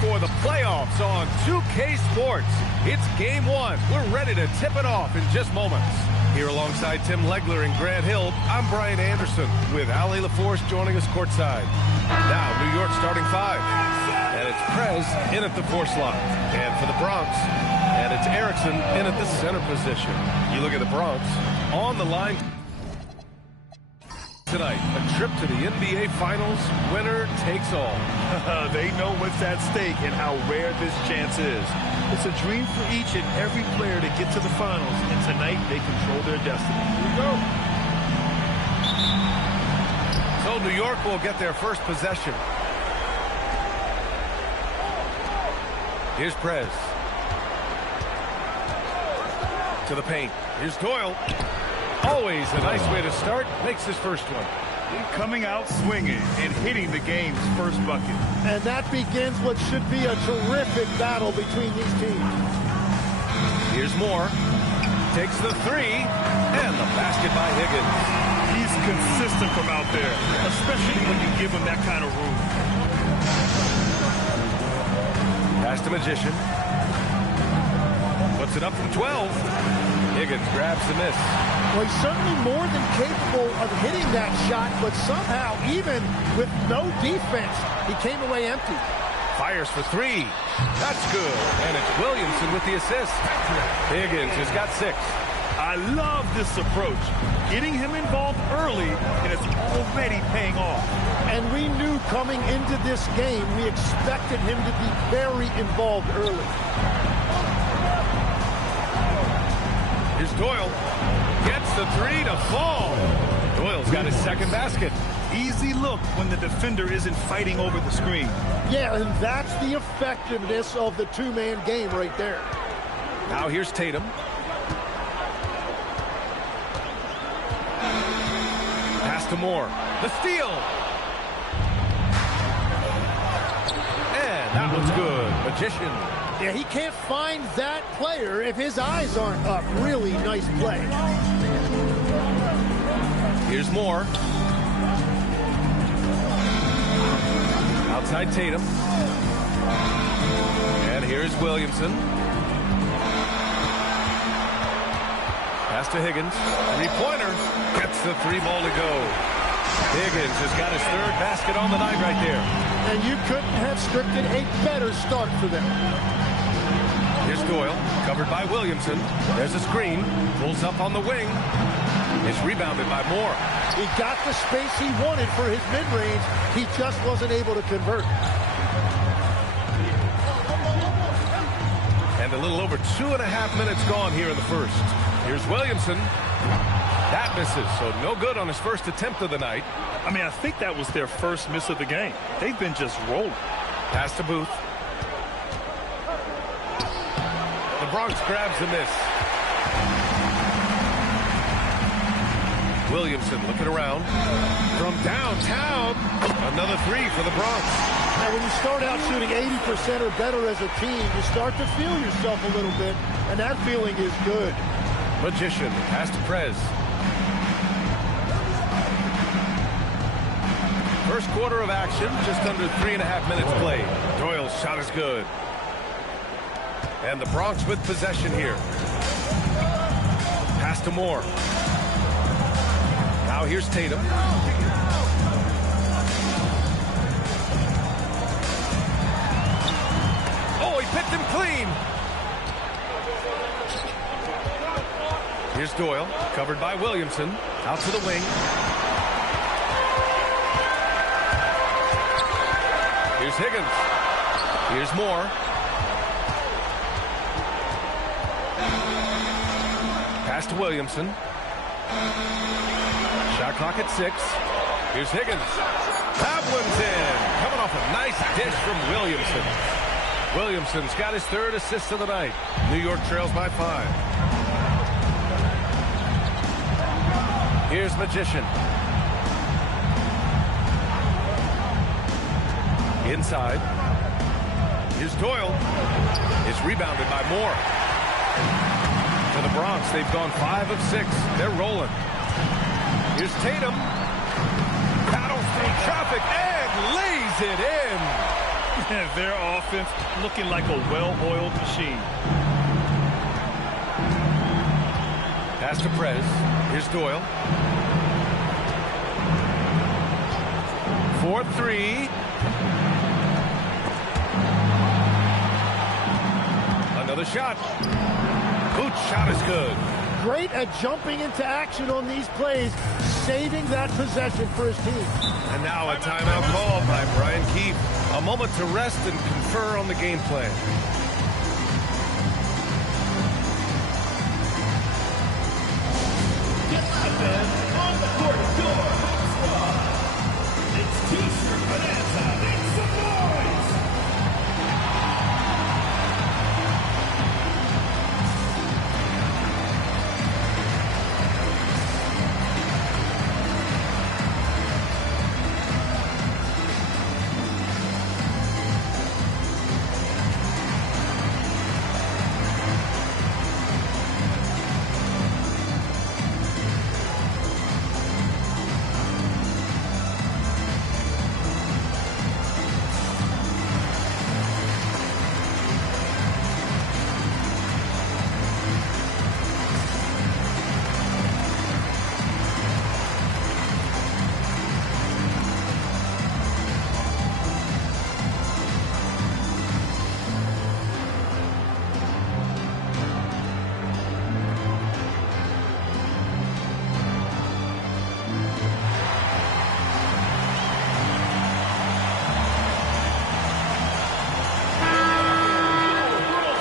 for the playoffs on 2K Sports. It's game one. We're ready to tip it off in just moments. Here alongside Tim Legler and Grant Hill, I'm Brian Anderson with Ali LaForce joining us courtside. Now, New York starting five. And it's Prez in at the 4 slot. And for the Bronx, and it's Erickson in at the center position. You look at the Bronx on the line tonight. A trip to the NBA Finals. Winner takes all. They know what's at stake and how rare this chance is. It's a dream for each and every player to get to the finals, and tonight they control their destiny. Here we go. So New York will get their first possession. Here's Prez. To the paint. Here's Doyle. Always a nice way to start. Makes his first one. Coming out swinging and hitting the game's first bucket. And that begins what should be a terrific battle between these teams. Here's Moore. Takes the 3. And the basket by Higgins. He's consistent from out there, especially when you give him that kind of room. Pass to Magician. Puts it up from 12. Higgins grabs the miss. Well, he's certainly more than capable of hitting that shot, but somehow, even with no defense, he came away empty. Fires for 3. That's good. And it's Williamson with the assist. Higgins has got 6. I love this approach. Getting him involved early, and it's already paying off. And we knew coming into this game, we expected him to be very involved early. Here's Doyle. Gets the 3 to fall. Doyle's got his second basket. Easy look when the defender isn't fighting over the screen. Yeah, and that's the effectiveness of the two-man game right there. Now here's Tatum. Pass to Moore. The steal. And that one's good. Magician. Yeah, he can't find that player if his eyes aren't up. Really nice play. Here's Moore. Outside Tatum. And here's Williamson. Pass to Higgins. 3-pointer. Gets the 3 ball to go. Higgins has got his 3rd basket on the night right there. And you couldn't have scripted a better start for them. Here's Doyle, covered by Williamson. There's a screen. Pulls up on the wing. It's rebounded by Moore. He got the space he wanted for his mid-range. He just wasn't able to convert. And a little over 2.5 minutes gone here in the first. Here's Williamson. That misses, so no good on his first attempt of the night. I mean, I think that was their first miss of the game. They've been just rolling. Pass to Booth. The Bronx grabs the miss. Williamson looking around. From downtown, another 3 for the Bronx. Now, when you start out shooting 80% or better as a team, you start to feel yourself a little bit, and that feeling is good. Magician, pass to Prez. First quarter of action, just under 3.5 minutes played. Doyle's shot is good. And the Bronx with possession here. Pass to Moore. Now here's Tatum. Oh, he picked him clean. Here's Doyle, covered by Williamson. Out to the wing. Here's Higgins. Here's Moore. Pass to Williamson. Shot clock at 6. Here's Higgins. That one's in. Coming off a nice dish from Williamson. Williamson's got his 3rd assist of the night. New York trails by 5. Here's Magician. Inside. Here's Doyle. It's rebounded by Moore. For the Bronx, they've gone 5 of 6. They're rolling. Here's Tatum. Paddles through traffic and lays it in. Their offense looking like a well-oiled machine. Pass to Prez. Here's Doyle. 4-3. Another shot. Boot shot is good. Great at jumping into action on these plays, saving that possession for his team. And now a timeout called by Brian Keefe. A moment to rest and confer on the game plan. Get out there on the court door. It's T-shirt Bonanza. Make some noise.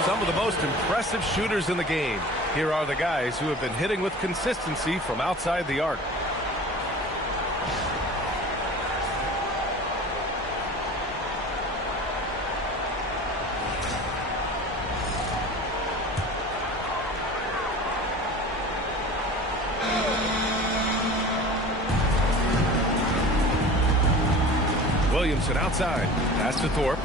Some of the most impressive shooters in the game. Here are the guys who have been hitting with consistency from outside the arc. Williamson outside. Pass to Thorpe.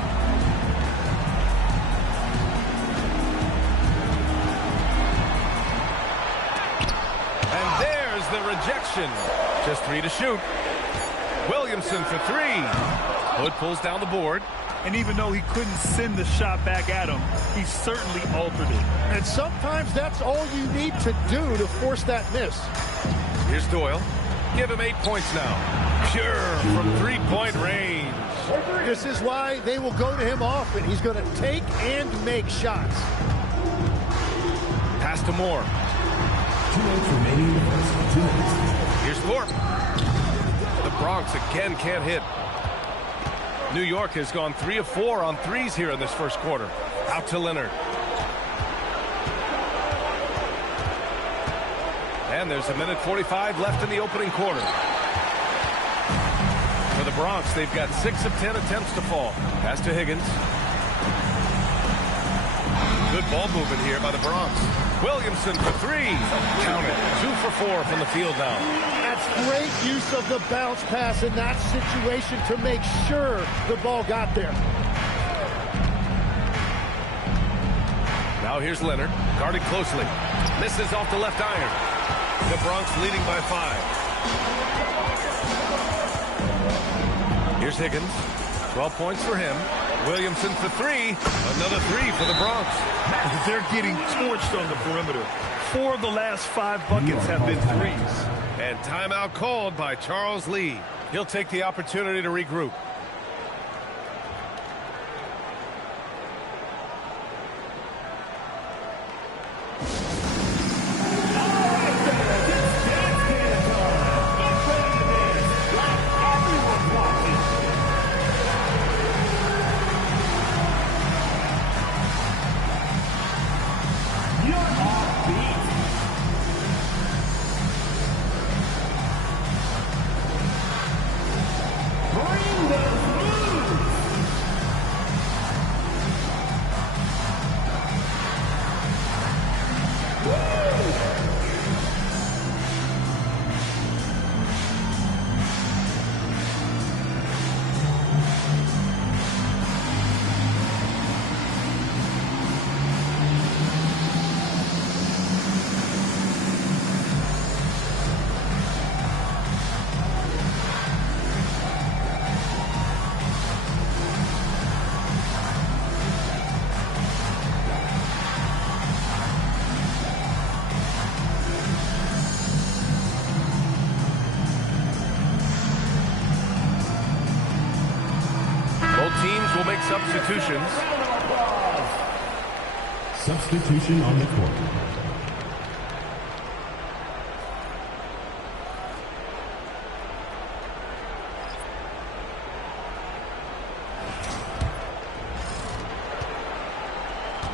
And there's the rejection. Just 3 to shoot. Williamson for 3. Hood pulls down the board. And even though he couldn't send the shot back at him, he certainly altered it. And sometimes that's all you need to do to force that miss. Here's Doyle. Give him 8 points now. Pure from 3-point range. This is why they will go to him often. He's going to take and make shots. Pass to Moore. 2 minutes remaining. 2 minutes. Here's Thorpe. The Bronx again can't hit. New York has gone 3 of 4 on threes here in this first quarter. Out to Leonard. And there's 1:45 left in the opening quarter. For the Bronx, they've got 6 of 10 attempts to fall. Pass to Higgins. Good ball movement here by the Bronx. Williamson for 3. Count it. 2 for 4 from the field now. That's great use of the bounce pass in that situation to make sure the ball got there. Now here's Leonard, guarded closely. Misses off the left iron. The Bronx leading by 5. Here's Higgins. 12 points for him. Williamson for 3. Another 3 for the Bronx. They're getting torched on the perimeter. 4 of the last 5 buckets have been threes. And timeout called by Charles Lee. He'll take the opportunity to regroup. Substitution on the court.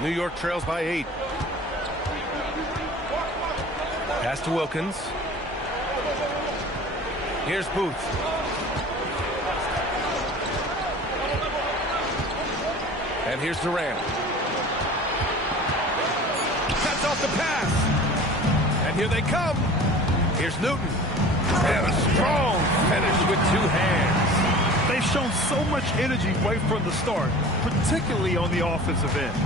New York trails by 8. Pass to Wilkins. Here's Booth. And here's Durant. Cuts off the pass. And here they come. Here's Newton. And a strong finish with 2 hands. They've shown so much energy right from the start, particularly on the offensive end.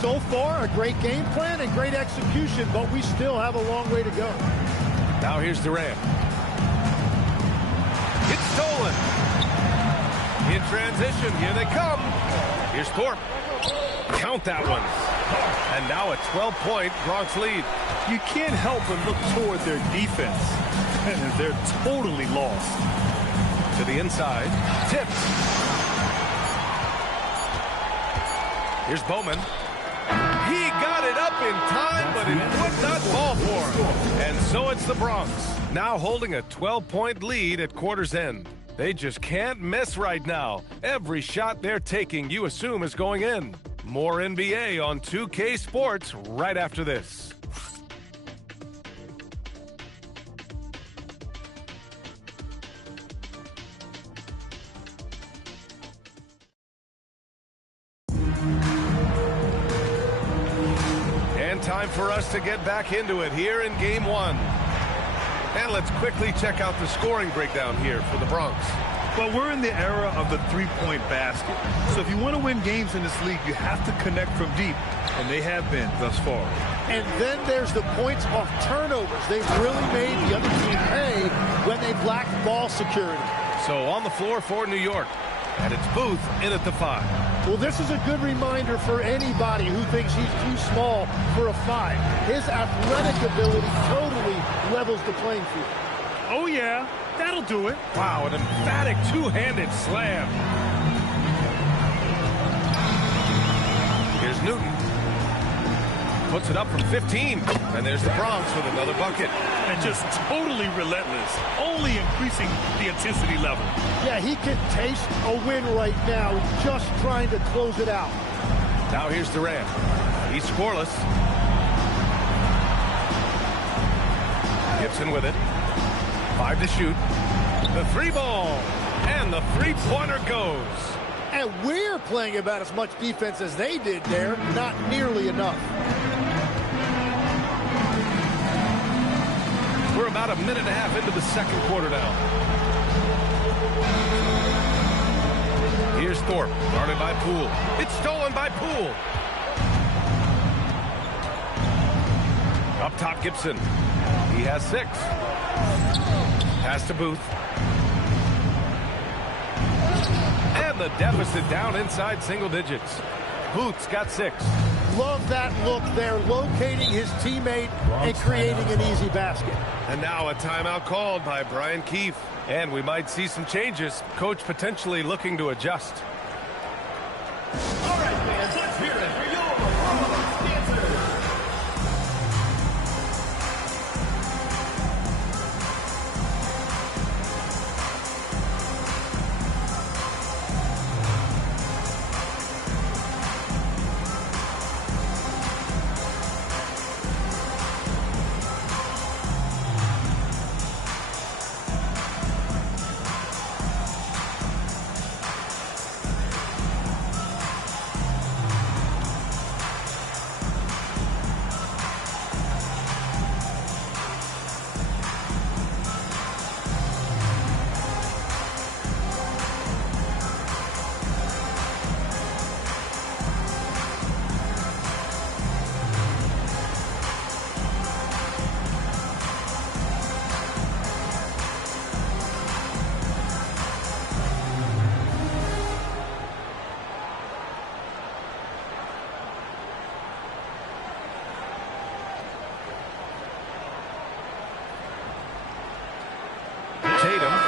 So far, a great game plan and great execution, but we still have a long way to go. Now here's Durant. It's stolen. In transition, here they come. Here's Thorpe. Count that one. And now a 12-point Bronx lead. You can't help but look toward their defense. And they're totally lost. To the inside. Tipped. Here's Bowman. He got it up in time, but it would not fall for him. And so it's the Bronx, now holding a 12-point lead at quarter's end. They just can't miss right now. Every shot they're taking, you assume, is going in. More NBA on 2K Sports right after this. Time for us to get back into it here in Game 1. And let's quickly check out the scoring breakdown here for the Bronx. Well, we're in the era of the three-point basket. So if you want to win games in this league, you have to connect from deep. And they have been thus far. And then there's the points off turnovers. They've really made the other team pay when they've lacked ball security. So on the floor for New York. And it's Booth in at the 5. Well, this is a good reminder for anybody who thinks he's too small for a 5. His athletic ability totally levels the playing field. Oh, yeah. That'll do it. Wow, an emphatic two-handed slam. Here's Newton. Puts it up from 15. And there's the Bronx with another bucket. And just totally relentless. Only increasing the intensity level. Yeah, he can taste a win right now. He's just trying to close it out. Now here's Durant. He's scoreless. Gibson with it. 5 to shoot. The 3-ball. And the 3-pointer goes. And we're playing about as much defense as they did there. Not nearly enough. We're about a minute and a half into the second quarter now. Here's Thorpe, guarded by Poole. It's stolen by Poole. Up top, Gibson. He has 6. Pass to Booth. And the deficit down inside single digits. Booth's got 6. Love that look there, locating his teammate and creating an easy basket. And now a timeout called by Brian Keefe. And we might see some changes. Coach potentially looking to adjust. All right, fans, let's hear it for your Bronx dancers.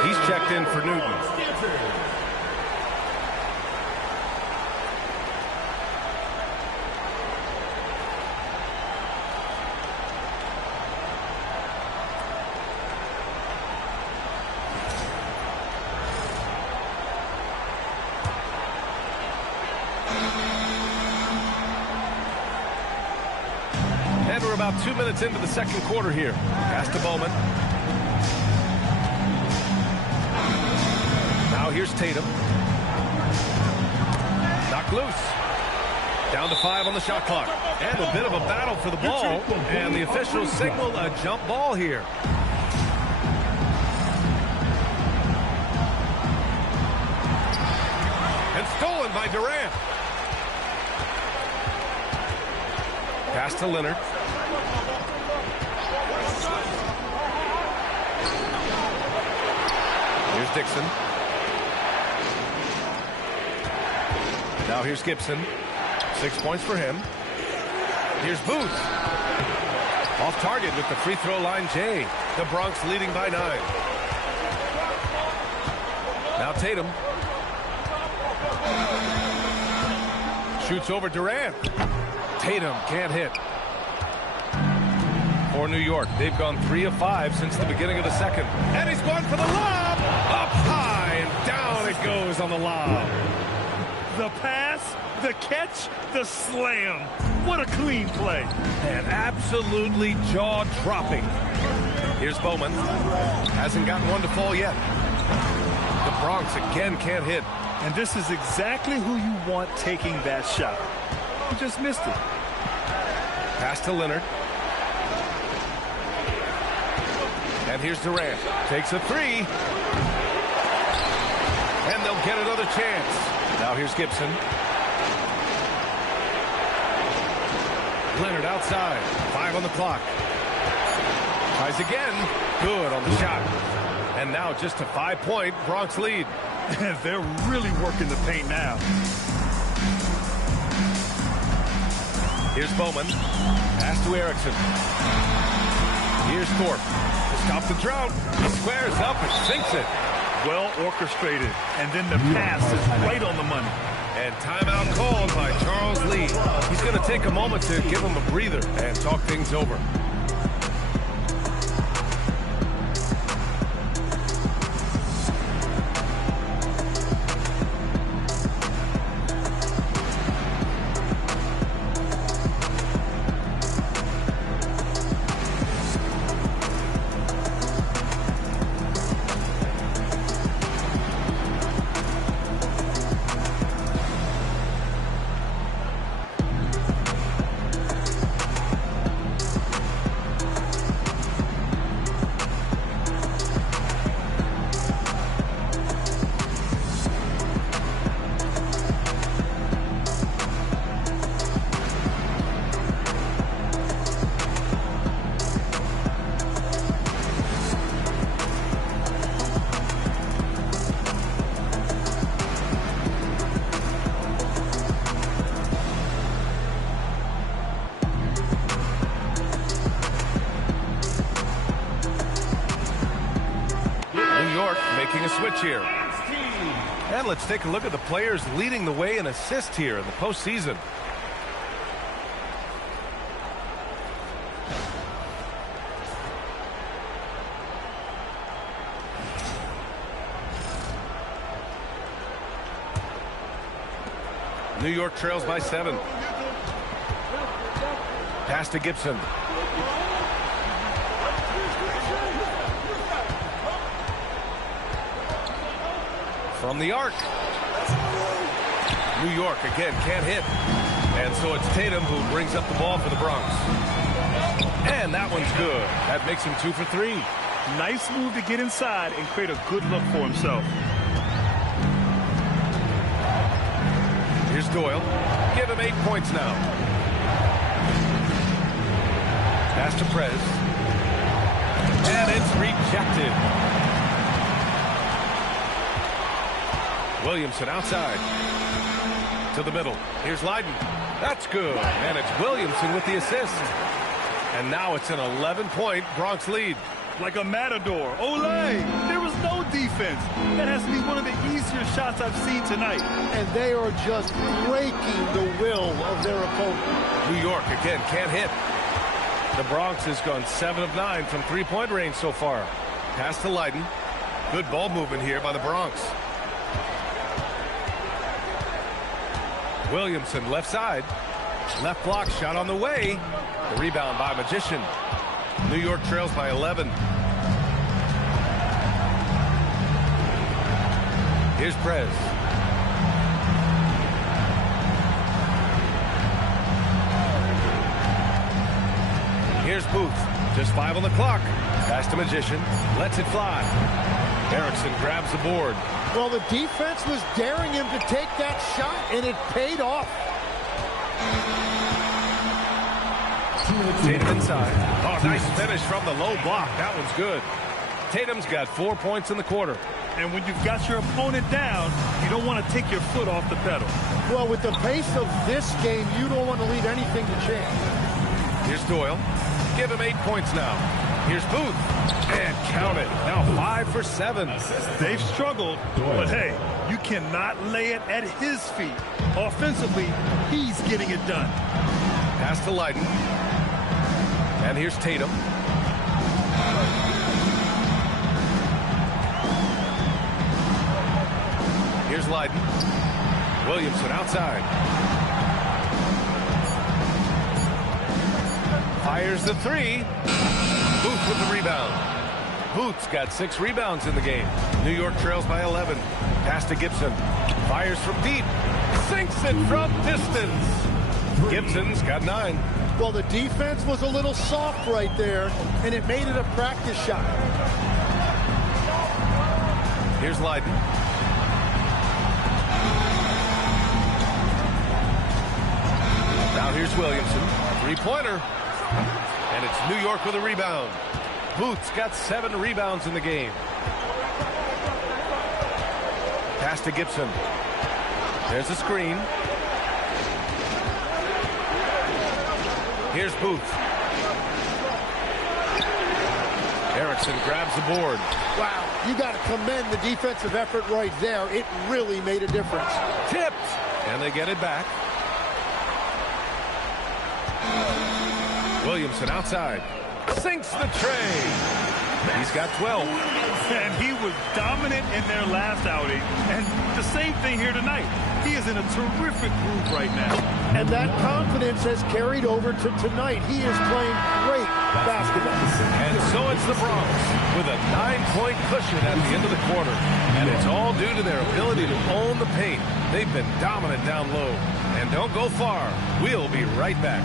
He's checked in for Newton. And we're about 2 minutes into the second quarter here. Pass to Bowman. Now here's Tatum. Knocked loose. Down to 5 on the shot clock. And a bit of a battle for the ball. And the officials signal a jump ball here. And stolen by Durant. Pass to Leonard. Here's Dixon. Now here's Gibson. 6 points for him. Here's Booth. Off target with the free throw line, Jay. The Bronx leading by 9. Now Tatum. Shoots over Durant. Tatum can't hit. For New York, they've gone 3 of 5 since the beginning of the second. And he's going for the lob. Up high and down it goes on the lob. The pass, the catch, the slam. What a clean play. And absolutely jaw-dropping. Here's Bowman. Hasn't gotten one to fall yet. The Bronx again can't hit. And this is exactly who you want taking that shot. You just missed it. Pass to Leonard. And here's Durant. Takes a 3. And they'll get another chance. Now here's Gibson. Leonard outside. 5 on the clock. Tries again. Good on the shot. And now just a 5-point Bronx lead. They're really working the paint now. Here's Bowman. Pass to Erickson. Here's Thorpe. To stop the drought. He squares up and sinks it. Well orchestrated. And then the pass is right on the money. And timeout called by Charles Lee. He's going to take a moment to give him a breather and talk things over. Making a switch here. And let's take a look at the players leading the way in assists here in the postseason. New York trails by 7. Pass to Gibson. From the arc. New York again can't hit. And so it's Tatum who brings up the ball for the Bronx. And that one's good. That makes him 2 for 3. Nice move to get inside and create a good look for himself. Here's Doyle. Give him 8 points now. Pass to Prez. And it's rejected. Williamson outside. To the middle. Here's Leiden. That's good. And it's Williamson with the assist. And now it's an 11-point Bronx lead. Like a matador. Olay! There was no defense. That has to be one of the easier shots I've seen tonight. And they are just breaking the will of their opponent. New York again can't hit. The Bronx has gone 7 of 9 from three-point range so far. Pass to Leiden. Good ball movement here by the Bronx. Williamson left side. Left block shot on the way. The rebound by Magician. New York trails by 11. Here's Prez. Here's Booth. Just 5 on the clock. Pass to Magician. Lets it fly. Erickson grabs the board. Well, the defense was daring him to take that shot, and it paid off. Tatum inside. Oh, nice finish from the low block. That one's good. Tatum's got 4 points in the quarter. And when you've got your opponent down, you don't want to take your foot off the pedal. Well, with the pace of this game, you don't want to leave anything to chance. Here's Doyle. Give him 8 points now. Here's Booth. And count it. Now 5 for 7. They've struggled, but hey, you cannot lay it at his feet. Offensively, he's getting it done. Pass to Leiden. And here's Tatum. Here's Leiden. Williamson outside. Fires the 3. Booth with the rebound. Booth's got 6 rebounds in the game. New York trails by 11. Pass to Gibson. Fires from deep. Sinks it from distance. Gibson's got 9. Well, the defense was a little soft right there, and it made it a practice shot. Here's Leiden. Now here's Williamson. 3-pointer. And it's New York with a rebound. Booth's got 7 rebounds in the game. Pass to Gibson. There's a screen. Here's Booth. Erickson grabs the board. Wow, you got to commend the defensive effort right there. It really made a difference. Tipped. And they get it back. Williamson outside. Sinks the tray. He's got 12. And he was dominant in their last outing. And the same thing here tonight. He is in a terrific groove right now. And that confidence has carried over to tonight. He is playing great basketball. And so it's the Bronx with a 9-point cushion at the end of the quarter. And it's all due to their ability to own the paint. They've been dominant down low. And don't go far. We'll be right back.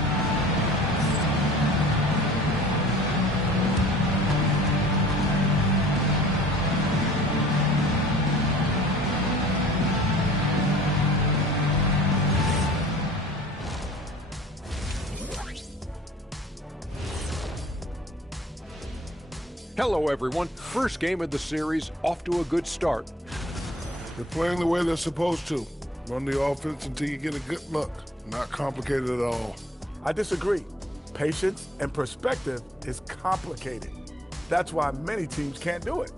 Hello, everyone. First game of the series, off to a good start. They're playing the way they're supposed to. Run the offense until you get a good look. Not complicated at all. I disagree. Patience and perspective is complicated. That's why many teams can't do it.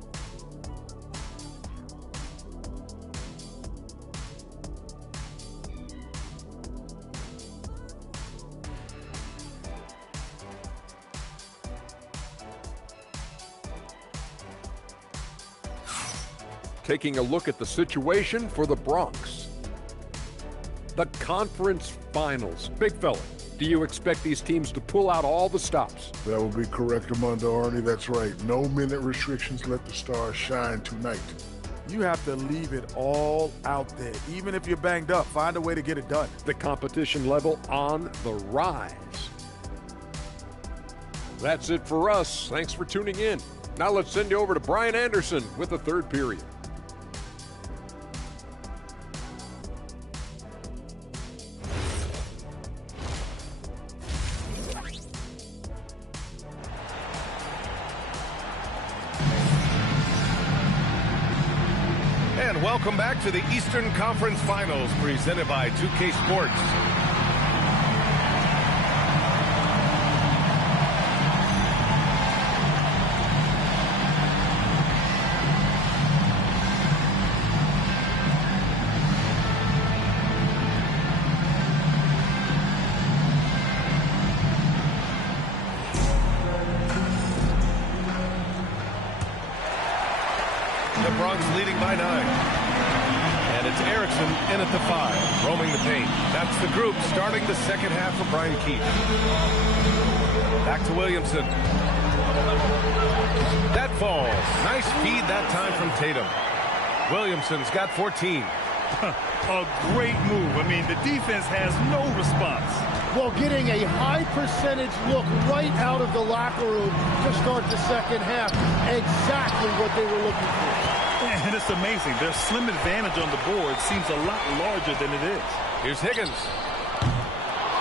Taking a look at the situation for the Bronx. The conference finals. Big fella, do you expect these teams to pull out all the stops? That would be correct, Armando Arnie. That's right. No minute restrictions. Let the stars shine tonight. You have to leave it all out there. Even if you're banged up, find a way to get it done. The competition level on the rise. That's it for us. Thanks for tuning in. Now let's send you over to Brian Anderson with the third period. And welcome back to the Eastern Conference Finals presented by 2K Sports. The Bronx leading by 9. And It's Erickson in at the 5, roaming the paint. That's the group starting the second half for Brian Keefe. Back to Williamson. That falls. Nice feed that time from Tatum. Williamson's got 14. A great move. I mean, the defense has no response. Well, getting a high percentage look right out of the locker room to start the second half. Exactly what they were looking for. And it's amazing. Their slim advantage on the board seems a lot larger than it is. Here's Higgins.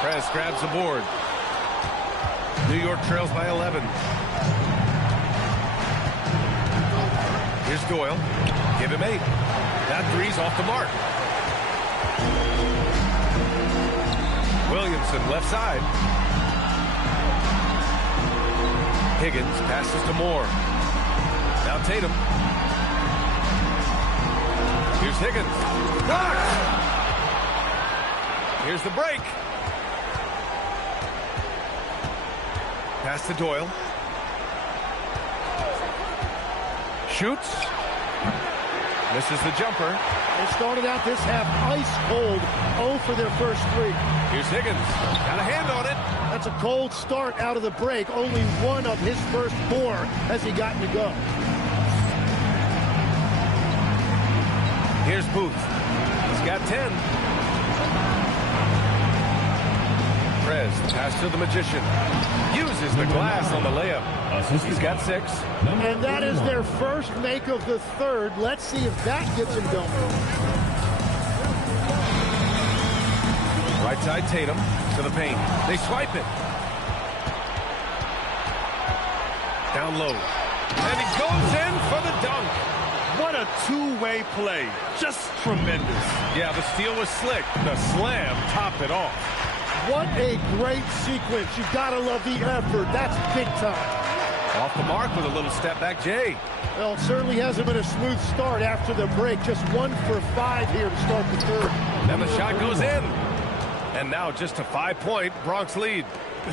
Press grabs the board. New York trails by 11. Here's Doyle. Give him 8. That three's off the mark. Williamson left side. Higgins passes to Moore. Now Tatum. Here's Higgins. Blocked! Here's the break. Pass to Doyle. Shoots. Misses the jumper. They started out this half ice cold. 0 for their first 3. Here's Higgins. Got a hand on it. That's a cold start out of the break. Only 1 of his first 4 has he gotten to go. Here's Booth. He's got 10. Prez, pass to the Magician. Uses the glass on the layup. He's got 6. And that is their first make of the third. Let's see if that gets him going. Right side Tatum to the paint. They swipe it. Down low. And he goes in for the dunk. What a two-way play. Just tremendous. Yeah, the steal was slick. The slam topped it off. What a great sequence. You gotta love the effort. That's big time. Off the mark with a little step back Jay. Well, it certainly hasn't been a smooth start after the break. Just 1 for 5 here to start the third. And the shot goes in. And now just a 5-point Bronx lead.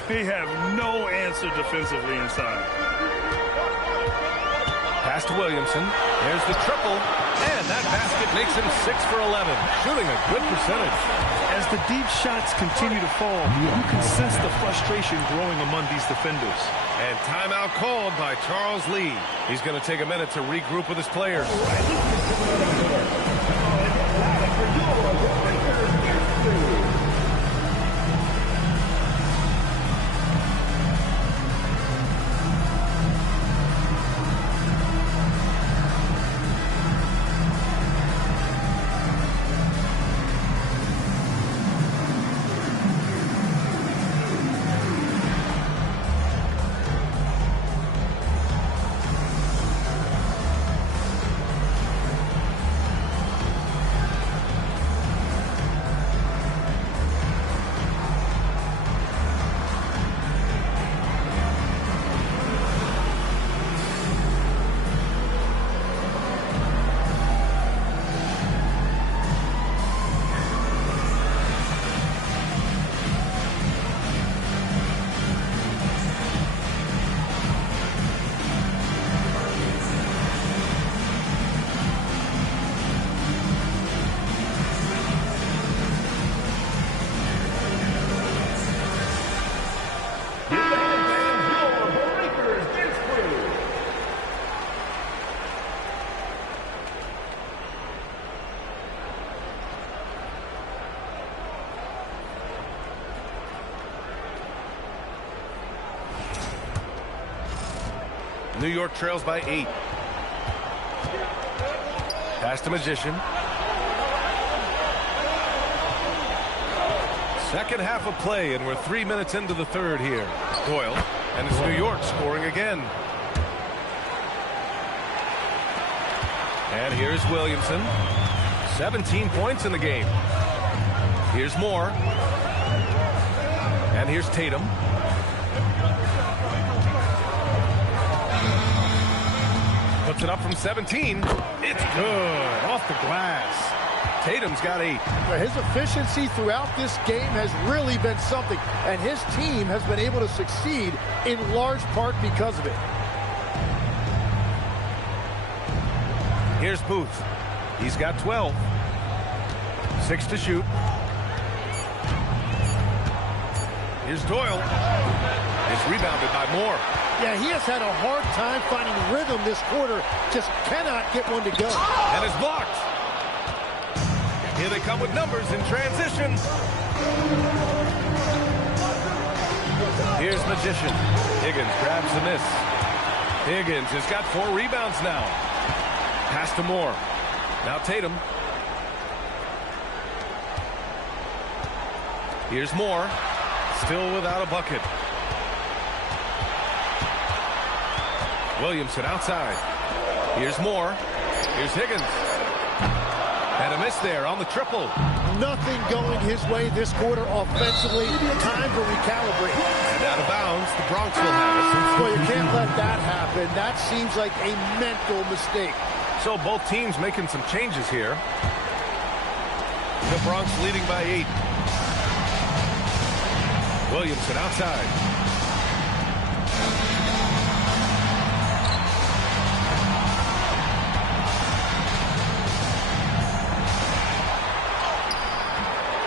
They have no answer defensively inside. Pass to Williamson. There's the triple. And that basket makes him 6 for 11. Shooting a good percentage. As the deep shots continue to fall, you can sense the frustration growing among these defenders. And timeout called by Charles Lee. He's going to take a minute to regroup with his players. New York trails by 8. Pass to Magician. Second half of play, and we're 3 minutes into the third here. Doyle, and it's New York scoring again. And here's Williamson. 17 points in the game. Here's Moore. And here's Tatum. Puts it up from 17. It's good. Off the glass. Tatum's got 8. His efficiency throughout this game has really been something, and his team has been able to succeed in large part because of it. Here's Booth. He's got 12. 6 to shoot. Here's Doyle. It's rebounded by Moore. Yeah, he has had a hard time finding rhythm this quarter. Just cannot get one to go. And it's blocked. Here they come with numbers in transition. Here's Magician. Higgins grabs the miss. Higgins has got 4 rebounds now. Pass to Moore. Now Tatum. Here's Moore. Still without a bucket. Williamson outside. Here's Moore. Here's Higgins. And a miss there on the triple. Nothing going his way this quarter offensively. Time to recalibrate. And out of bounds, the Bronx will have it. Well, you can't let that happen. That seems like a mental mistake. So both teams making some changes here. The Bronx leading by 8. Williamson outside.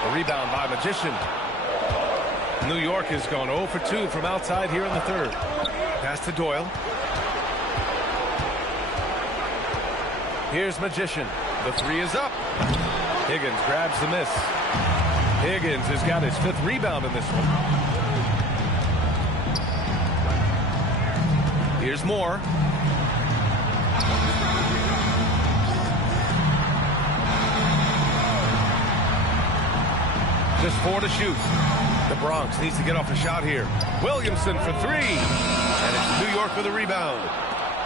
A rebound by Magician. New York has gone 0 for 2 from outside here in the third. Pass to Doyle. Here's Magician. The 3 is up. Higgins grabs the miss. Higgins has got his 5th rebound in this one. Here's Moore. Just 4 to shoot. The Bronx needs to get off a shot here. Williamson for 3. And it's New York with a rebound.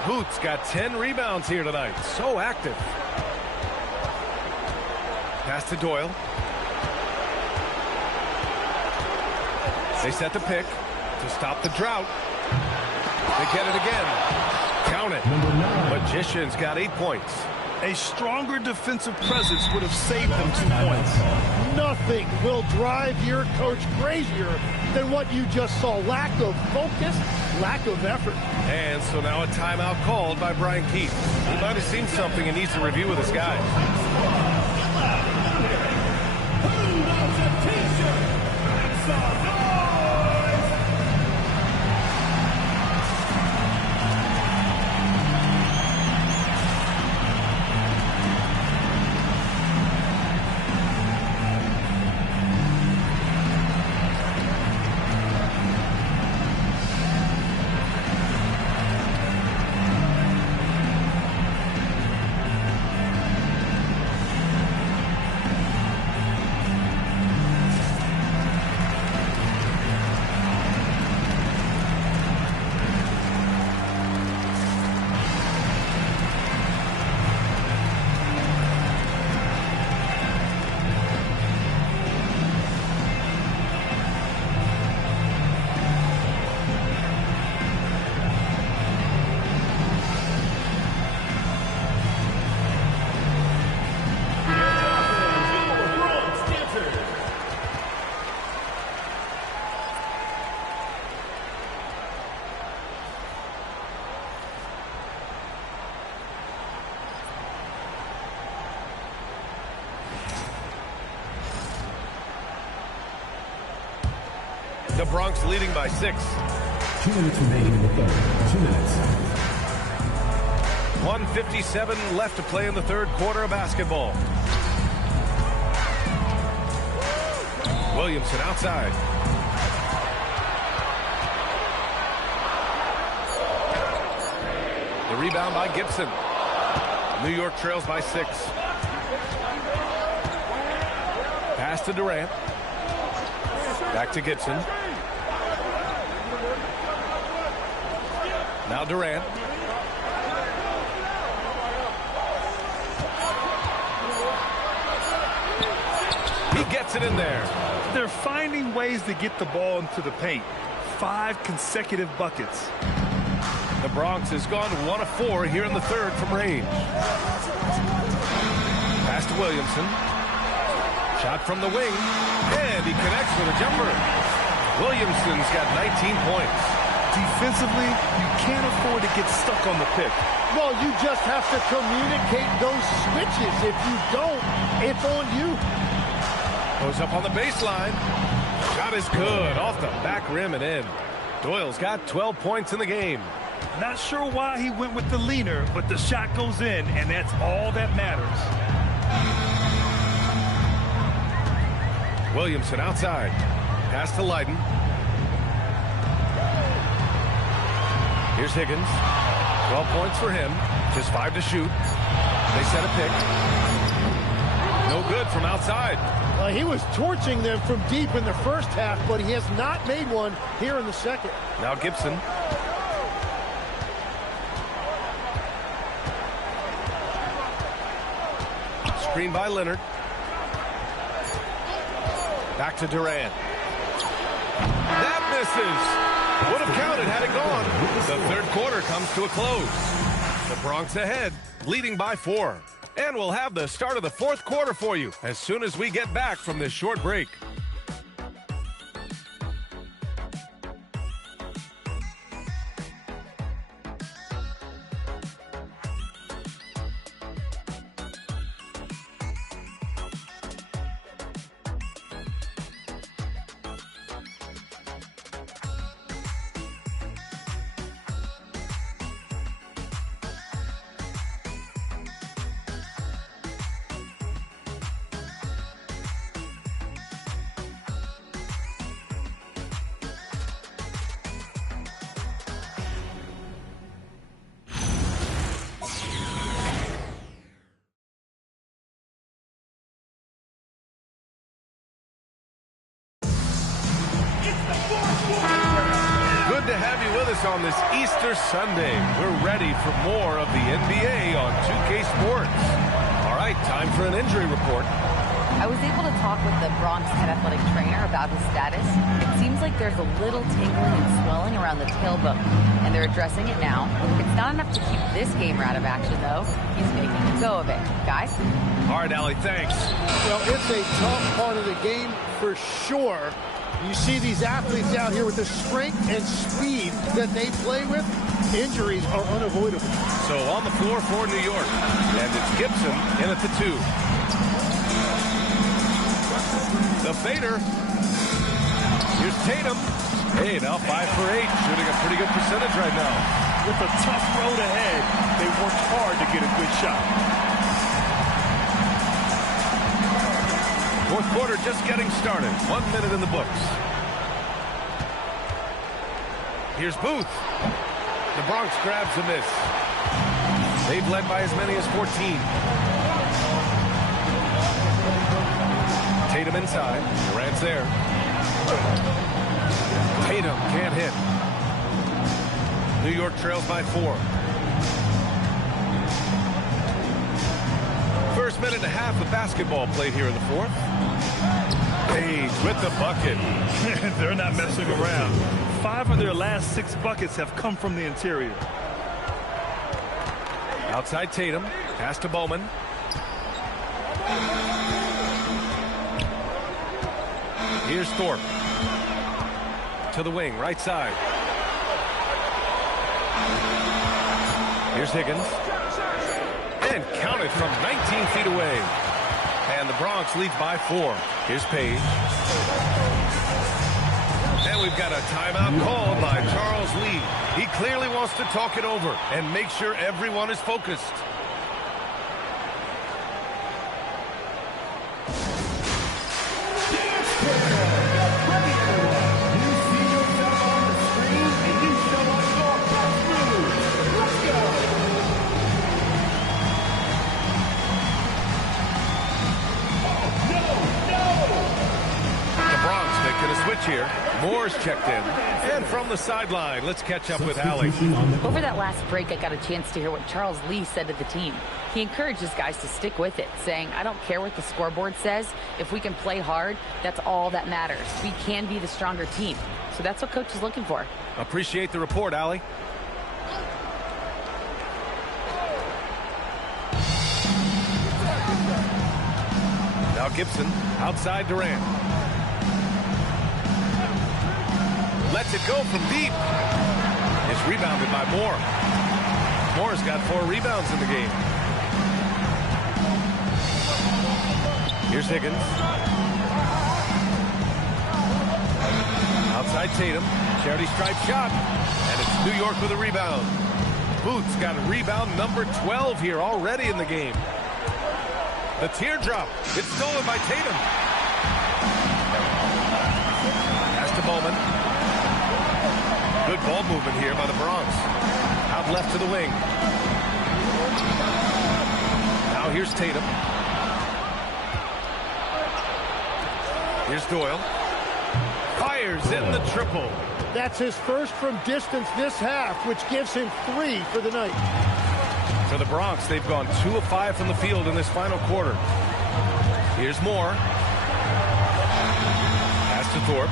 Hoot's got 10 rebounds here tonight. So active. Pass to Doyle. They set the pick to stop the drought. They get it again. Count it. Magician's got 8 points. A stronger defensive presence would have saved them 2 points. Nothing will drive your coach crazier than what you just saw. Lack of focus, lack of effort. And so now a timeout called by Brian Keith. He might have seen something and needs to review with his guys. Who loves a t-shirt? Make some noise! The Bronx leading by 6. 2 minutes remaining in the third. 2 minutes. 1:57 left to play in the third quarter of basketball. Williamson outside. The rebound by Gibson. New York trails by 6. Pass to Durant. Back to Gibson. Now Durant. He gets it in there. They're finding ways to get the ball into the paint. 5 consecutive buckets. The Bronx has gone 1 of 4 here in the third from range. Pass to Williamson. Shot from the wing. And he connects with a jumper. Williamson's got 19 points. Defensively, you can't afford to get stuck on the pick. Well, you just have to communicate those switches. If you don't, it's on you. Goes up on the baseline. Shot is good. Off the back rim and in. Doyle's got 12 points in the game. Not sure why he went with the leaner, but the shot goes in, and that's all that matters. Williamson outside. Pass to Leiden. Here's Higgins. 12 points for him. Just 5 to shoot. They set a pick. No good from outside. He was torching them from deep in the first half, but he has not made one here in the second. Now Gibson. Screen by Leonard. Back to Durant. That misses. Would have counted had it gone. The third quarter comes to a close. The Bronx ahead, leading by 4. And we'll have the start of the fourth quarter for you as soon as we get back from this short break. Good to have you with us on this Easter Sunday. We're ready for more of the NBA on 2K Sports. All right, time for an injury report. I was able to talk with the Bronx head athletic trainer about his status. It seems like there's a little tingling and swelling around the tailbone, and they're addressing it now. It's not enough to keep this gamer out of action, though. He's making a go of it. Guys? All right, Allie, thanks. Well, it's a tough part of the game for sure. You see these athletes out here with the strength and speed that they play with. Injuries are unavoidable. So on the floor for New York, and it's Gibson in at the 2. The fader. Here's Tatum. Hey, now 5 for 8, shooting a pretty good percentage right now. With a tough road ahead, they worked hard to get a good shot. Fourth quarter just getting started. 1 minute in the books. Here's Booth. The Bronx grabs a miss. They've led by as many as 14. Tatum inside. Durant's there. Tatum can't hit. New York trails by 4. First minute and a half of basketball played here in the fourth. Page with the bucket. They're not messing around. 5 of their last 6 buckets have come from the interior. Outside Tatum. Pass to Bowman. Here's Thorpe. To the wing, right side. Here's Higgins. And counted from 19 feet away. And the Bronx leads by 4. Here's Page. And we've got a timeout called by Charles Lee. He clearly wants to talk it over and make sure everyone is focused. Here. Moore's checked in. And from the sideline, let's catch up with Allie. Over that last break, I got a chance to hear what Charles Lee said to the team. He encourages guys to stick with it, saying, I don't care what the scoreboard says. If we can play hard, that's all that matters. We can be the stronger team. So that's what Coach is looking for. Appreciate the report, Allie. Now Gibson, outside Durant. Lets it go from deep. It's rebounded by Moore. Moore's got 4 rebounds in the game. Here's Higgins. Outside Tatum. Charity stripe shot. And it's New York with a rebound. Boots got a rebound number 12 here already in the game. The teardrop. It's stolen by Tatum. Pass to Bowman. Good ball movement here by the Bronx. Out left to the wing. Now here's Tatum. Here's Doyle. Fires in the triple. That's his first from distance this half, which gives him 3 for the night. For the Bronx, they've gone 2 of 5 from the field in this final quarter. Here's Moore. Pass to Thorpe.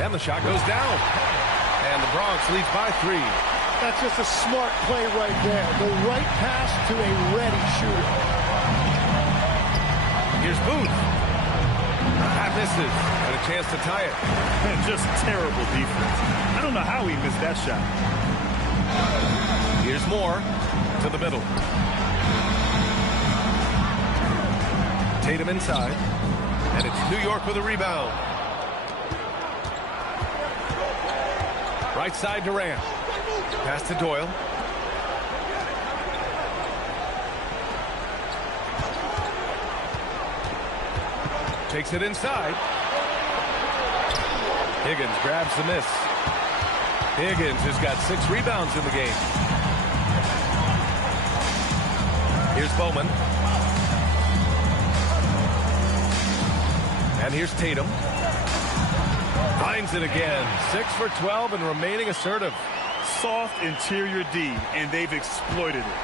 And the shot goes down. And the Bronx leads by 3. That's just a smart play right there. The right pass to a ready shooter. Here's Booth. That misses. And a chance to tie it. Man, just terrible defense. I don't know how he missed that shot. Here's Moore to the middle. Tatum inside. And it's New York with a rebound. Right side Durant. Pass to Doyle. Takes it inside. Higgins grabs the miss. Higgins has got 6 rebounds in the game. Here's Bowman. And here's Tatum. Finds it again. 6 for 12 and remaining assertive. Soft interior D, and they've exploited it.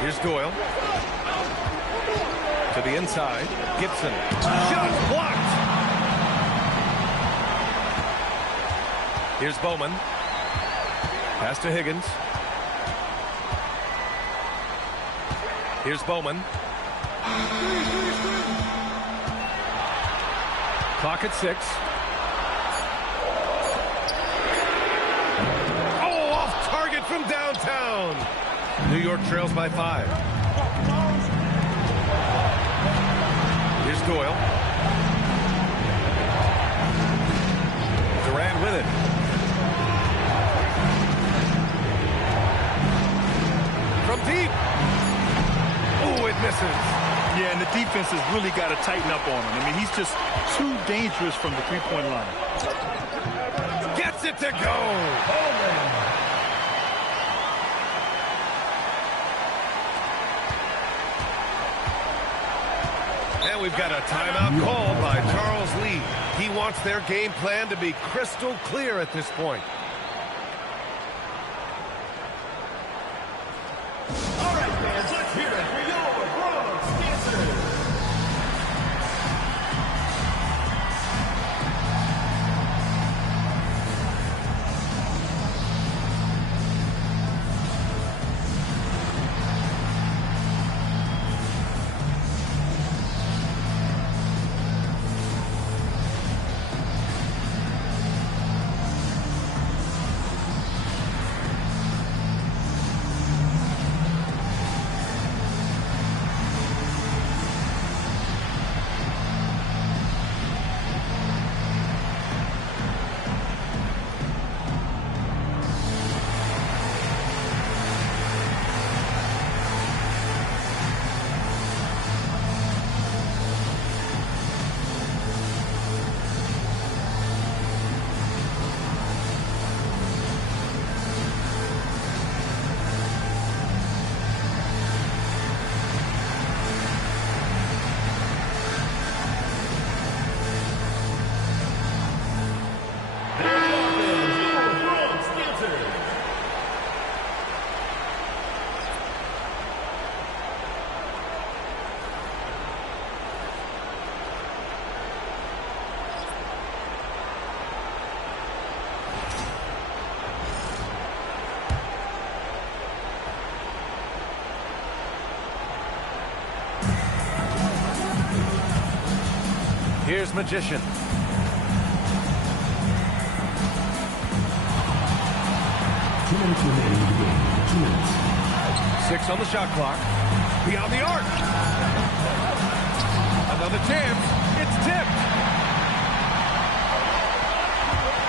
Here's Doyle. To the inside. Gibson. Shot blocked. Here's Bowman. Pass to Higgins. Here's Bowman. Clock at 6. Oh, off target from downtown. New York trails by 5. Here's Doyle. Durant with it. From deep. Oh, it misses. Yeah, and the defense has really got to tighten up on him. I mean, he's just too dangerous from the three-point line. Gets it to go. And we've got a timeout called by Charles Lee. He wants their game plan to be crystal clear at this point. All right, fans, let's hear it for your Bronx dancers. Here's Magician. 2 minutes remaining in the game. 2 minutes. 6 on the shot clock. Beyond the arc. And Another chance. It's tipped.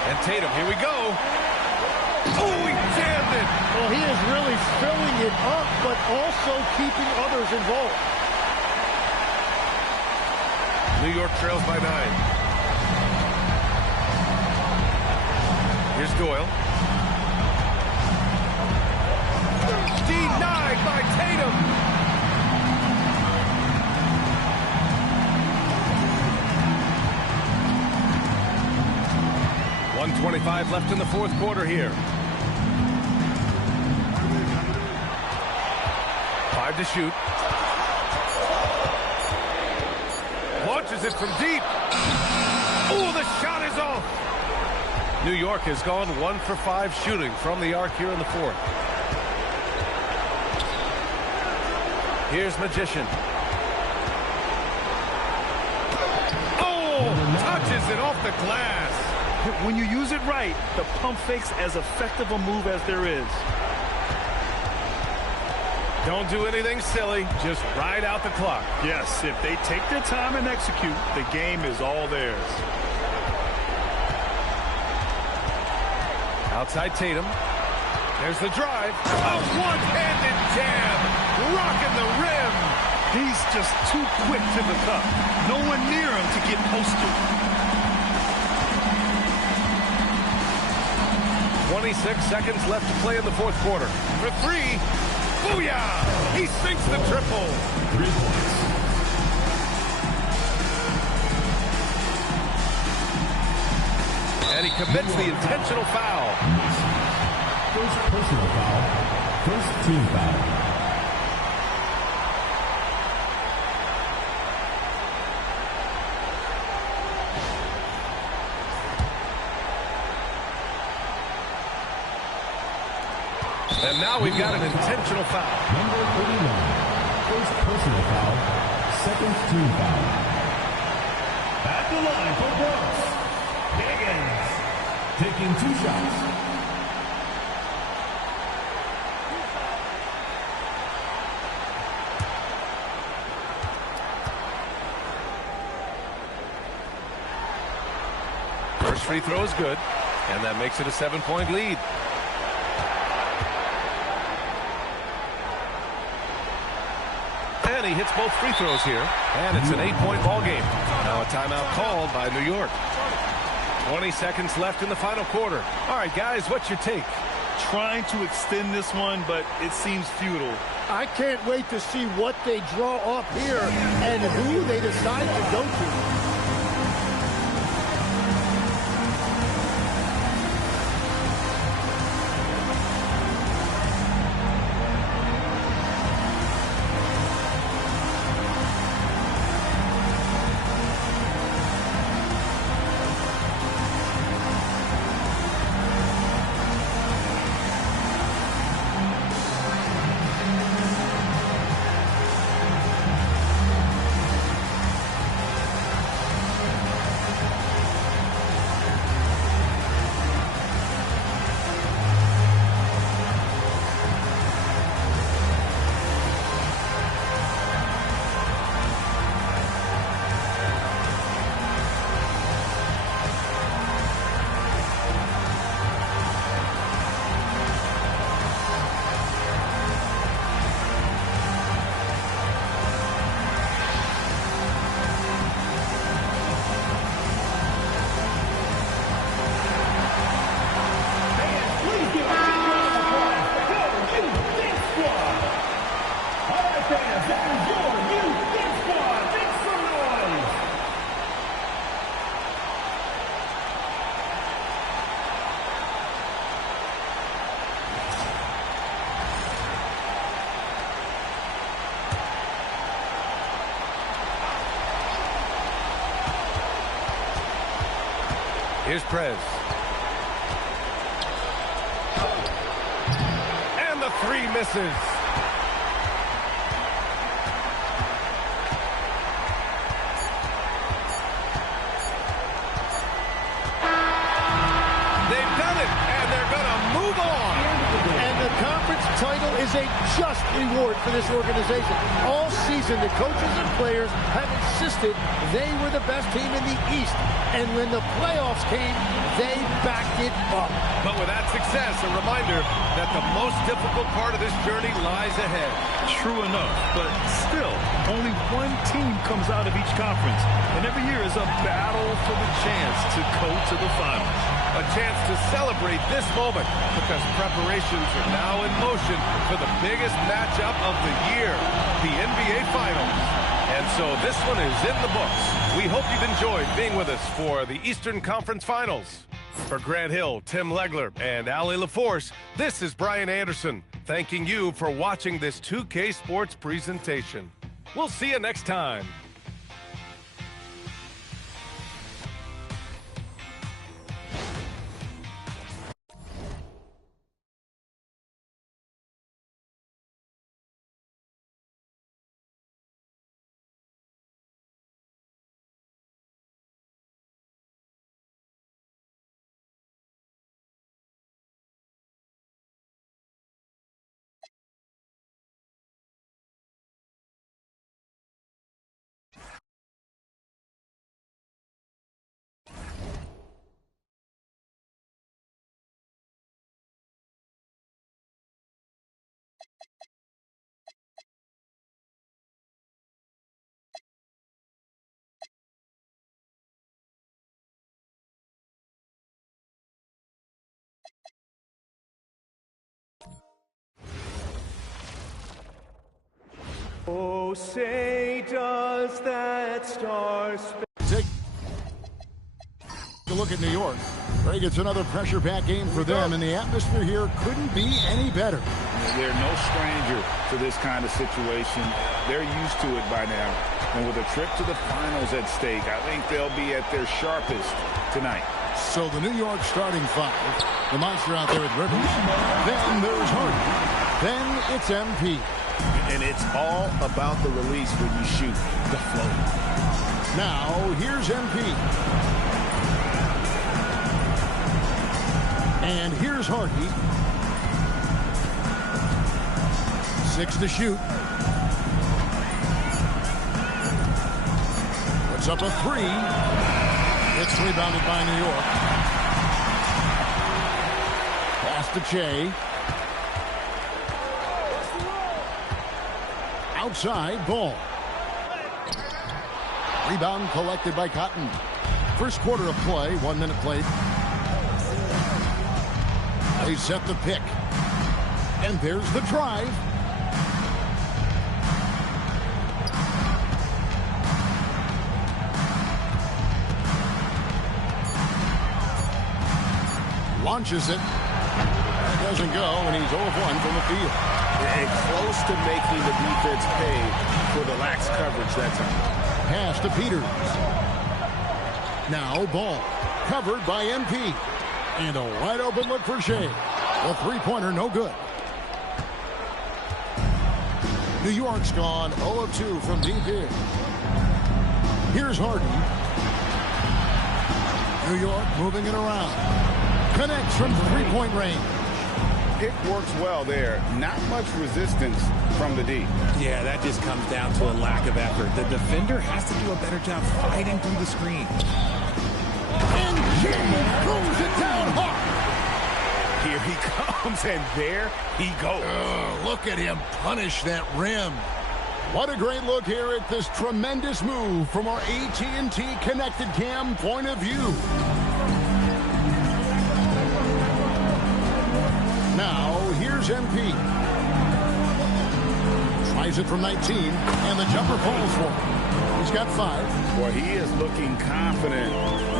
And Tatum, here we go. Oh, he jammed it. Well, he is really filling it up, but also keeping others involved. New York trails by 9. Here's Doyle. Denied by Tatum. .125 left in the fourth quarter here. 5 to shoot. Launches it from deep. Oh, the shot is off. New York has gone 1 for 5 shooting from the arc here in the fourth. Here's Magician. Oh, touches it off the glass. When you use it right, the pump fake's as effective a move as there is. Don't do anything silly. Just ride out the clock. Yes, if they take their time and execute, the game is all theirs. Outside Tatum. There's the drive. A one-handed jam. Rocking the rim. He's just too quick to the cup. No one near him to get posted. 26 seconds left to play in the fourth quarter. For 3. Booyah! He sinks the triple. 3 points. And he commits the intentional foul. First personal foul. First team foul. And now we've got an intentional foul. Number 39. First personal foul. Second team foul. At the line for Bronx, Higgins. Taking 2 shots. First free throw is good, and that makes it a 7-point lead. And he hits both free throws here, and it's an 8-point ball game. Now a timeout called by New York. 20 seconds left in the final quarter. All right, guys, what's your take? Trying to extend this one, but it seems futile. I can't wait to see what they draw up here and who they decide to go to. Here's Prez. And the 3 misses. They've done it, and they're going to move on. And the conference title is a just reward for this organization. All season, the coaches and players have insisted they were the best team in the East. And when the playoffs came, they backed it up. But with that success, a reminder that the most difficult part of this journey lies ahead. True enough, but still, only one team comes out of each conference. And every year is a battle for the chance to go to the finals. A chance to celebrate this moment because preparations are now in motion for the biggest matchup of the year, the NBA Finals. And so this one is in the books. We hope you've enjoyed being with us for the Eastern Conference Finals. For Grant Hill, Tim Legler, and Allie LaForce, this is Brian Anderson, thanking you for watching this 2K Sports presentation. We'll see you next time. Oh, say does that star Take a look at New York. Greg, it's another pressure-packed game for them, and the atmosphere here couldn't be any better. They're no stranger to this kind of situation. They're used to it by now. And with a trip to the finals at stake, I think they'll be at their sharpest tonight. So the New York starting five. The monster out there with Rivers. Then there's Harden. Then it's MP. And it's all about the release when you shoot the float. Now, here's MP. And here's Hardy. 6 to shoot. Puts up a 3. It's rebounded by New York. Pass to Che. Outside, Ball. Rebound collected by Cotton. First quarter of play, 1 minute played. They set the pick. And there's the drive. Launches it. That doesn't go, and he's 0 of 1 from the field. And close to making the defense pay for the lax coverage that time. Pass to Peters. Now Ball. Covered by MP. And a wide open look for Shea. The three-pointer no good. New York's gone 0 of 2 from deep here. Here's Harden. New York moving it around. Connects from three-point range. It works well there. Not much resistance from the D. Yeah, that just comes down to a lack of effort. The defender has to do a better job fighting through the screen. And James throws it down hard. Here he comes, and there he goes. Look at him punish that rim. What a great look here at this tremendous move from our AT&T Connected Cam point of view. Now, here's MP. Tries it from 19, and the jumper falls for him. He's got 5. Boy, he is looking confident.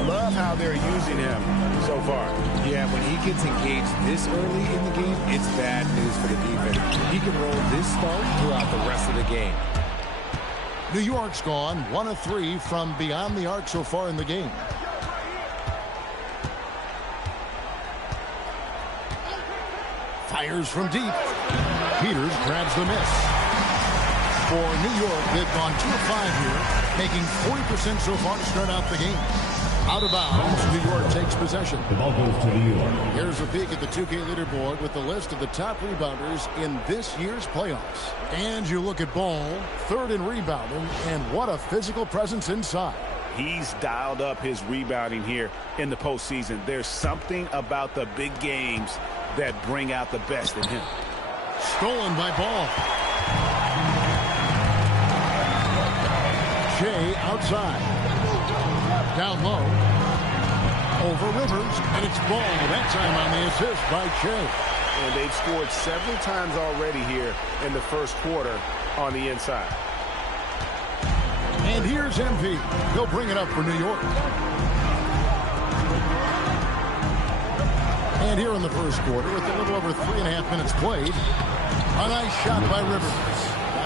Love how they're using him so far. Yeah, when he gets engaged this early in the game, it's bad news for the defense. He can roll this start throughout the rest of the game. New York's gone 1 of 3 from beyond the arc so far in the game. Fires from deep. Peters grabs the miss. For New York, they've gone 2 of 5 here, making 40% so far to start out the game. Out of bounds, New York takes possession. The ball goes to New York. Here's a peek at the 2K leaderboard with the list of the top rebounders in this year's playoffs. And you look at Ball, third in rebounding, and what a physical presence inside. He's dialed up his rebounding here in the postseason. There's something about the big games that bring out the best in him. Stolen by Ball. Shea outside. Down low. Over Rivers, and it's Ball. That time on the assist by Shea. And they've scored several times already here in the first quarter on the inside. And here's MP. He'll bring it up for New York. And here in the first quarter, with a little over 3.5 minutes played, a nice shot by Rivers.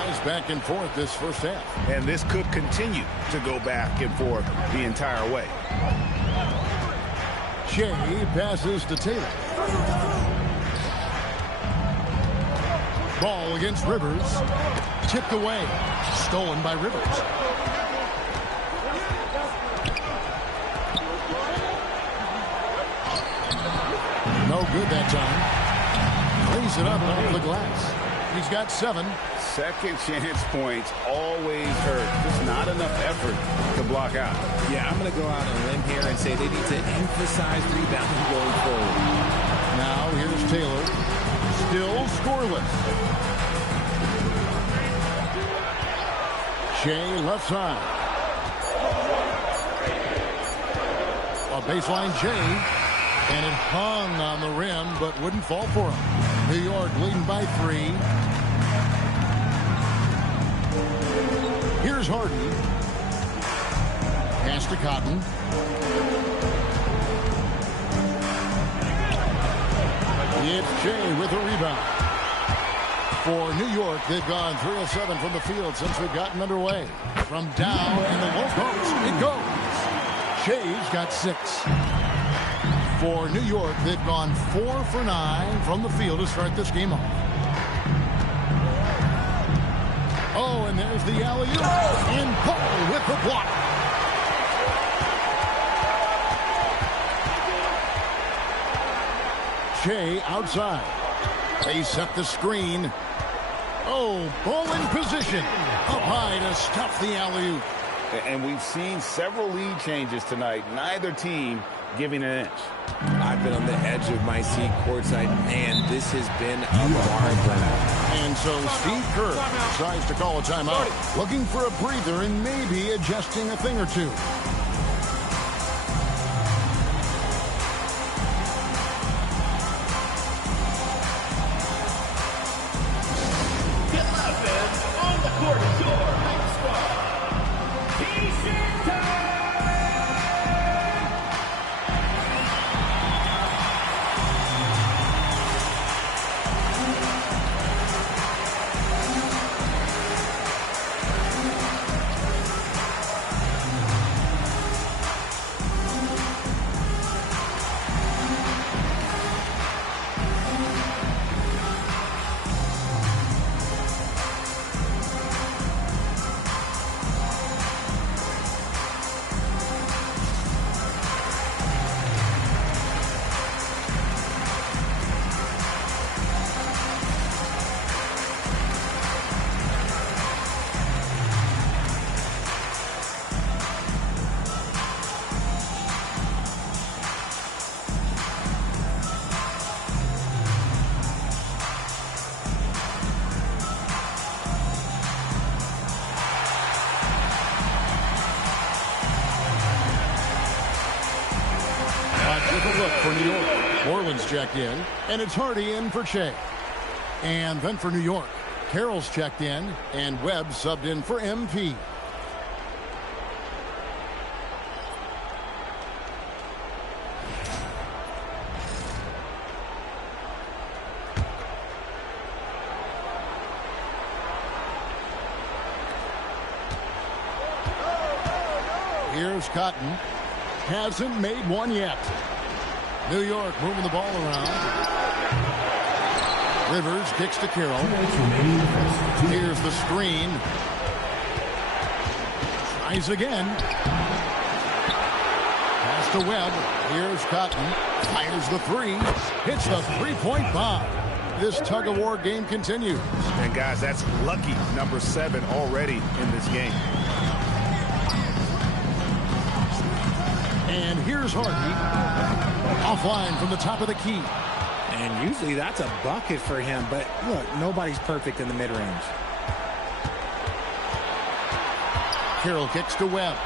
Guys back and forth this first half. And this could continue to go back and forth the entire way. Shea passes to Taylor. Ball against Rivers. Tipped away. Stolen by Rivers. No good that time. Lays it up over the glass. He's got 7. Second chance points always hurt. Just not enough effort to block out. Yeah, I'm going to go out on a limb here and say they need to emphasize rebounding going forward. Now here's Taylor. Still scoreless. Shea left side. A baseline Shea. And it hung on the rim, but wouldn't fall for him. New York leading by 3. Here's Harden. Pass to Cotton. It's Shea with a rebound. For New York, they've gone 3 of 7 from the field since we've gotten underway. From down in the low post, it goes. Shea's got 6. For New York, they've gone 4 for 9 from the field to start this game off. Oh, and there's the alley-oop. And Paul with the block. Shea outside. They set the screen. Oh, Ball in position. Up high to stuff the alley-oop. And we've seen several lead changes tonight. Neither team giving an inch. I've been on the edge of my seat courtside. Man, this has been a barn. And so Steve Kerr decides to call a timeout, looking for a breather and maybe adjusting a thing or two. Get loud, fans. On the court is your big squad. T-shirt time! Look for New York. Orland's checked in, and it's Hardy in for Shea. And then for New York, Carroll's checked in, and Webb subbed in for MP. Here's Cotton. Hasn't made one yet. New York moving the ball around. Rivers kicks to Carroll. Here's the screen. Tries again. to Webb. Here's Cotton. Fires the three. Hits the three-point bomb. This tug-of-war game continues. And, guys, that's lucky number 7 already in this game. And here's Hardy. Offline from the top of the key. And usually that's a bucket for him, but look, nobody's perfect in the mid-range. Carroll kicks to Webb.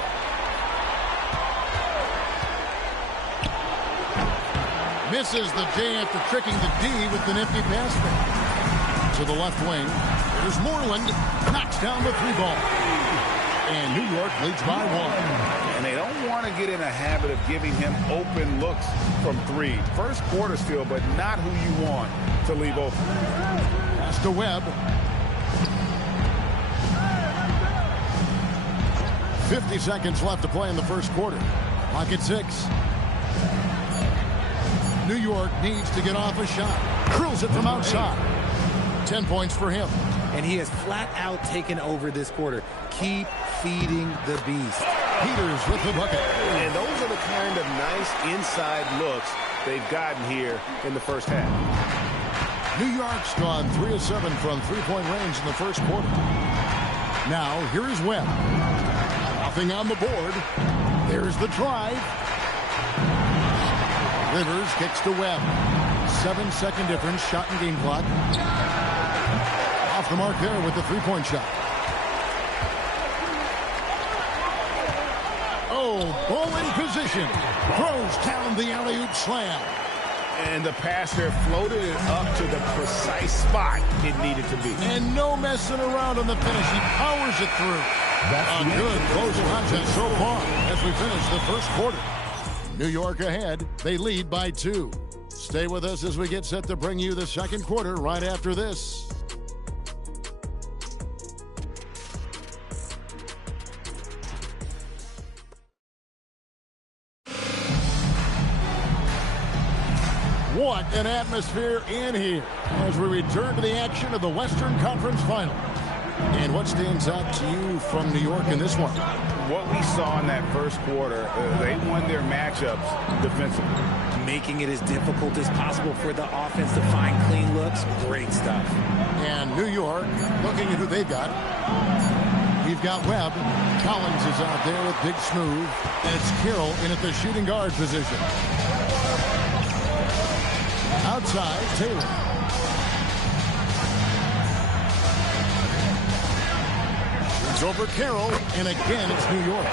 Misses the J after tricking the D with the nifty pass fake. To the left wing. There's Moreland. Knocks down the 3-ball. And New York leads by 1. And they don't want to get in a habit of giving him open looks from 3. First quarter still, but not who you want to leave open. Pass to Webb. 50 seconds left to play in the first quarter. Clock at 6. New York needs to get off a shot. Drills it from outside. 10 points for him. And he has flat out taken over this quarter. Keep feeding the beast. Peters with the bucket. And those are the kind of nice inside looks they've gotten here in the first half. New York's gone 3 of 7 from three-point range in the first quarter. Now, here is Webb. Nothing on the board. There's the drive. Rivers kicks to Webb. 7-second difference, shot and game clock. Off the mark there with the three-point shot. Oh, ball in position. Throws down the alley-oop slam. And the passer floated it up to the precise spot it needed to be. And no messing around on the finish. He powers it through. A good close contest so far as we finish the first quarter. New York ahead. They lead by 2. Stay with us as we get set to bring you the second quarter right after this. What an atmosphere in here as we return to the action of the Western Conference Final. And what stands out to you from New York in this one? What we saw in that first quarter, they won their matchups defensively. Making it as difficult as possible for the offense to find clean looks. Great stuff. And New York, looking at who they've got. We've got Webb. Collins is out there with Big Smooth. And it's Carroll in at the shooting guard position. Outside, Taylor. It's over Carroll, and again, it's New York.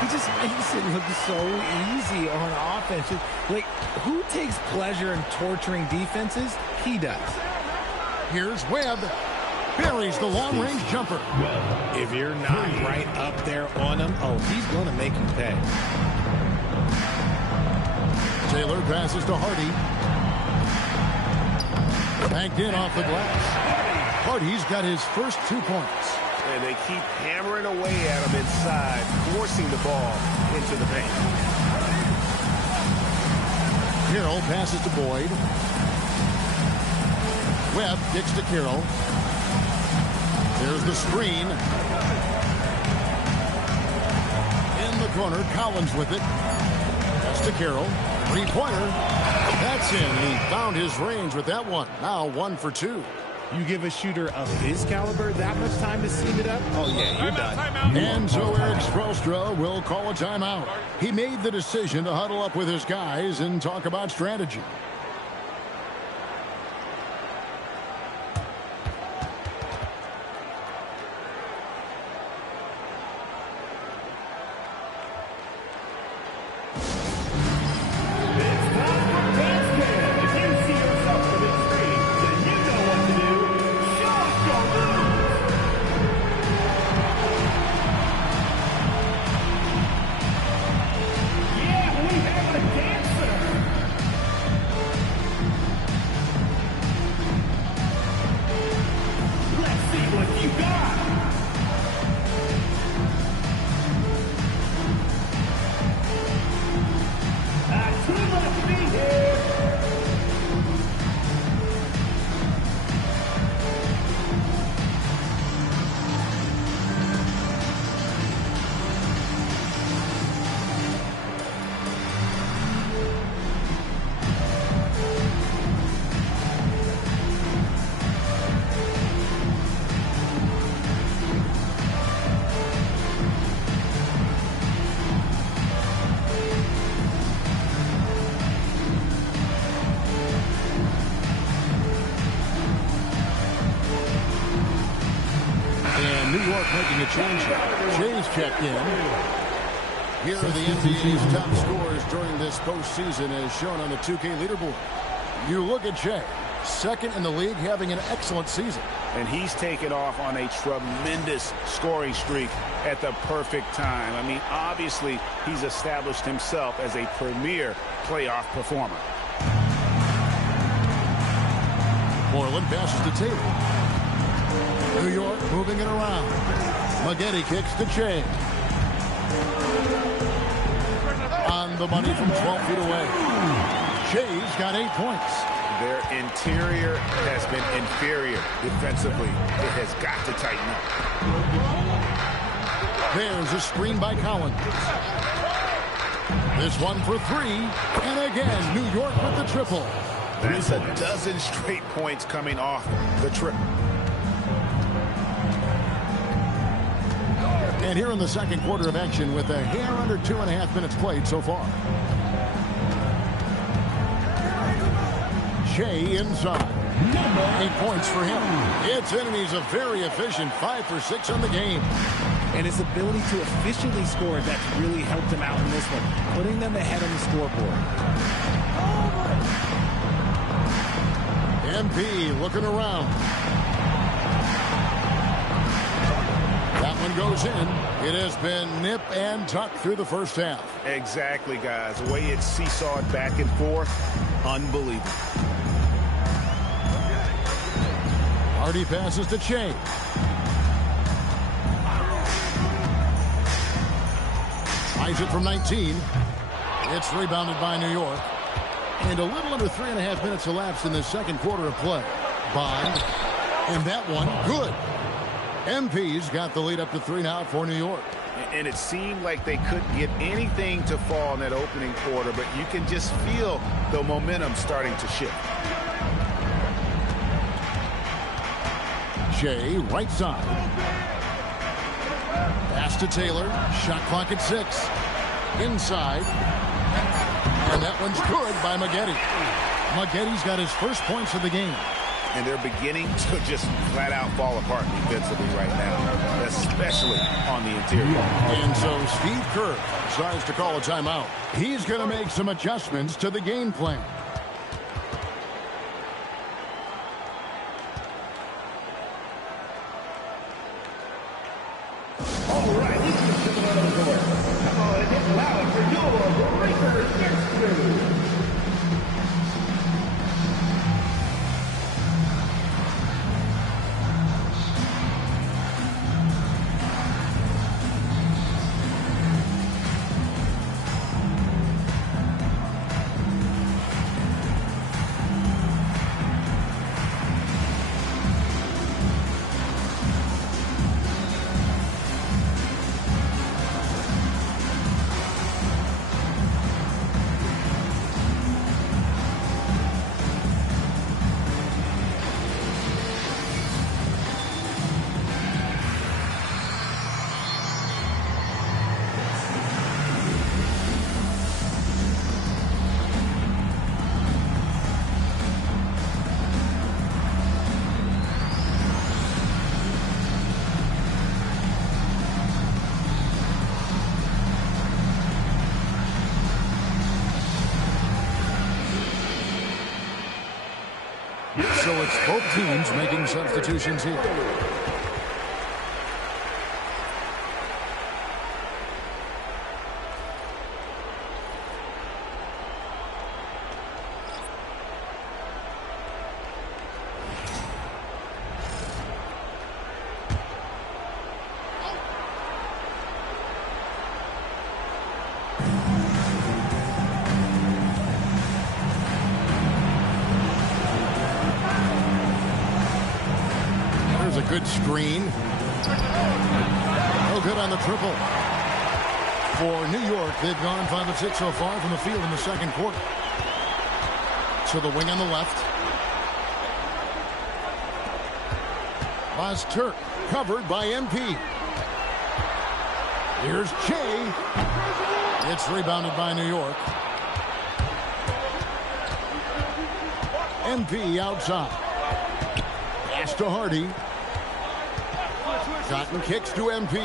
He just makes it look so easy on offense. Like, who takes pleasure in torturing defenses? He does. Here's Webb. Buries the long-range jumper. If you're not right up there on him, oh, he's going to make him pay. Taylor passes to Hardy. Banked in off the glass. Hardy's got his first 2 points. And they keep hammering away at him inside, forcing the ball into the paint. Carroll passes to Boyd. Webb kicks to Carroll. There's the screen. In the corner, Collins with it. That's to Carroll. Three-pointer. That's in. He found his range with that one. Now 1 for 2. You give a shooter of his caliber that much time to seam it up? Oh, yeah, you're done. And so Eric Spoelstra will call a timeout. He made the decision to huddle up with his guys and talk about strategy. York making a change here. Shay's checked in. Here are the NBA's top scorers during this postseason as shown on the 2K leaderboard. You look at Shea, second in the league, having an excellent season. And he's taken off on a tremendous scoring streak at the perfect time. I mean, obviously, he's established himself as a premier playoff performer. Moreland passes to Taylor. New York moving it around. Maggette kicks to Shea. On the money from 12 feet away. Shea's got 8 points. Their interior has been inferior defensively. It has got to tighten up. There's a screen by Collins. This one for 3. And again, New York with the triple. That's a dozen straight points coming off the triple. And here in the second quarter of action with a hair under 2.5 minutes played so far. Shea inside. 8 points for him. It's in, and he's a very efficient 5 for 6 on the game. And his ability to efficiently score, that's really helped him out in this one, putting them ahead on the scoreboard. MP looking around. That one goes in. It has been nip and tuck through the first half. Exactly, guys. The way it's seesawed back and forth, unbelievable. Hardy passes to Shea. Tries it from 19. It's rebounded by New York. And a little under 3.5 minutes elapsed in the second quarter of play. Bond. And that one, good. MP's got the lead up to 3 now for New York. And it seemed like they couldn't get anything to fall in that opening quarter, but you can just feel the momentum starting to shift. Shea, right side. Pass to Taylor. Shot clock at 6. Inside. And that one's good by Maggette. Maggette's got his first points of the game. And they're beginning to just flat out fall apart defensively right now, especially on the interior. And so Steve Kerr decides to call a timeout. He's going to make some adjustments to the game plan. All right, let's get to the court. Come on and get loud for your Breakers next crew. So it's both teams making substitutions here. Good screen. No good on the triple. For New York, they've gone 5 of 6 so far from the field in the second quarter. To the wing on the left. Baz Turk covered by MP. Here's Shea. It's rebounded by New York. MP outside. Pass to Hardy. Cotton kicks to MP.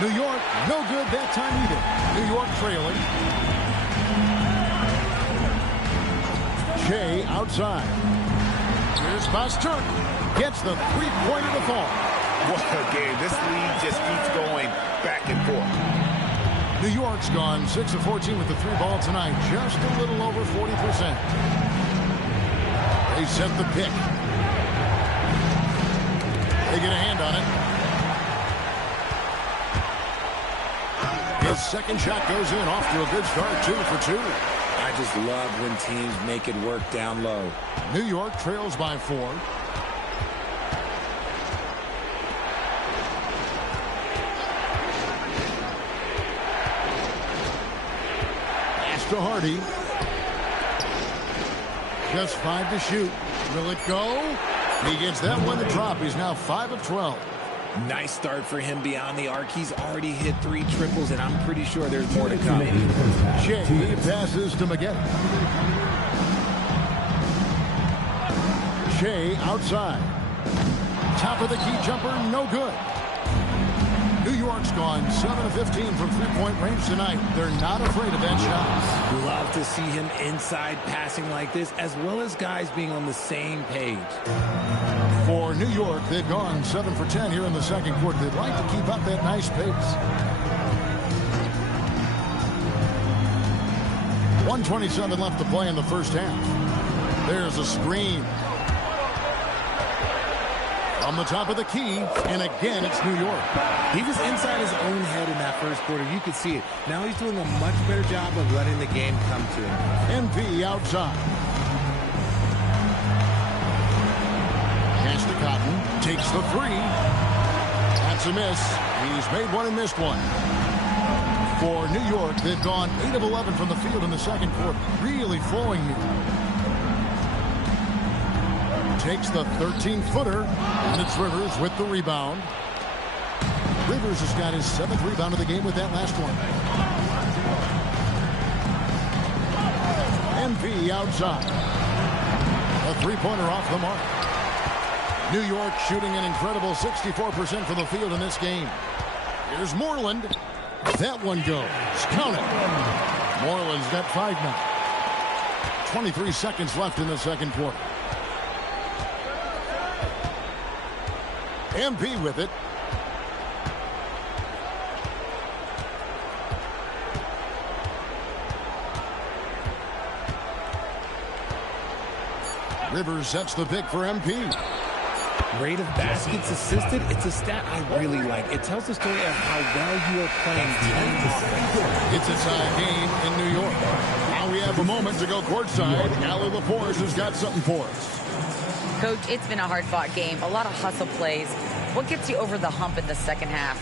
New York, no good that time either. New York trailing. Shea outside. Here's Buster. Gets the three-pointer to fall. What a game. This lead just keeps going back and forth. New York's gone 6 of 14 with the three ball tonight. Just a little over 40%. They set the pick. They get a hand on it. His second shot goes in, off to a good start, 2 for 2. I just love when teams make it work down low. New York trails by 4. Pass to Hardy. Just 5 to shoot. Will it go? He gets that one to drop. He's now 5 of 12. Nice start for him beyond the arc. He's already hit 3 triples, and I'm pretty sure there's more to come. Shea passes to Magetta. Shea outside. Top of the key jumper, no good. New York's gone 7 of 15 from three-point range tonight. They're not afraid of that shot. Love to see him inside passing like this, as well as guys being on the same page. For New York, they've gone 7 for 10 here in the second quarter. They'd like to keep up that nice pace. 1:27 left to play in the first half. There's a screen. On the top of the key, and again, it's New York. He was inside his own head in that first quarter. You could see it. Now he's doing a much better job of letting the game come to him. MP outside. Pass to Cotton. Takes the 3. That's a miss. He's made one and missed one. For New York, they've gone 8 of 11 from the field in the second quarter. Really flowing here. Takes the 13-footer, and it's Rivers with the rebound. Rivers has got his 7th rebound of the game with that last one. MP outside. A three-pointer off the mark. New York shooting an incredible 64% from the field in this game. Here's Moreland. That one goes. Count it. Moreland's got 5 now. 23 seconds left in the second quarter. MP with it. Rivers sets the pick for MP. Rate of baskets assisted, it's a stat I really like. It tells the story of how well you are playing. It's a tie game in New York. Now we have a moment to go courtside. Allie LaForce has got something for us. Coach, it's been a hard-fought game. A lot of hustle plays. What gets you over the hump in the second half?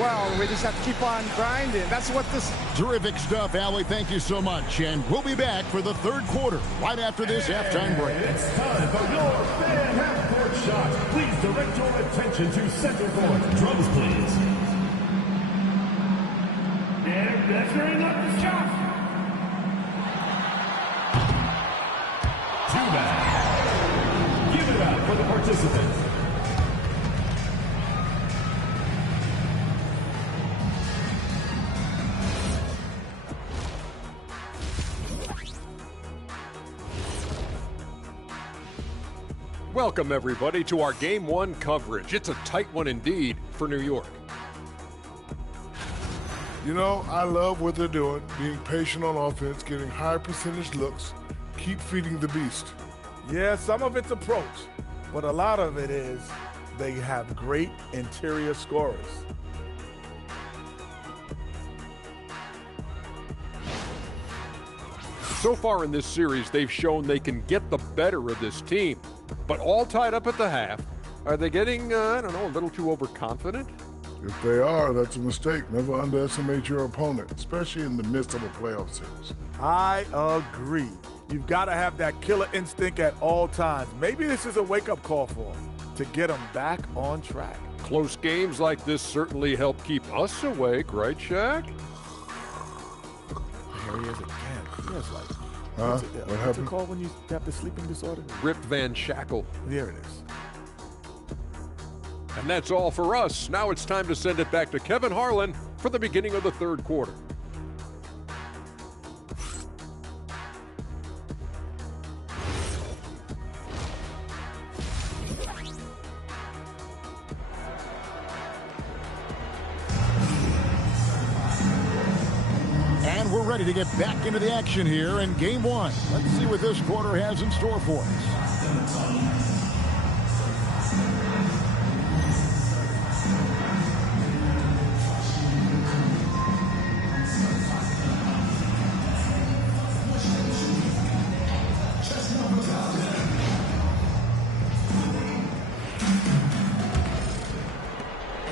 Well, we just have to keep on grinding. That's what this... Terrific stuff, Allie. Thank you so much. And we'll be back for the third quarter right after this halftime break. It's time for your fan half-court shot. Please direct your attention to center court. Drums, please. And measuring up the shot. Too bad. Give it up for the participants. Welcome, everybody, to our Game 1 coverage. It's a tight one indeed for New York. You know, I love what they're doing, being patient on offense, getting high percentage looks, keep feeding the beast. Yeah, some of it's approach, but a lot of it is they have great interior scorers. So far in this series, they've shown they can get the better of this team, but all tied up at the half. Are they getting, I don't know, a little too overconfident? If they are, that's a mistake. Never underestimate your opponent, especially in the midst of a playoff series. I agree. You've got to have that killer instinct at all times. Maybe this is a wake-up call for them to get them back on track. Close games like this certainly help keep us awake, right, Shaq? Here he is again. He has like, what happened? it called when you have the sleeping disorder? Rip Van Shackle. There it is. And that's all for us. Now it's time to send it back to Kevin Harlan for the beginning of the third quarter. And we're ready to get back into the action here in game one. Let's see what this quarter has in store for us.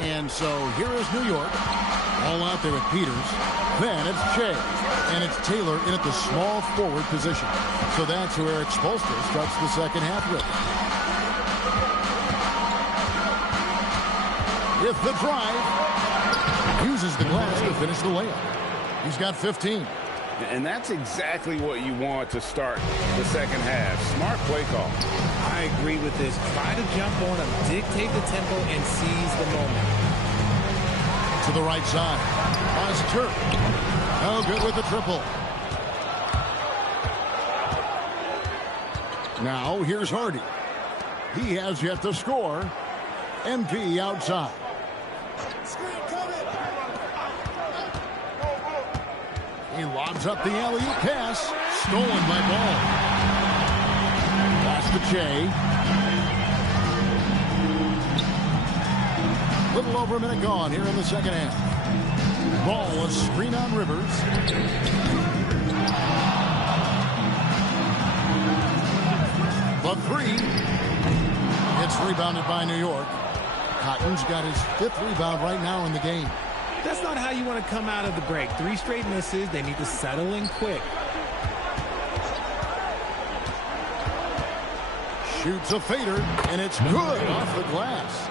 And so here is New York. All out there with Peters. Then it's Shea. And it's Taylor in at the small forward position. So that's who Eric Spoelstra starts the second half with. With the drive. Uses the glass to finish the layup. He's got 15. And that's exactly what you want to start the second half. Smart play call. I agree with this. Try to jump on him, dictate the tempo, and seize the moment. To the right side. Finds Turk. No good with the triple. Now here's Hardy. He has yet to score. MP outside. He lobs up the alley-oop pass. Stolen by Ball. Pass to Shea. Little over a minute gone here in the second half. Ball, a screen on Rivers. The three. It's rebounded by New York. Cotton's got his 5th rebound right now in the game. That's not how you want to come out of the break. 3 straight misses. They need to settle in quick. Shoots a fader, and it's good off the glass.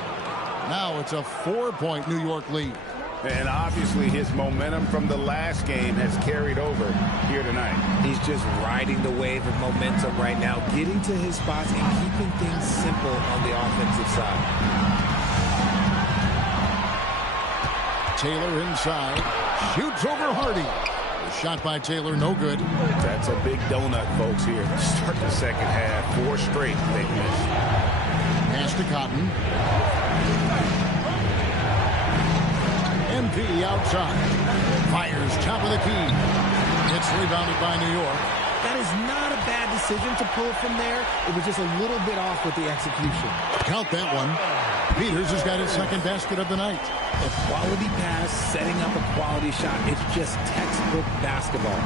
Now it's a 4-point New York lead. And obviously his momentum from the last game has carried over here tonight. He's just riding the wave of momentum right now, getting to his spots and keeping things simple on the offensive side. Taylor inside. Shoots over Hardy. The shot by Taylor, no good. That's a big donut, folks, here. Start the second half. 4 straight big miss. Pass to Cotton. MP outside. Fires top of the key. It's rebounded by New York. That is not a bad decision to pull it from there. It was just a little bit off with the execution. Count that one. Peters has got his 2nd basket of the night. A quality pass, setting up a quality shot. It's just textbook basketball.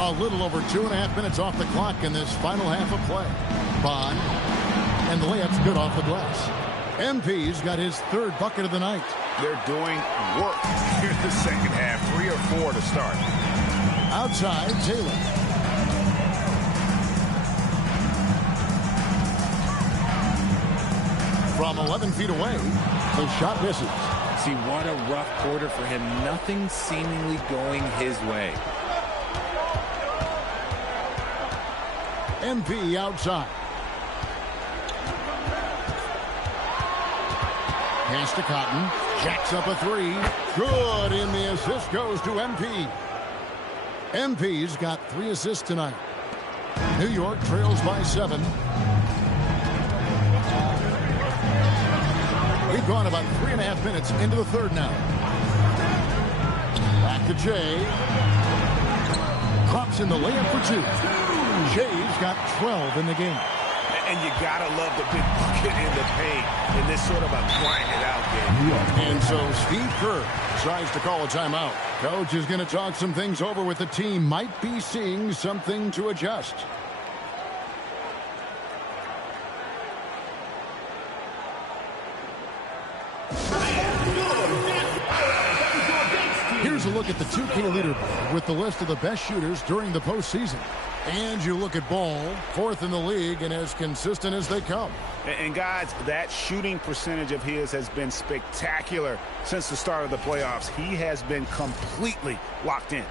A little over 2.5 minutes off the clock in this final half of play. Bond. And the layup's good off the glass. MP's got his 3rd bucket of the night. They're doing work here in the second half. 3 or 4 to start. Outside, Taylor. From 11 feet away, the shot misses. See, what a rough quarter for him. Nothing seemingly going his way. MP outside. Pass to Cotton. Jacks up a 3. Good, and the assist goes to MP. MP's got 3 assists tonight. New York trails by 7. We've gone about 3.5 minutes into the third now. Back to Jay. Drops in the layup for 2. Jay's got 12 in the game. And you got to love the big bucket in the paint in this sort of a grind-it-out game. And so Steve Kerr decides to call a timeout. Coach is going to talk some things over with the team. Might be seeing something to adjust. Here's a look at the 2K leaderboard with the list of the best shooters during the postseason. And you look at Ball, 4th in the league and as consistent as they come. And guys, that shooting percentage of his has been spectacular since the start of the playoffs. He has been completely locked in.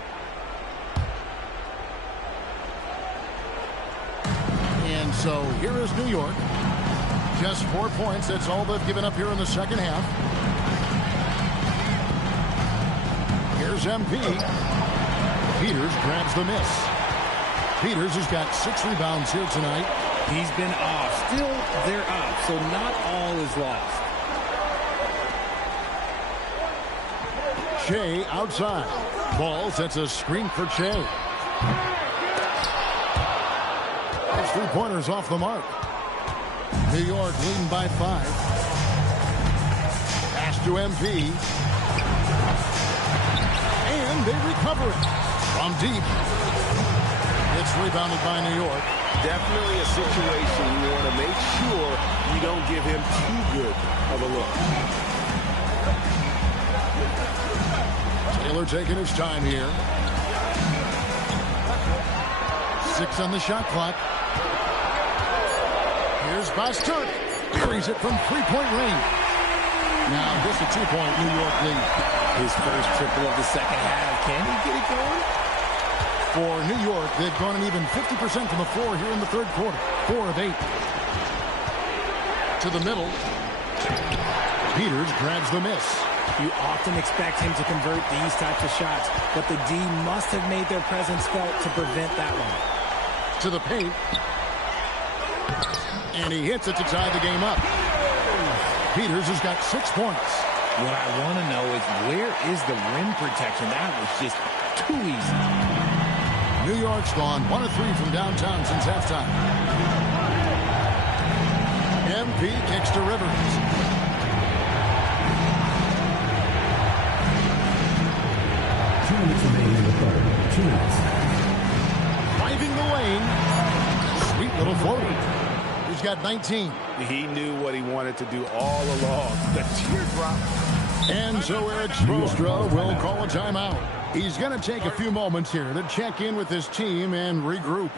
And So here is New York. Just 4 points. That's all they've given up here in the second half. Here's MP. Peters grabs the miss. Peters has got 6 rebounds here tonight. He's been off. Still, they're up, so not all is lost. Shea outside. Ball sets a screen for Shea. His three-pointers off the mark. New York leading by 5. Pass to MP. And they recover it from deep. It's rebounded by New York. Definitely a situation you want to make sure you don't give him too good of a look. Taylor taking his time here. 6 on the shot clock. Here's Basturk. Buries it from three-point range. Now just a 2-point New York lead. His first triple of the second half. Can he get it going? For New York, they've gone an even 50% from the floor here in the third quarter. 4 of 8. To the middle. Peters grabs the miss. You often expect him to convert these types of shots, but the D must have made their presence felt to prevent that one. To the paint. And he hits it to tie the game up. Peters has got 6 points. What I want to know is where is the rim protection? That was just too easy. New York's gone 1 of 3 from downtown since halftime. MP kicks to Rivers. Driving the lane. Sweet little floater. He's got 19. He knew what he wanted to do all along. The teardrop. And so Eric Spoelstra will call a timeout. He's going to take a few moments here to check in with his team and regroup.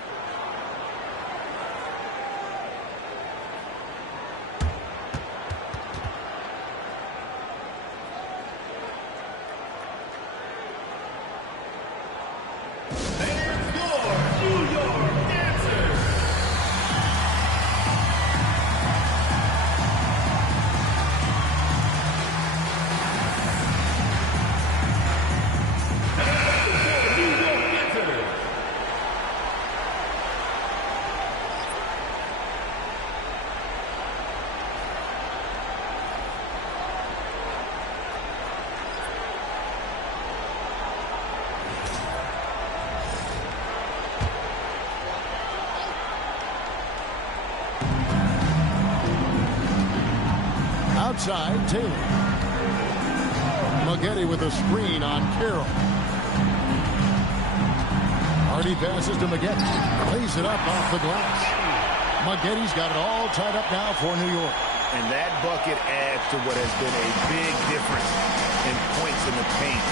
Outside, Taylor. Maggette with a screen on Carroll. Hardy passes to Maggette. Lays it up off the glass. Maggette's got it all tied up now for New York. And that bucket adds to what has been a big difference in points in the paint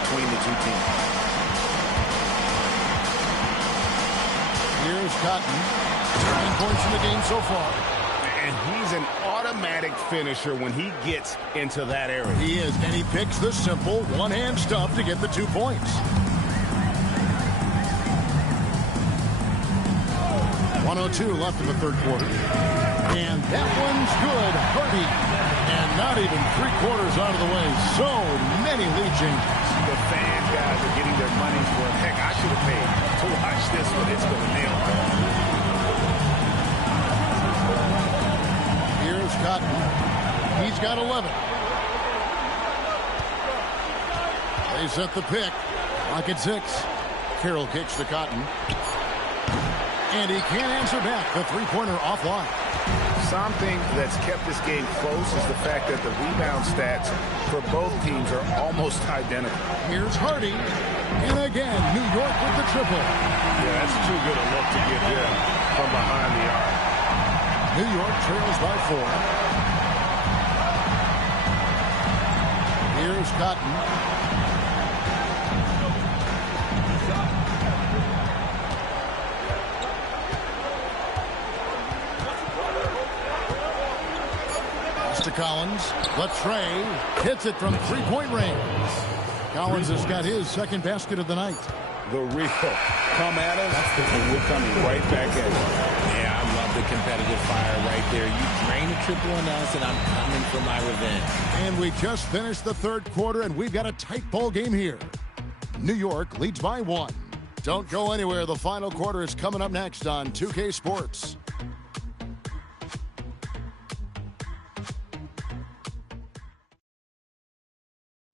between the two teams. Here's Cotton. 9 points in the game so far. And he's an automatic finisher when he gets into that area. He is, and he picks the simple one-hand stuff to get the 2 points. 1:02 left in the third quarter. And that one's good. Hardy. And not even 3/4 out of the way. So many lead changes. The fans, guys, are getting their money's worth. Heck, I should have paid to watch this one. It's going to nail it. Here's Cotton. He's got 11. They set the pick. Lock at 6. Carroll kicks to Cotton. And he can't answer back. The three-pointer offline. Something that's kept this game close is the fact that the rebound stats for both teams are almost identical. Here's Hardy. And again, New York with the triple. Yeah, that's too good a look to give him from behind the arc. New York trails by 4. Here's Cotton. Pass to Collins. Latre hits it from three-point range. Collins has got his second basket of the night. The real come at us, and we're coming right back at it. Yeah, I love the competitive fire right there. You drain a triple on us, and I'm coming for my revenge. And we just finished the third quarter, and we've got a tight ball game here. New York leads by 1. Don't go anywhere. The final quarter is coming up next on 2K Sports.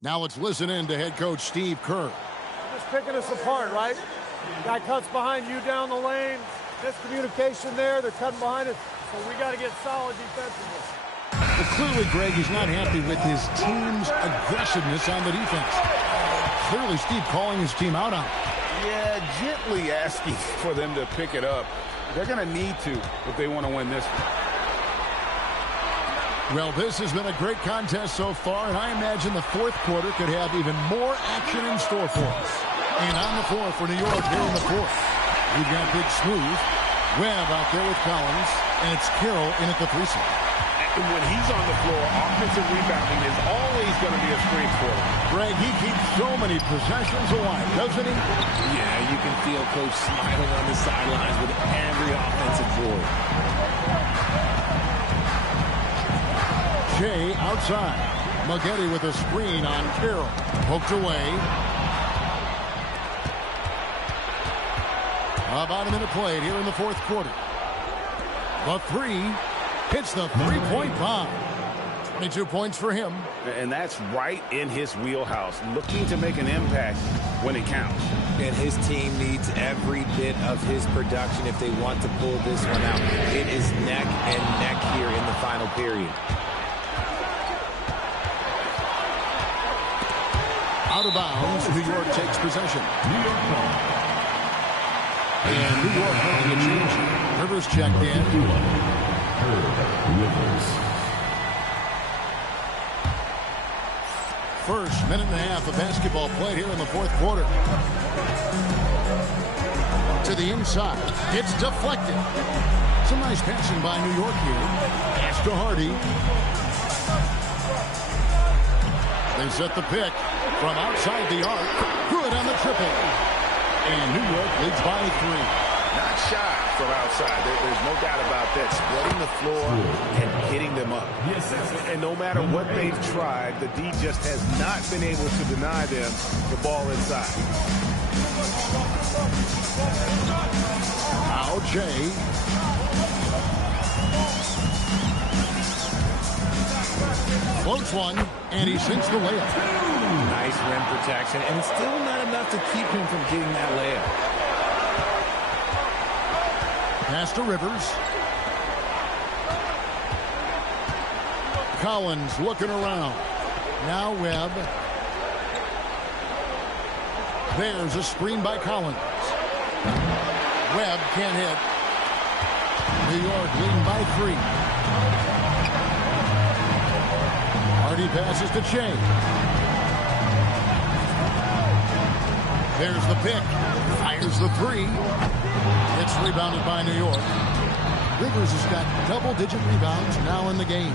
Now let's listen in to head coach Steve Kerr. Just picking us apart, right? Guy cuts behind you down the lane. Miscommunication there. They're cutting behind us. So we got to get solid defensively. But clearly, Greg, he's not happy with his team's aggressiveness on the defense. Clearly, Steve calling his team out on it. Yeah, gently asking for them to pick it up. They're going to need to if they want to win this one. Well, this has been a great contest so far, and I imagine the fourth quarter could have even more action in store for us. And on the floor for New York here in the fourth, we've got Big Smooth, Webb out there with Collins, and it's Carroll in at the 3-side. And when he's on the floor, offensive rebounding is always going to be a strength for him. Greg, he keeps so many possessions alive, doesn't he? Yeah, you can feel Coach smiling on the sidelines with every offensive board. Jay outside. Maggette with a screen on Carroll. Poked away. About a minute played here in the fourth quarter. The 3 hits the three-point bomb. 22 points for him. And that's right in his wheelhouse, looking to make an impact when it counts. And his team needs every bit of his production if they want to pull this one out. It is neck and neck here in the final period. Out of bounds, New York takes possession. New York ball. And New York making a change. Rivers checked in. Rivers. First minute and a half of basketball played here in the fourth quarter. To the inside. It's deflected. Some nice passing by New York here. Pass to Hardy. They set the pick from outside the arc. Good on the triple. And New York leads by 3. Not shy from outside. There's no doubt about that. Spreading the floor and hitting them up. And no matter what they've tried, the D just has not been able to deny them the ball inside. Now Jay. Floats one, and he sinks the layup. Nice rim protection, and still not enough to keep him from getting that layup. Pass to Rivers. Collins looking around. Now Webb. There's a screen by Collins. Webb can't hit. New York leading by 3. Hardy passes to Che. There's the pick. Fires the 3. It's rebounded by New York. Rivers has got double-digit rebounds now in the game.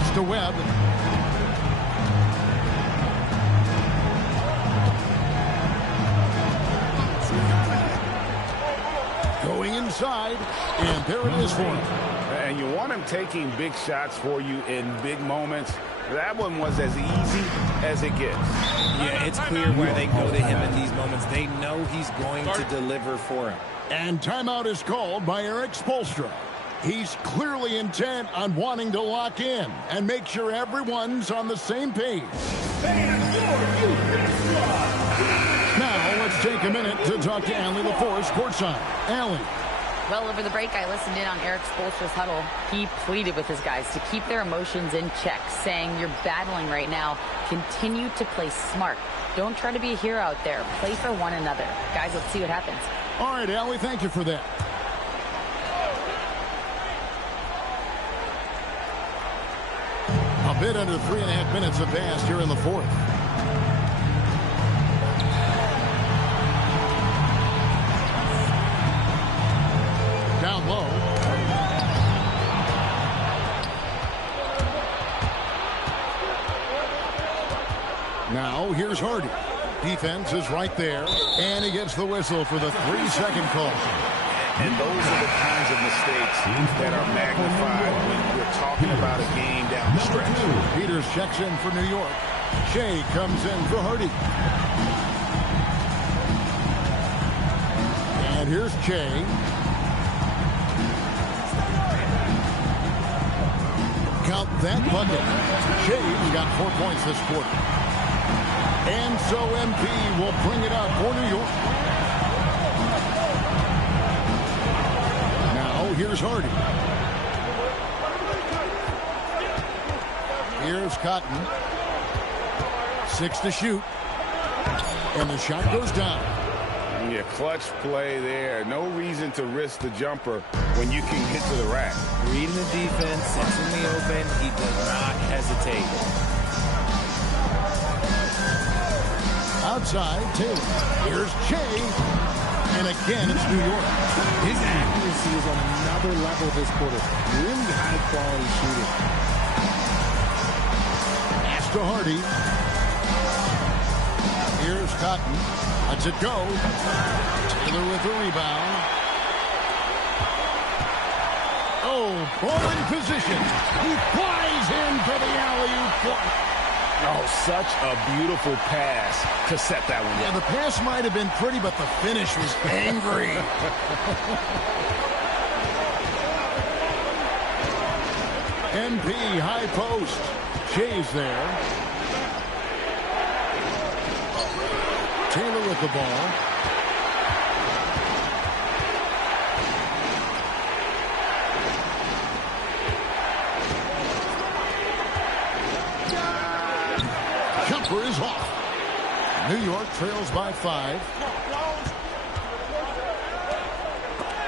It's to Webb. Going inside, and there it is for him. And you want him taking big shots for you in big moments. That one was as easy as it gets. Yeah, it's clear where they go to him in these moments. They know he's going to deliver for him. And timeout is called by Eric Spoelstra. He's clearly intent on wanting to lock in and make sure everyone's on the same page. Now let's take a minute to talk to Allie LaForce courtside. Allie. Well, over the break, I listened in on Eric Spoelstra's huddle. He pleaded with his guys to keep their emotions in check, saying, you're battling right now. Continue to play smart. Don't try to be a hero out there. Play for one another. Guys, let's see what happens. All right, Allie, thank you for that. A bit under 3.5 minutes have passed here in the fourth. Down low. Now here's Hardy. Defense is right there, and he gets the whistle for the 3-second call. And those are the kinds of mistakes that are magnified when we're talking about a game down the stretch. Peters checks in for New York. Shea comes in for Hardy. And here's Shea. Count that bucket. Shea's got 4 points this quarter. And so MP will bring it up for New York. Now here's Hardy. Here's Cotton. 6 to shoot. And the shot goes down. Yeah, clutch play there. No reason to risk the jumper when you can get to the rack. Reading the defense, it's in the open. He does not hesitate. Outside, Taylor. Here's Shea. And again, it's New York. His accuracy is on another level this quarter. Really high-quality shooting. Pass to Hardy. Here's Cotton. Lets it go. Taylor with the rebound. Oh, ball in position. He flies in for the alley-oop block. Oh, such a beautiful pass to set that one. Yeah, the pass might have been pretty, but the finish was angry. MP high post. Shea's there. Taylor with the ball. Jumper is off. New York trails by 5.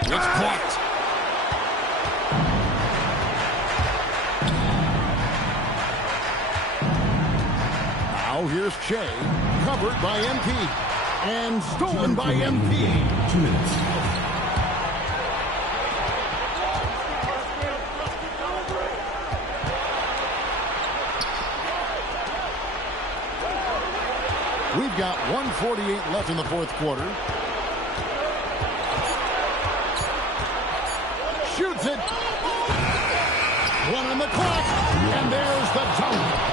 It's blocked. Now here's Shea. Covered by MP. And stolen by MP. 2 minutes. We've got 1:48 left in the fourth quarter. Shoots it. 1 on the clock. And there's the dunk.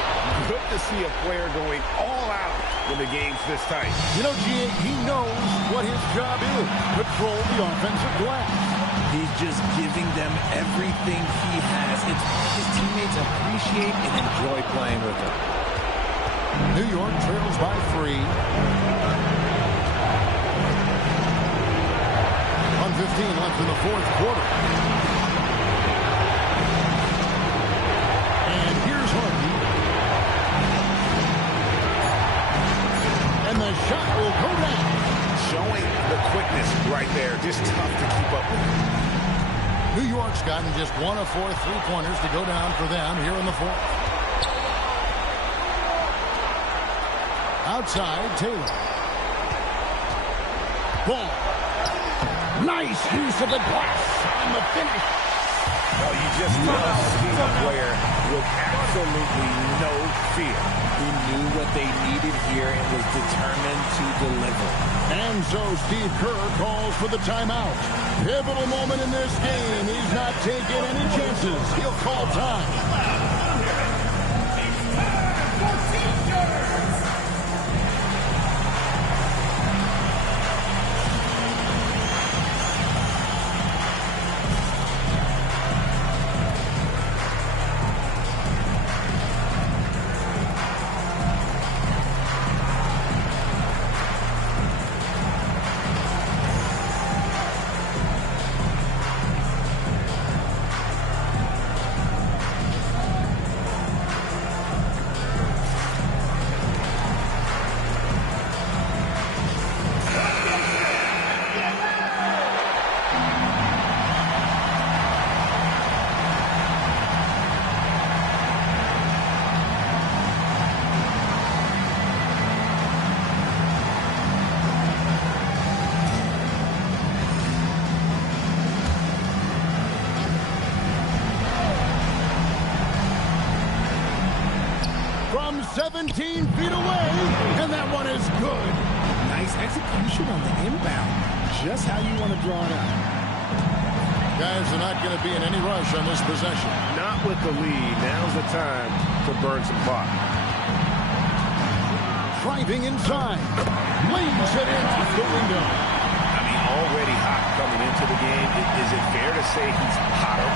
Good to see a player going all out when the game's this tight. You know, G.A., he knows what his job is. Control the offensive glass. He's just giving them everything he has. It's what his teammates appreciate and enjoy playing with him. New York trails by 3. 1:15 left in the fourth quarter. And here's Hardy. And the shot will go down. Showing the quickness right there. Just tough to keep up with. New York's gotten just 1 of 4 3-pointers to go down for them here in the fourth. Outside, Taylor. Ball. Nice use of the glass on the finish. Oh, you just love seeing a player with absolutely no fear. He knew what they needed here and was determined to deliver. And so Steve Kerr calls for the timeout. Pivotal moment in this game. He's not taking any chances. He'll call time. From 17 feet away, and that one is good. Nice execution on the inbound. Just how you want to draw it out. Guys are not going to be in any rush on this possession. Not with the lead. Now's the time to burn some clock. Driving inside. Lays it in off the window. I mean, already hot coming into the game. Is it fair to say he's hotter?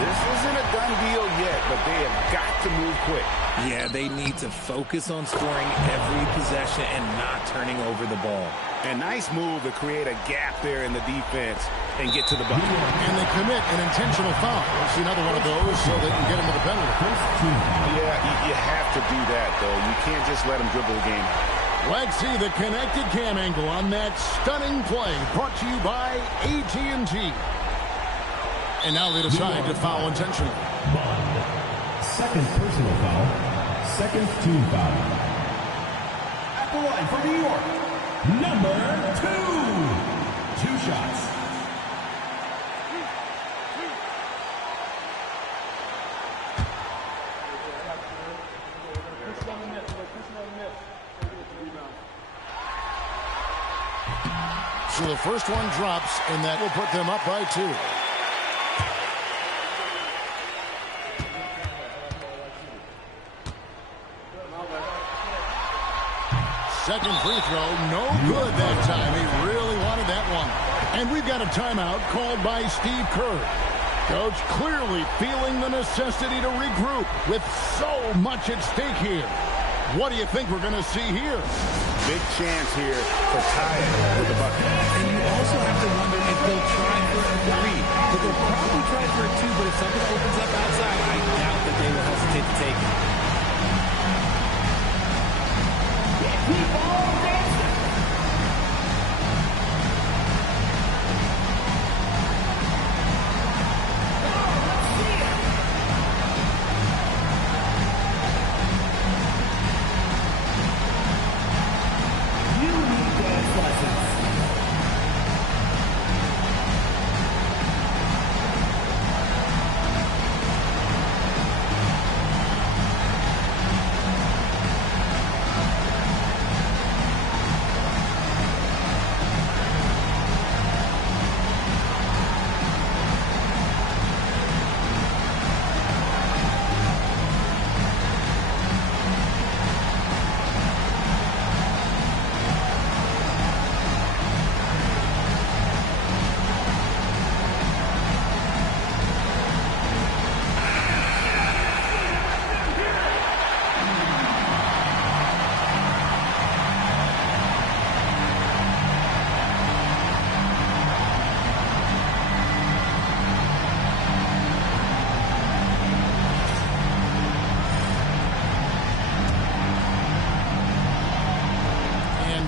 This isn't a done deal yet, but they have got to move quick. Yeah, they need to focus on scoring every possession and not turning over the ball. A nice move to create a gap there in the defense and get to the bucket. And they commit an intentional foul. We'll see another one of those so they can get into the penalty. Yeah, you have to do that, though. You can't just let them dribble the game. Let's see the connected cam angle on that stunning play brought to you by AT&T. And now they decide to foul intentionally. Second personal foul. Second team foul. At the line for New York, number 2. 2 shots. So the first one drops, and that will put them up by 2. Second free throw, no good that time. He really wanted that one. And we've got a timeout called by Steve Kerr. Coach clearly feeling the necessity to regroup with so much at stake here. What do you think we're going to see here? Big chance here for tying with the bucket. And you also have to wonder if they'll try for a 3. But they'll probably try for a 2, but if something opens up outside, I doubt that they will hesitate to take it.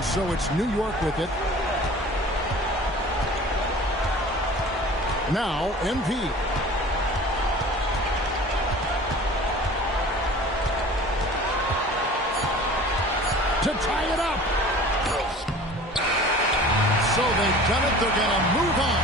So it's New York with it. Now, MP. To tie it up. So they've done it. They're going to move on.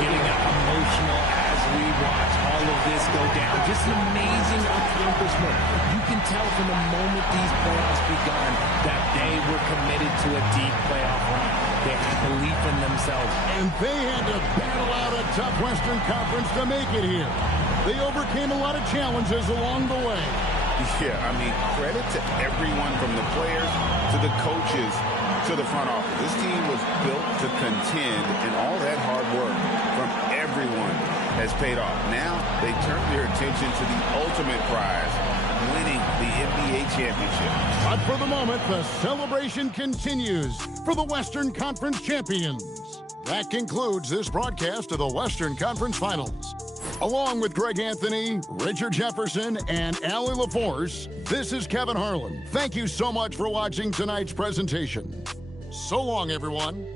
Getting emotional as we watch all of this go down. Just an amazing accomplishment. You can tell from the moment these playoffs begun that they were committed to a deep playoff run. They had belief in themselves. And they had to battle out a tough Western Conference to make it here. They overcame a lot of challenges along the way. Yeah, I mean, credit to everyone from the players to the coaches to the front office. This team was built to contend, and all that hard work from everyone has paid off. Now they turn their attention to the ultimate prize, winning the NBA championship. But for the moment, the celebration continues for the Western Conference champions. That concludes this broadcast of the Western Conference Finals. Along with Greg Anthony, Richard Jefferson, and Allie LaForce, this is Kevin Harlan. Thank you so much for watching tonight's presentation. So long, everyone.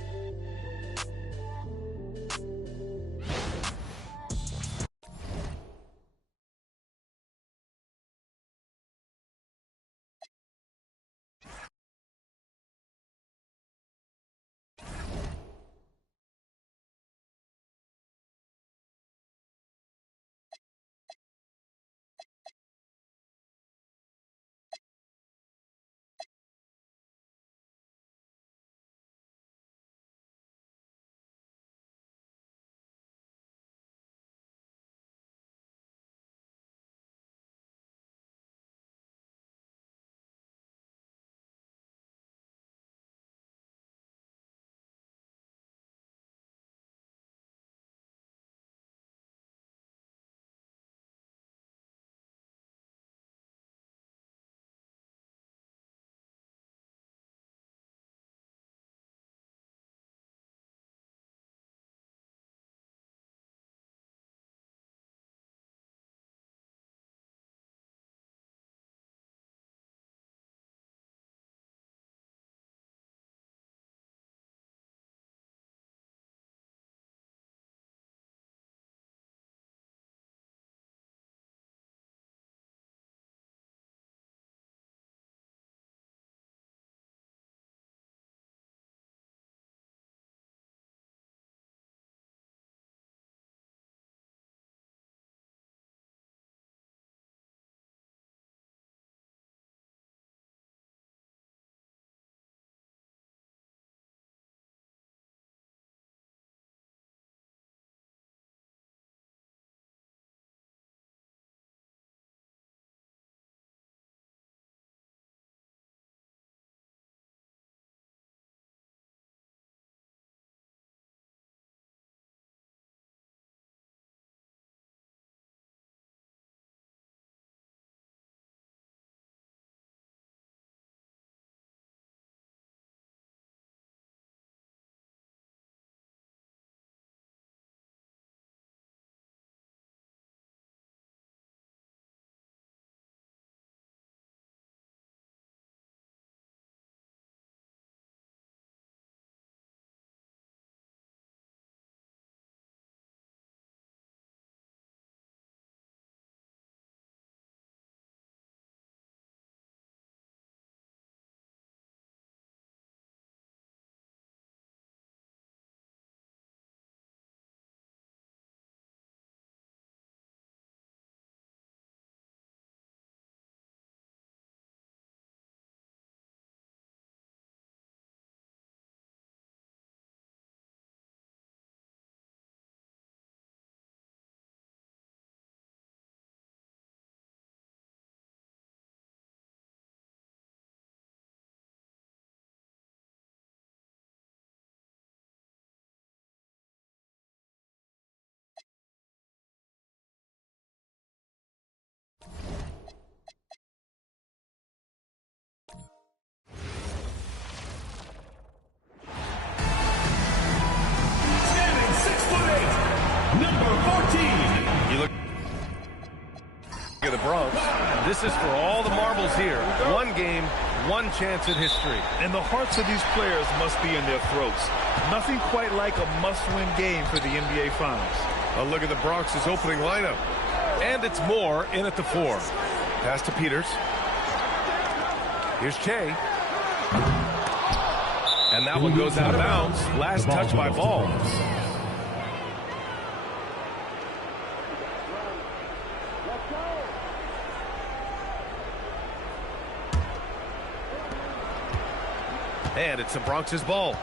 This is for all the marbles here. One game, one chance at history. And the hearts of these players must be in their throats. Nothing quite like a must-win game for the NBA Finals. A look at the Bronx' opening lineup. And it's Moore in at the 4. Pass to Peters. Here's Che. And that one goes out of bounds. Last touch by Ball. And it's the Bronx's ball.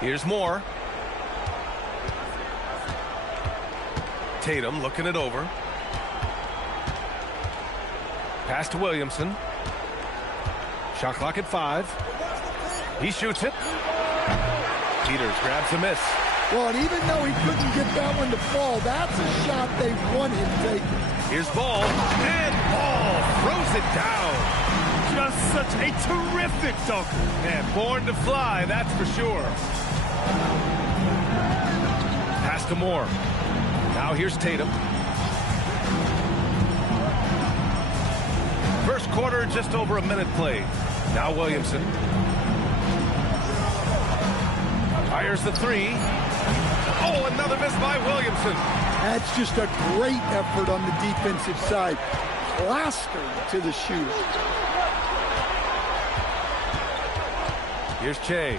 Here's Moore. Tatum looking it over. Pass to Williamson. Shot clock at 5. He shoots it. Peters grabs a miss. Well, and even though he couldn't get that one to fall, that's a shot they want him taking. Here's Ball. And Ball throws it down. Just such a terrific dunker. And born to fly, that's for sure. Pass to Moore. Now here's Tatum. First quarter, just over a minute played. Now Williamson. Fires the 3. Oh, another miss by Williamson. That's just a great effort on the defensive side. Plastered to the shooter. Here's Che.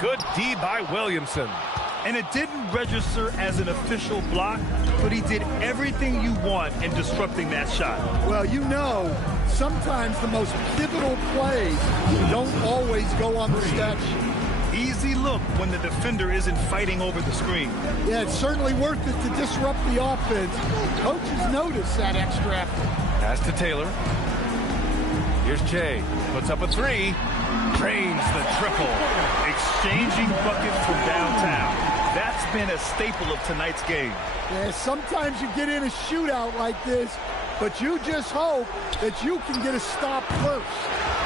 Good D by Williamson. And it didn't register as an official block, but he did everything you want in disrupting that shot. Well, you know, sometimes the most pivotal plays don't always go on the stat sheet. Easy look when the defender isn't fighting over the screen. Yeah, it's certainly worth it to disrupt the offense. Coaches notice that extra effort. Pass to Taylor. Here's Che. Puts up a 3. Drains the triple. Exchanging buckets from downtown. That's been a staple of tonight's game. Yeah, sometimes you get in a shootout like this, but you just hope that you can get a stop first.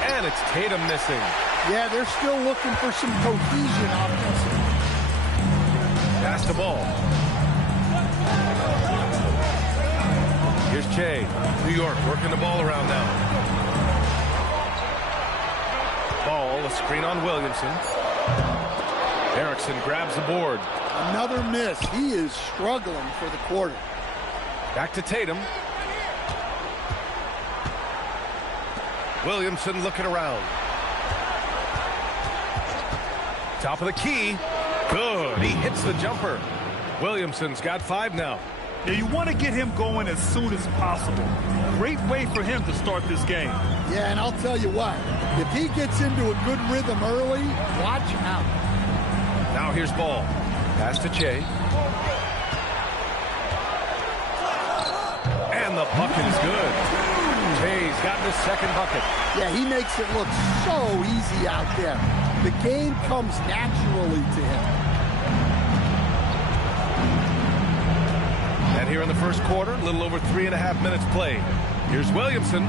And it's Tatum missing. Yeah, they're still looking for some cohesion offensively. Pass the ball. Here's Che. New York working the ball around now. Ball, a screen on Williamson. Erickson grabs the board. Another miss. He is struggling for the quarter. Back to Tatum. Williamson looking around. Top of the key. Good. He hits the jumper. Williamson's got 5 now. Yeah, you want to get him going as soon as possible. Great way for him to start this game. Yeah, and I'll tell you what. If he gets into a good rhythm early, watch out. Now here's Ball. Pass to Che. And the bucket is good. Che's gotten his second bucket. Yeah, he makes it look so easy out there. The game comes naturally to him. And here in the first quarter, a little over 3.5 minutes played. Here's Williamson.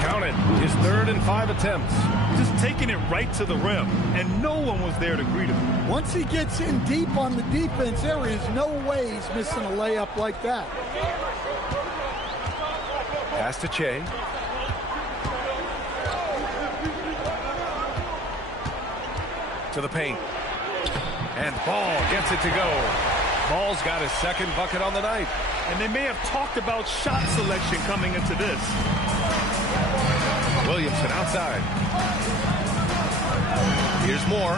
Count it. His 3rd and 5 attempts. Just taking it right to the rim, and no one was there to greet him. Once he gets in deep on the defense, there is no way he's missing a layup like that. Pass to Che. To the paint. And Ball gets it to go. Ball's got his second bucket on the night. And they may have talked about shot selection coming into this. Williamson outside. Here's Moore.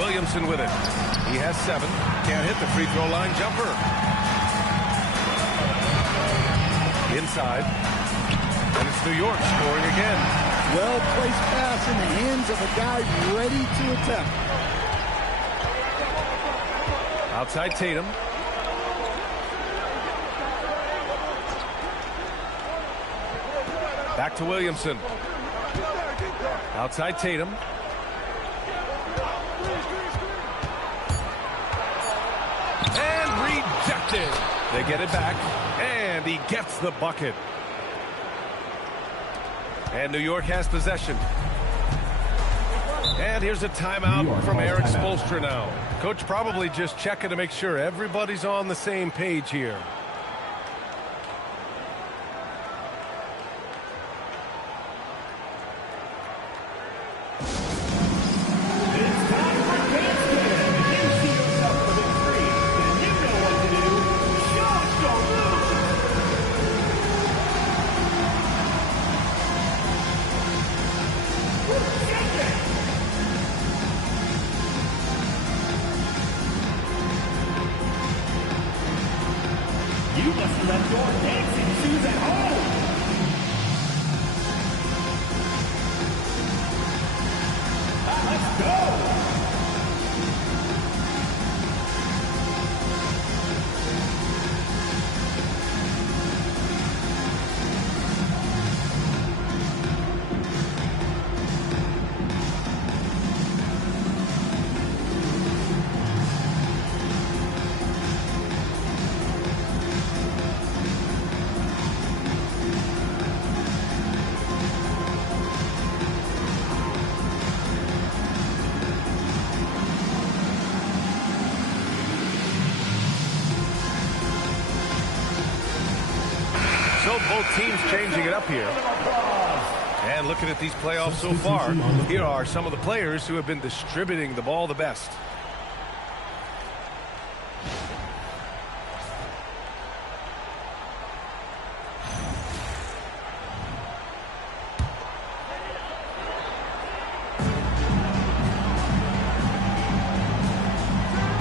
Williamson with it. He has 7. Can't hit the free throw line jumper. Inside. And it's New York scoring again. Well-placed pass in the hands of a guy ready to attempt. Outside Tatum. Back to Williamson. Outside Tatum. And rejected. They get it back. And he gets the bucket. And New York has possession. And here's a timeout from Eric Spoelstra now. Coach probably just checking to make sure everybody's on the same page here. You must have left your dancing shoes at home. Let's go. So both teams changing it up here. And looking at these playoffs so far, here are some of the players who have been distributing the ball the best.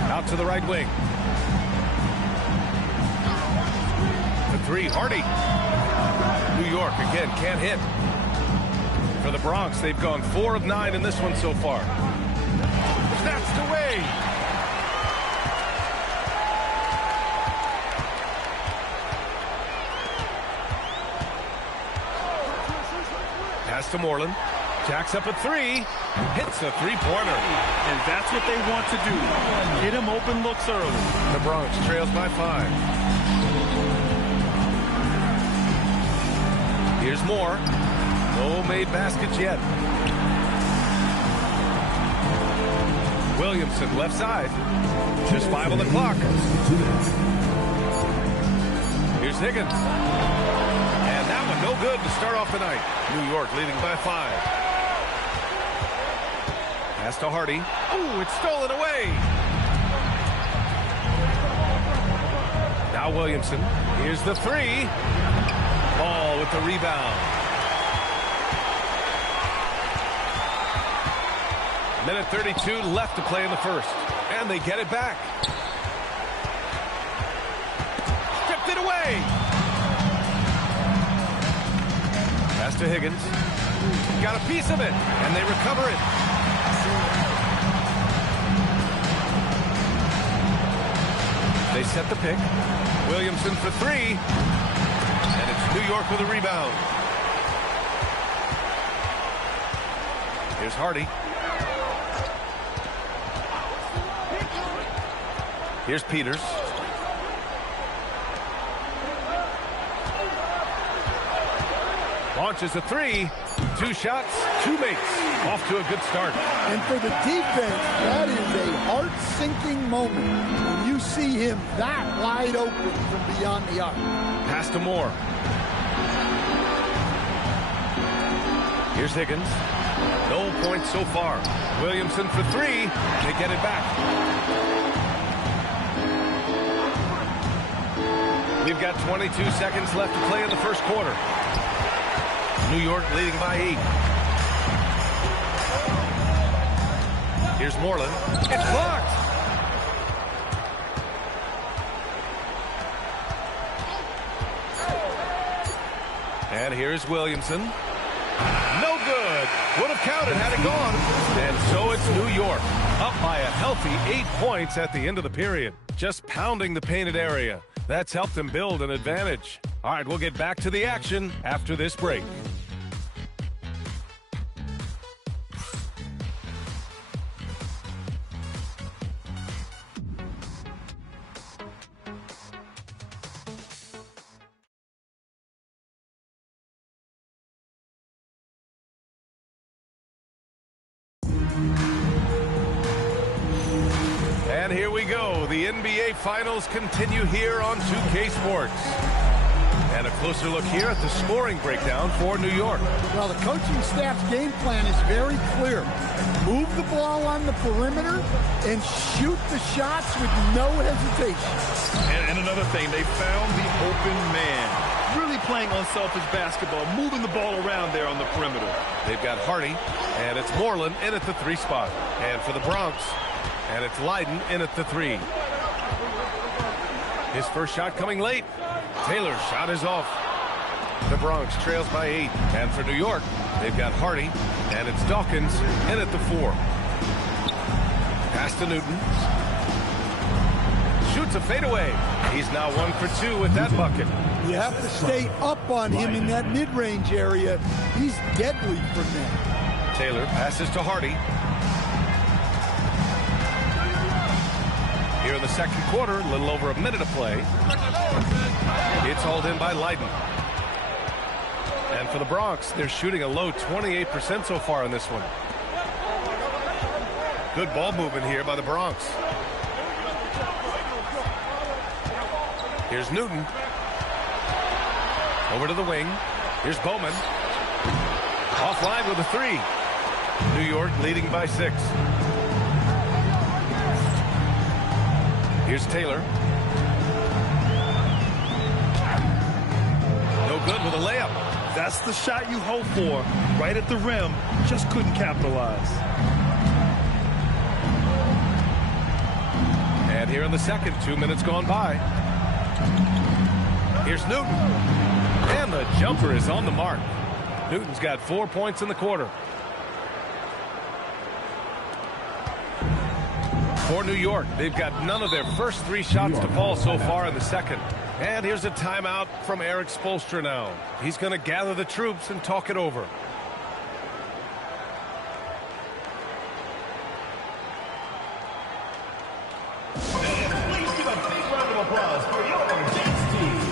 Out to the right wing. Three, Hardy. New York again can't hit. For the Bronx, they've gone 4 of 9 in this one so far. Snatched away. Pass to Moreland. Jacks up a 3. Hits a 3-pointer. And that's what they want to do. Get him open looks early. The Bronx trails by 5. Here's more. No made baskets yet. Williamson left side. Just 5 on the clock. Here's Higgins. And that one no good to start off the night. New York leading by 5. Pass to Hardy. Ooh, it's stolen away. Now Williamson. Here's the 3. Ball with the rebound. Minute 32 left to play in the first. And they get it back. Stripped it away. Pass to Higgins. Got a piece of it. And they recover it. They set the pick. Williamson for 3. New York with a rebound. Here's Hardy. Here's Peters. Launches a 3. 2 shots, 2 makes. Off to a good start. And for the defense, that is a heart-sinking moment when you see him that wide open from beyond the arc. Pass to Moore. Here's Higgins. No points so far. Williamson for 3. They get it back. We've got 22 seconds left to play in the first quarter. New York leading by 8. Here's Moreland. It's blocked. And here's Williamson. No good. Would have counted had it gone. And so it's New York. Up by a healthy 8 points at the end of the period. Just pounding the painted area. That's helped them build an advantage. All right, we'll get back to the action after this break. And here we go. The NBA Finals continue here on 2K Sports. And a closer look here at the scoring breakdown for New York. Well, the coaching staff's game plan is very clear. Move the ball on the perimeter and shoot the shots with no hesitation. And another thing, they found the open man. Really playing unselfish basketball, moving the ball around there on the perimeter. They've got Hardy, and it's Moreland in at the 3 spot. And for the Bronx, and it's Leiden in at the 3. His first shot coming late. Taylor's shot is off. The Bronx trails by 8. And for New York, they've got Hardy, and it's Dawkins in at the 4. Pass to Newton. Shoots a fadeaway. He's now 1 for 2 with that bucket. You have to stay up on him in that mid-range area. He's deadly from there. Taylor passes to Hardy. Here in the second quarter, a little over a minute of play. It's hauled in by Leiden. And for the Bronx, they're shooting a low 28% so far in this one. Good ball movement here by the Bronx. Here's Newton. Over to the wing. Here's Bowman. Offline with a 3. New York leading by 6. Here's Taylor. No good with a layup. That's the shot you hope for. Right at the rim. Just couldn't capitalize. And here in the second, 2 minutes gone by. Here's Newton. And the jumper is on the mark. Newton's got 4 points in the quarter. For New York, they've got none of their first 3 shots to fall so far in the second. And here's a timeout from Eric Spoelstra now. He's going to gather the troops and talk it over. Please give a big round of applause for your dance team.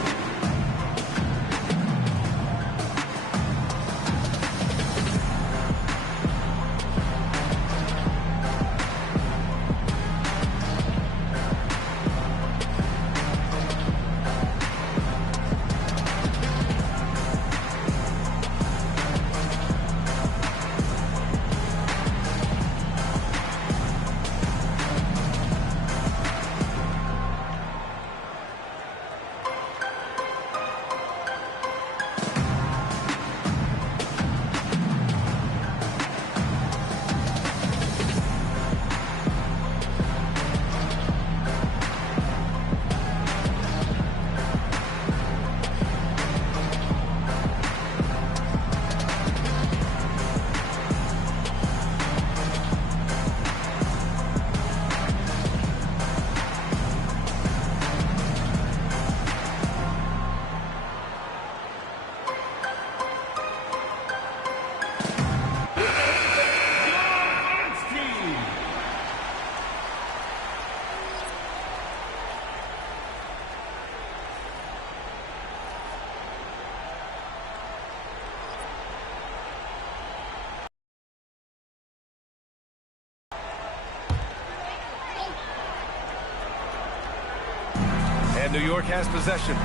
And New York has possession.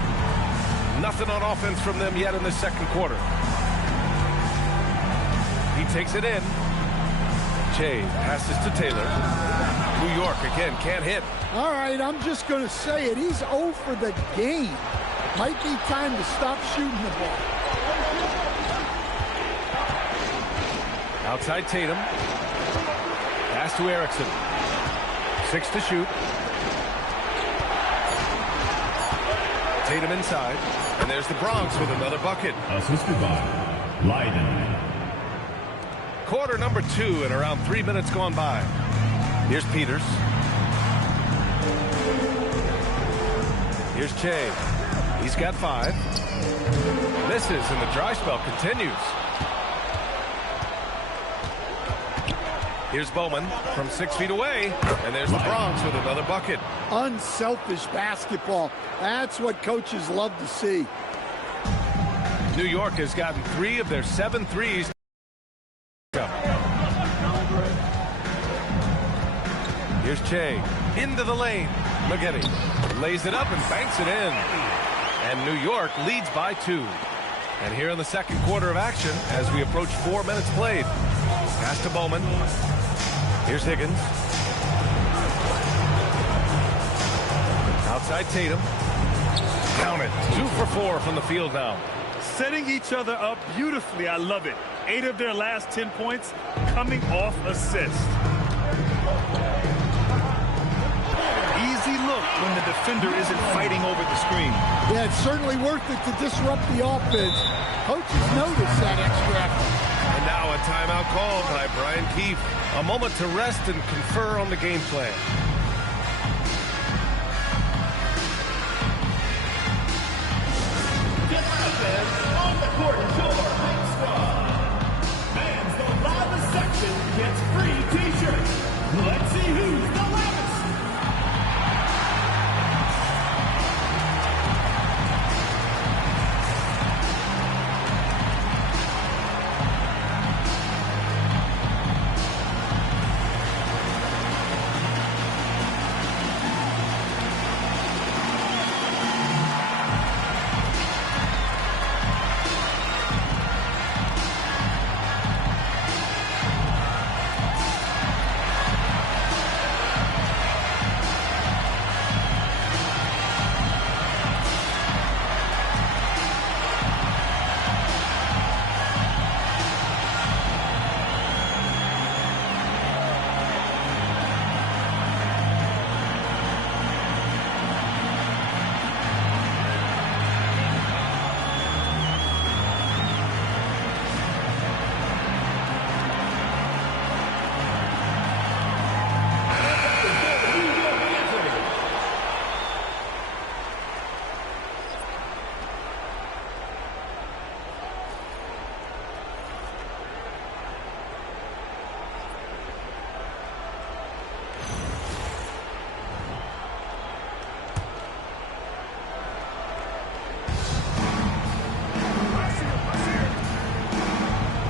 Nothing on offense from them yet in the second quarter. He takes it in. Jay passes to Taylor. New York again can't hit. All right, I'm just going to say it. He's 0 for the game. Might be time to stop shooting the ball. Outside Tatum. Pass to Erickson. 6 to shoot. Tatum inside. And there's the Bronx with another bucket. Assisted by Leiden. Quarter number 2 and around 3 minutes gone by. Here's Peters. Here's Che. He's got 5. Misses and the dry spell continues. Here's Bowman from 6 feet away. And there's the Bronx with another bucket. Unselfish basketball. That's what coaches love to see. New York has gotten 3 of their 7 threes. Here's Che. Into the lane. Maggette lays it up and banks it in. And New York leads by 2. And here in the second quarter of action, as we approach 4 minutes played. Pass to Bowman. Here's Higgins. Outside Tatum. Count it. 2 for 4 from the field now. Setting each other up beautifully. I love it. 8 of their last 10 points coming off assist. Easy look when the defender isn't fighting over the screen. Yeah, it's certainly worth it to disrupt the offense. Coaches notice that extra effort. And now a timeout called by Brian Keefe. A moment to rest and confer on the game plan. Get up, fans, on the court, your big squad. Fans, the loudest section gets free t-shirts. Let's see who's the loudest.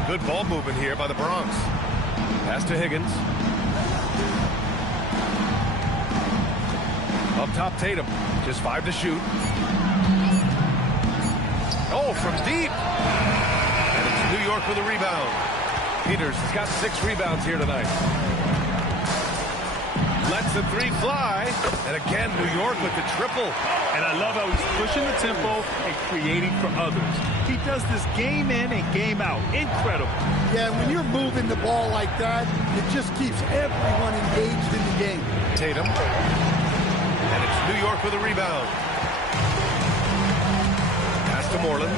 Good ball movement here by the Bronx. Pass to Higgins. Up top, Tatum. Just 5 to shoot. Oh, from deep. And it's New York with a rebound. Peters has got 6 rebounds here tonight. Lets the 3 fly. And again, New York with the triple. And I love how he's pushing the tempo and creating for others. He does this game in and game out. Incredible. Yeah, when you're moving the ball like that, it just keeps everyone engaged in the game. Tatum. And it's New York with a rebound. Pass to Moreland.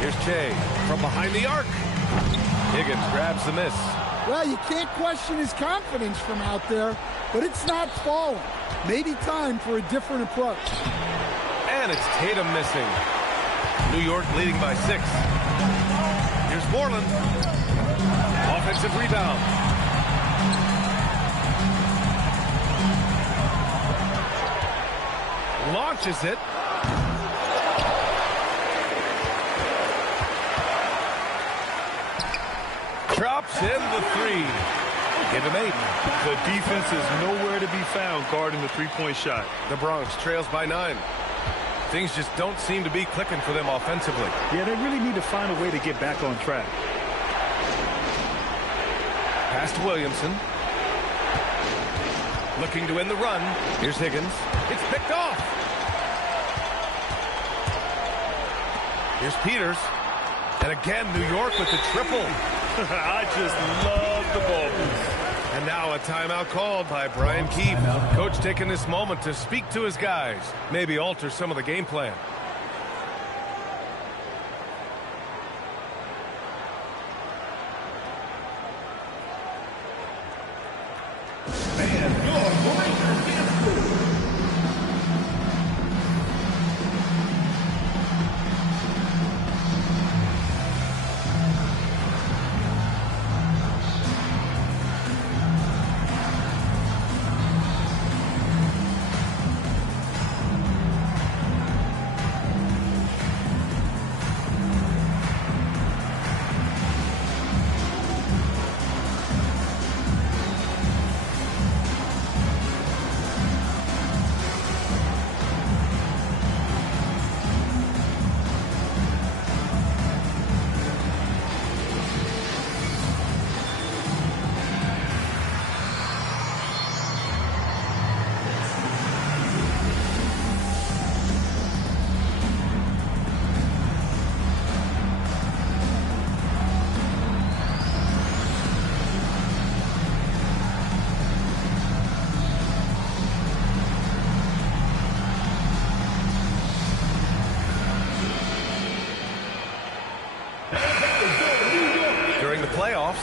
Here's Che from behind the arc. Higgins grabs the miss. Well, you can't question his confidence from out there, but it's not falling. Maybe time for a different approach. And it's Tatum missing. New York leading by 6. Here's Moreland. Offensive rebound. Launches it. Drops in the 3. Give him 8. The defense is nowhere to be found guarding the three-point shot. The Bronx trails by 9. Things just don't seem to be clicking for them offensively. Yeah, they really need to find a way to get back on track. Pass to Williamson. Looking to win the run. Here's Higgins. It's picked off. Here's Peters. And again, New York with the triple. I just love the ball. And now a timeout called by Brian Keefe. Coach taking this moment to speak to his guys. Maybe alter some of the game plan. Man, your Lakers get through.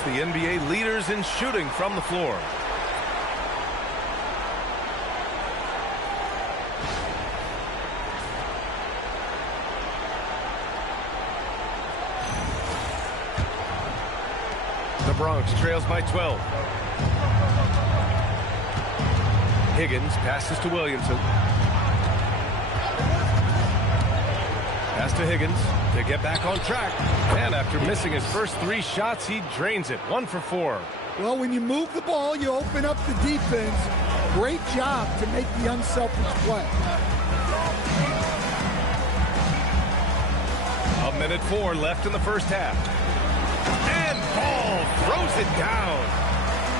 the NBA leaders in shooting from the floor. The Bronx trails by 12. Higgins passes to Williamson. Pass to Higgins to get back on track. And after missing his first 3 shots, he drains it. 1 for 4. Well, when you move the ball, you open up the defense. Great job to make the unselfish play. 1:04 left in the first half. And Ball throws it down.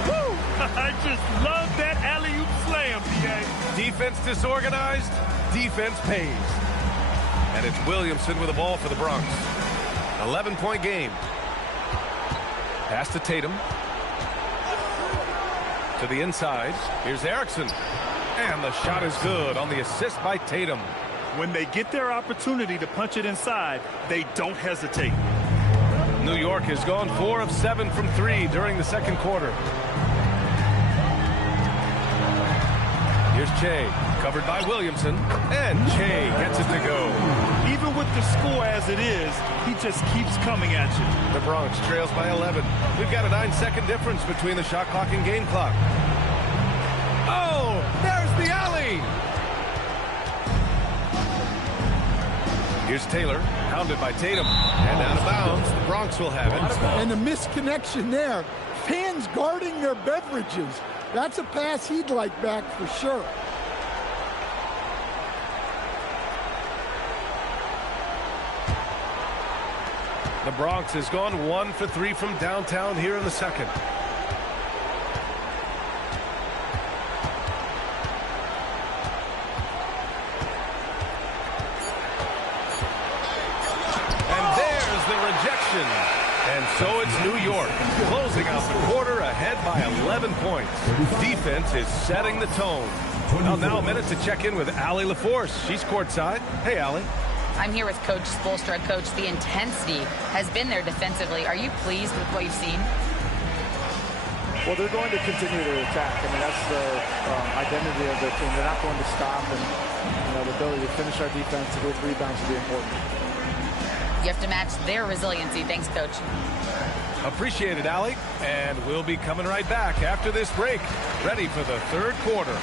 Woo! I just love that alley-oop slam, B.A. Defense disorganized, defense pays. And it's Williamson with the ball for the Bronx. 11-point game. Pass to Tatum. To the inside. Here's Erickson. And the shot is good on the assist by Tatum. When they get their opportunity to punch it inside, they don't hesitate. New York has gone 4 of 7 from 3 during the second quarter. Here's Che, covered by Williamson, and Che gets it to go. Even with the score as it is, he just keeps coming at you. The Bronx trails by 11. We've got a 9-second difference between the shot clock and game clock. Oh, there's the alley! Here's Taylor, pounded by Tatum, and out of bounds. The Bronx will have it. And the misconnection there. Fans guarding their beverages. That's a pass he'd like back for sure. The Bronx has gone 1 for 3 from downtown here in the second. And there's the rejection. And so it's New York, closing out the quarter ahead by 11 points. Defense is setting the tone. Well, now a minute to check in with Allie LaForce. She's courtside. Hey, Allie. I'm here with Coach Spoelstra. Coach, the intensity has been there defensively. Are you pleased with what you've seen? Well, they're going to continue to attack. I mean, that's the identity of the team. They're not going to stop, and the ability to finish our defense with rebounds will be important. You have to match their resiliency. Thanks, Coach. Appreciate it, Allie. And we'll be coming right back after this break, ready for the third quarter.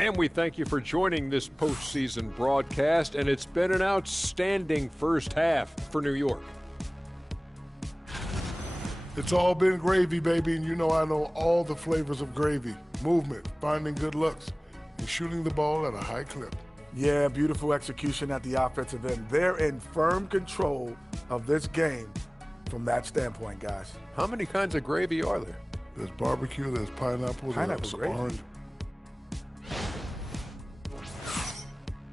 And we thank you for joining this postseason broadcast, and it's been an outstanding first half for New York. It's all been gravy, baby, and I know all the flavors of gravy. Movement, finding good looks, and shooting the ball at a high clip. Yeah, beautiful execution at the offensive end. They're in firm control of this game from that standpoint, guys. How many kinds of gravy are there? There's barbecue, there's pineapple, there's orange.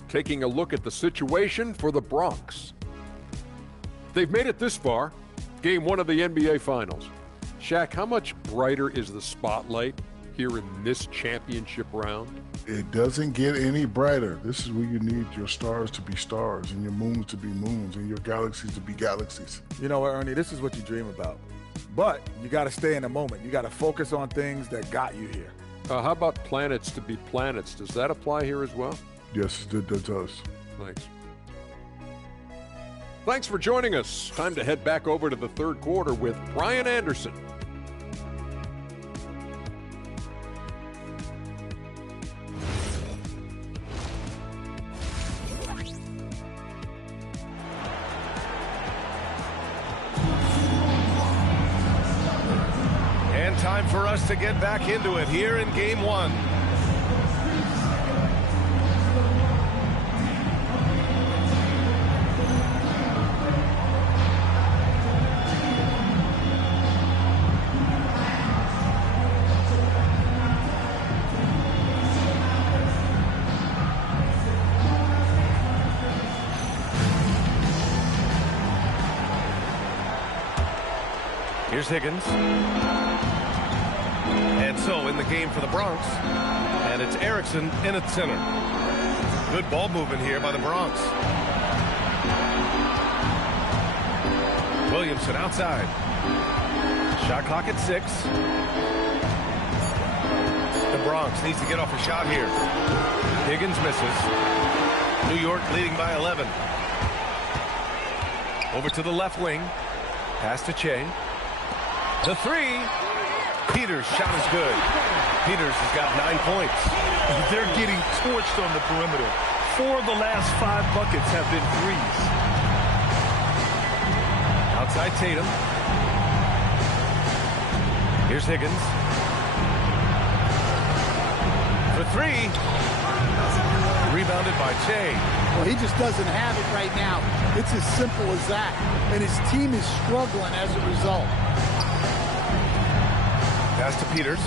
Taking a look at the situation for the Bronx. They've made it this far, game 1 of the NBA Finals. Shaq, how much brighter is the spotlight here in this championship round? It doesn't get any brighter. This is where you need your stars to be stars and your moons to be moons and your galaxies to be galaxies. You know what, Ernie, this is what you dream about. But you got to stay in the moment. You got to focus on things that got you here. How about planets to be planets? Does that apply here as well? Yes, it does. Thanks. Thanks for joining us. Time to head back over to the third quarter with Brian Anderson. And time for us to get back into it here in game 1. Here's Higgins. And so in the game for the Bronx. And it's Erickson in at center. Good ball movement here by the Bronx. Williamson outside. Shot clock at 6. The Bronx needs to get off a shot here. Higgins misses. New York leading by 11. Over to the left wing. Pass to Che. The 3. Peters' shot is good. Peters has got 9 points. They're getting torched on the perimeter. 4 of the last 5 buckets have been threes. Outside Tatum. Here's Higgins. For 3. Rebounded by Che. Well, he just doesn't have it right now. It's as simple as that. And his team is struggling as a result. Pass to Peters.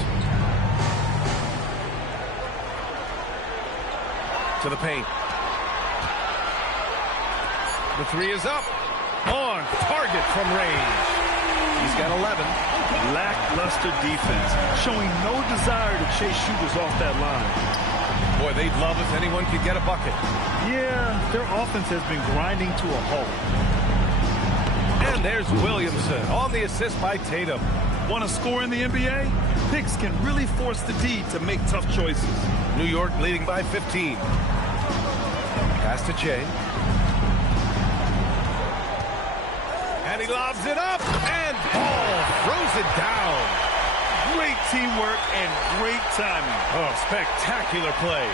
To the paint. The 3 is up. On target from range. He's got 11. Lackluster defense, showing no desire to chase shooters off that line. Boy, they'd love if anyone could get a bucket. Yeah, their offense has been grinding to a halt. And there's Williamson on the assist by Tatum. Want to score in the NBA? Picks can really force the D to make tough choices. New York leading by 15. Pass to Che. And he lobs it up, and Paul throws it down. Great teamwork and great timing. Oh, spectacular play.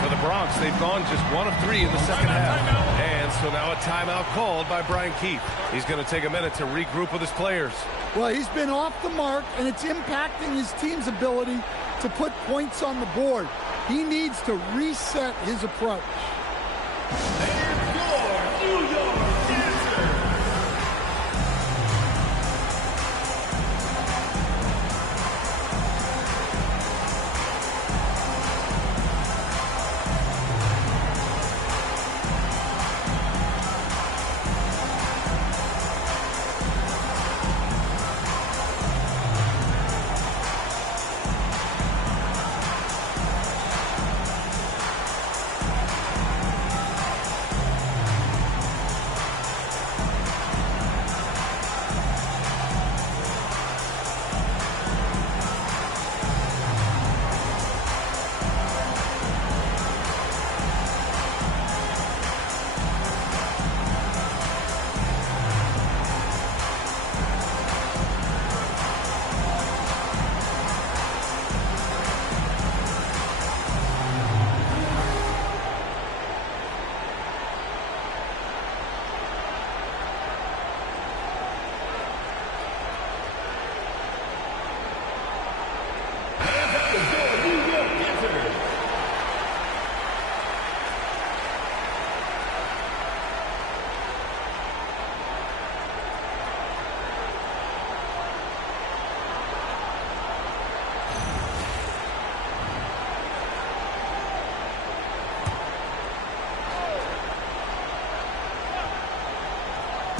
For the Bronx, they've gone just 1 of 3 in the second half. And so now a timeout called by Brian Keefe. He's going to take a minute to regroup with his players. Well, he's been off the mark, and it's impacting his team's ability to put points on the board. He needs to reset his approach.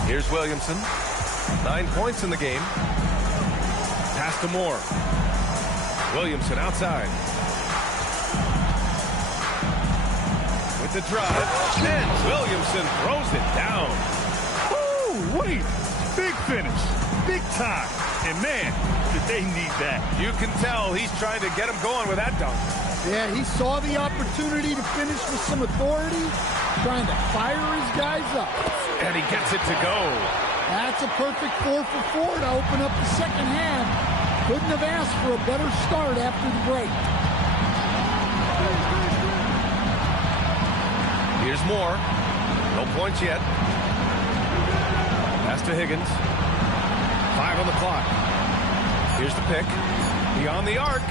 Here's Williamson. 9 points in the game. Pass to Moore. Williamson outside. With the drive. And Williamson throws it down. Woo, wait. Big finish. Big time. And man, did they need that. You can tell he's trying to get him going with that dunk. Yeah, he saw the opportunity to finish with some authority, trying to fire his guys up. And he gets it to go. That's a perfect 4 for 4 to open up the second half. Couldn't have asked for a better start after the break. Here's Moore. No points yet. Pass to Higgins. 5 on the clock. Here's the pick. Beyond the arc.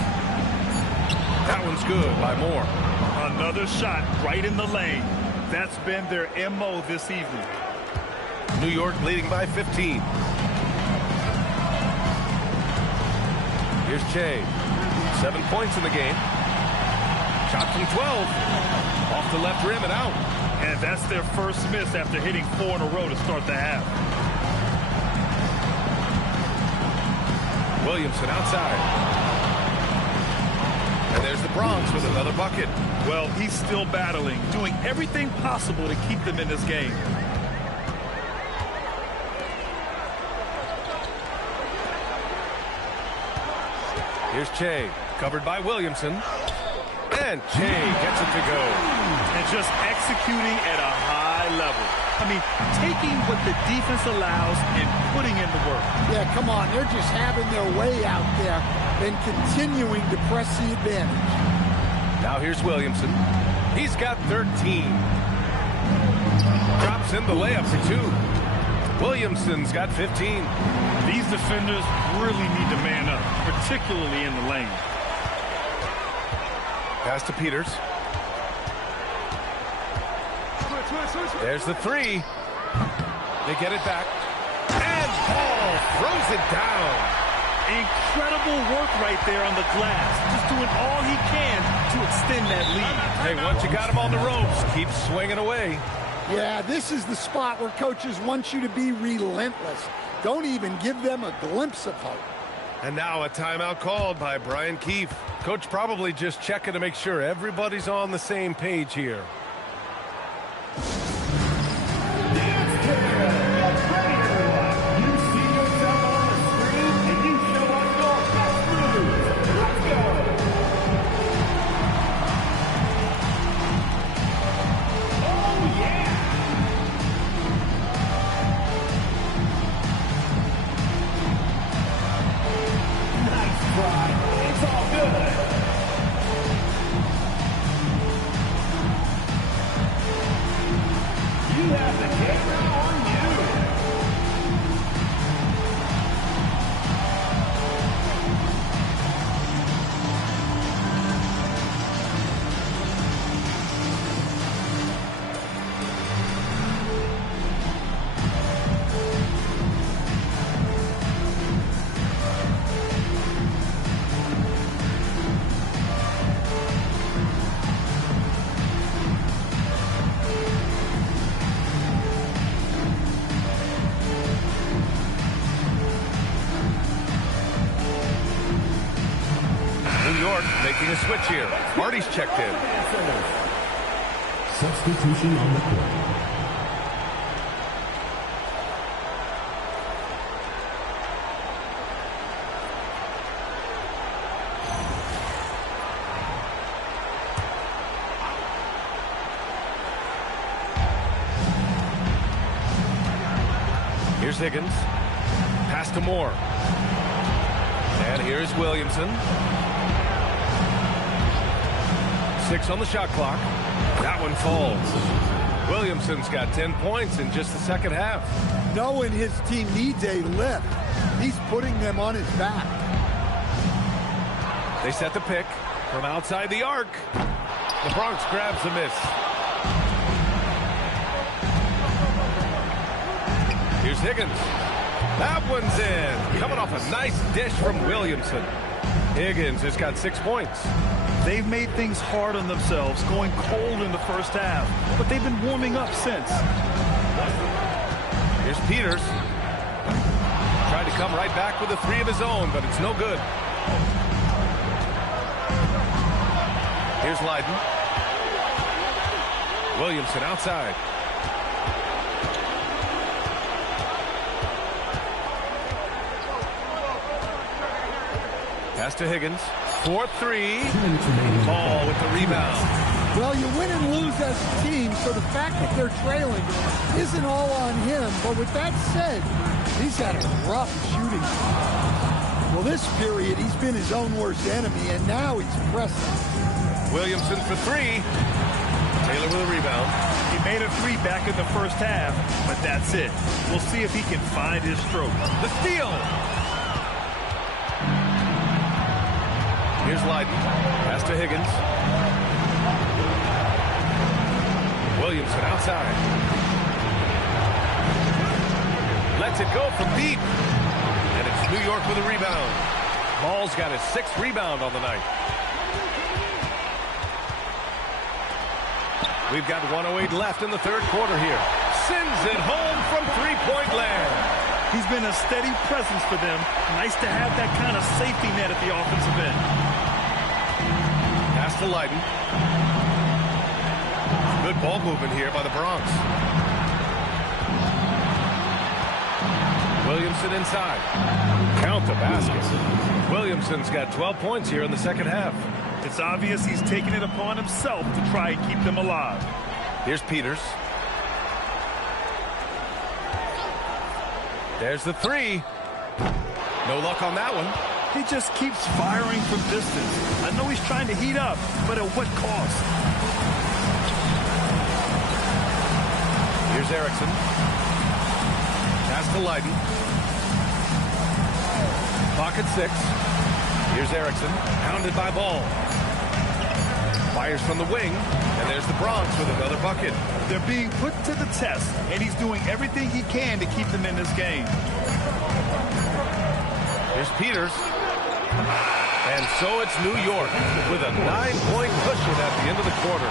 That one's good by Moore. Another shot right in the lane. That's been their MO this evening. New York leading by 15. Here's Che. 7 points in the game. Shot from 12. Off the left rim and out. And that's their first miss after hitting 4 in a row to start the half. Williamson outside. And there's the Bronx with another bucket. Well, he's still battling, doing everything possible to keep them in this game. Here's Che, covered by Williamson. And Che gets it to go. And just executing at a high level. I mean, taking what the defense allows and putting in the work. Yeah, come on. They're just having their way out there and continuing to press the advantage. Now here's Williamson. He's got 13. Drops in the layup for 2. Williamson's got 15. These defenders really need to man up, particularly in the lane. Pass to Peters. There's the 3. They get it back. And Paul throws it down. Incredible work right there on the glass. Just doing all he can to extend that lead. Hey, once you got him on the ropes, keep swinging away. Yeah, this is the spot where coaches want you to be relentless. Don't even give them a glimpse of hope. And now a timeout called by Brian Keefe. Coach probably just checking to make sure everybody's on the same page here. Making a switch here. Marty's checked in. Substitution on the court. Here's Higgins. Pass to Moore. And here's Williamson. 6 on the shot clock. That one falls. Williamson's got 10 points in just the second half. Knowing his team needs a lift, he's putting them on his back. They set the pick from outside the arc. The Bronx grabs the miss. Here's Higgins. That one's in. Coming off a nice dish from Williamson. Higgins has got 6 points. They've made things hard on themselves, going cold in the first half, but they've been warming up since. Here's Peters. Tried to come right back with a 3 of his own, but it's no good. Here's Leiden. Williamson outside. Pass to Higgins. 4-3. Ball with the rebound. Well, you win and lose as a team, so the fact that they're trailing isn't all on him. But with that said, he's had a rough shooting. Well, this period, he's been his own worst enemy, and now he's pressing. Williamson for 3. Taylor with a rebound. He made a 3 back in the first half, but that's it. We'll see if he can find his stroke. The steal. Here's Leiden. Pass to Higgins. Williamson outside. Lets it go from deep. And it's New York with a rebound. Ball's got his 6th rebound on the night. We've got 1:08 left in the third quarter here. Sends it home from three-point land. He's been a steady presence for them. Nice to have that kind of safety net at the offensive end. Pass to Leiden. Good ball movement here by the Bronx. Williamson inside. Count the basket. Williamson's got 12 points here in the second half. It's obvious he's taking it upon himself to try and keep them alive. Here's Peters. There's the three. No luck on that one. He just keeps firing from distance. I know he's trying to heat up, but at what cost? Here's Erickson. Pass to Leiden. Pocket 6. Here's Erickson. Pounded by Ball. Fires from the wing. And there's the Bronx with another bucket. They're being put to the test, and he's doing everything he can to keep them in this game. Here's Peters. And so it's New York with a 9-point cushion at the end of the quarter.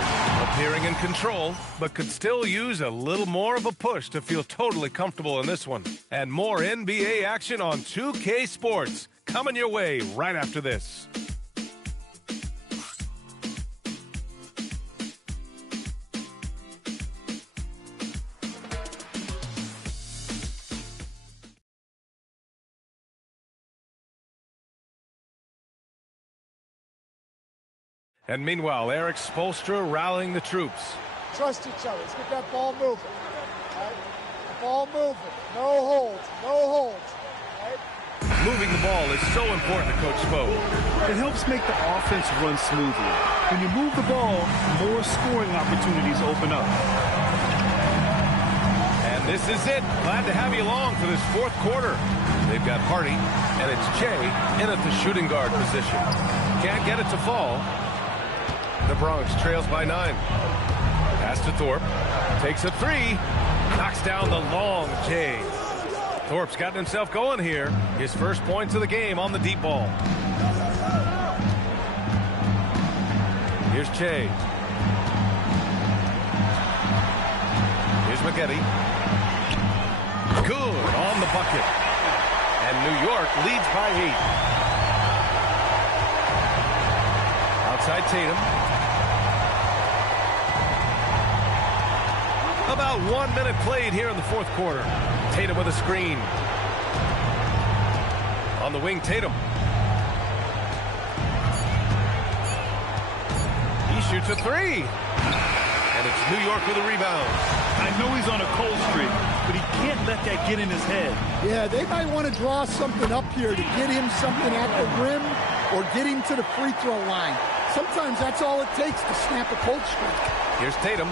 Appearing in control, but could still use a little more of a push to feel totally comfortable in this one. And more NBA action on 2K Sports coming your way right after this. And meanwhile, Eric Spoelstra rallying the troops. Trust each other. Let's get that ball moving. Right? The ball moving. No holds. No holds. Right? Moving the ball is so important to Coach Spo. It helps make the offense run smoothly. When you move the ball, more scoring opportunities open up. And this is it. Glad to have you along for this fourth quarter. They've got Hardy, and it's Che in at the shooting guard position. Can't get it to fall. The Bronx trails by 9. Pass to Thorpe. Takes a 3. Knocks down the long Che. Thorpe's gotten himself going here. His first points of the game on the deep ball. Here's Che. Here's McGetty. Good on the bucket. And New York leads by 8. Outside Tatum. About 1 minute played here in the fourth quarter. Tatum with a screen. On the wing, Tatum. He shoots a 3. And it's New York with a rebound. I know he's on a cold streak, but he can't let that get in his head. Yeah, they might want to draw something up here to get him something at the rim or get him to the free throw line. Sometimes that's all it takes to snap a cold streak. Here's Tatum.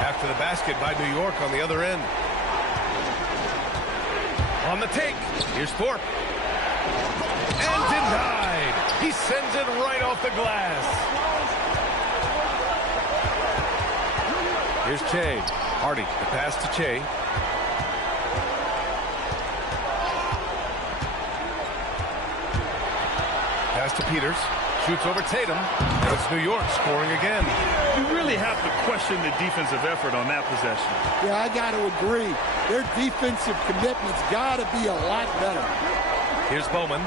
After the basket by New York on the other end. On the take. Here's Thorpe. And denied. He sends it right off the glass. Here's Che. Hardy. The pass to Che. Pass to Peters. Shoots over Tatum. And it's New York scoring again. You really have to question the defensive effort on that possession. Yeah, I got to agree. Their defensive commitment's got to be a lot better. Here's Bowman.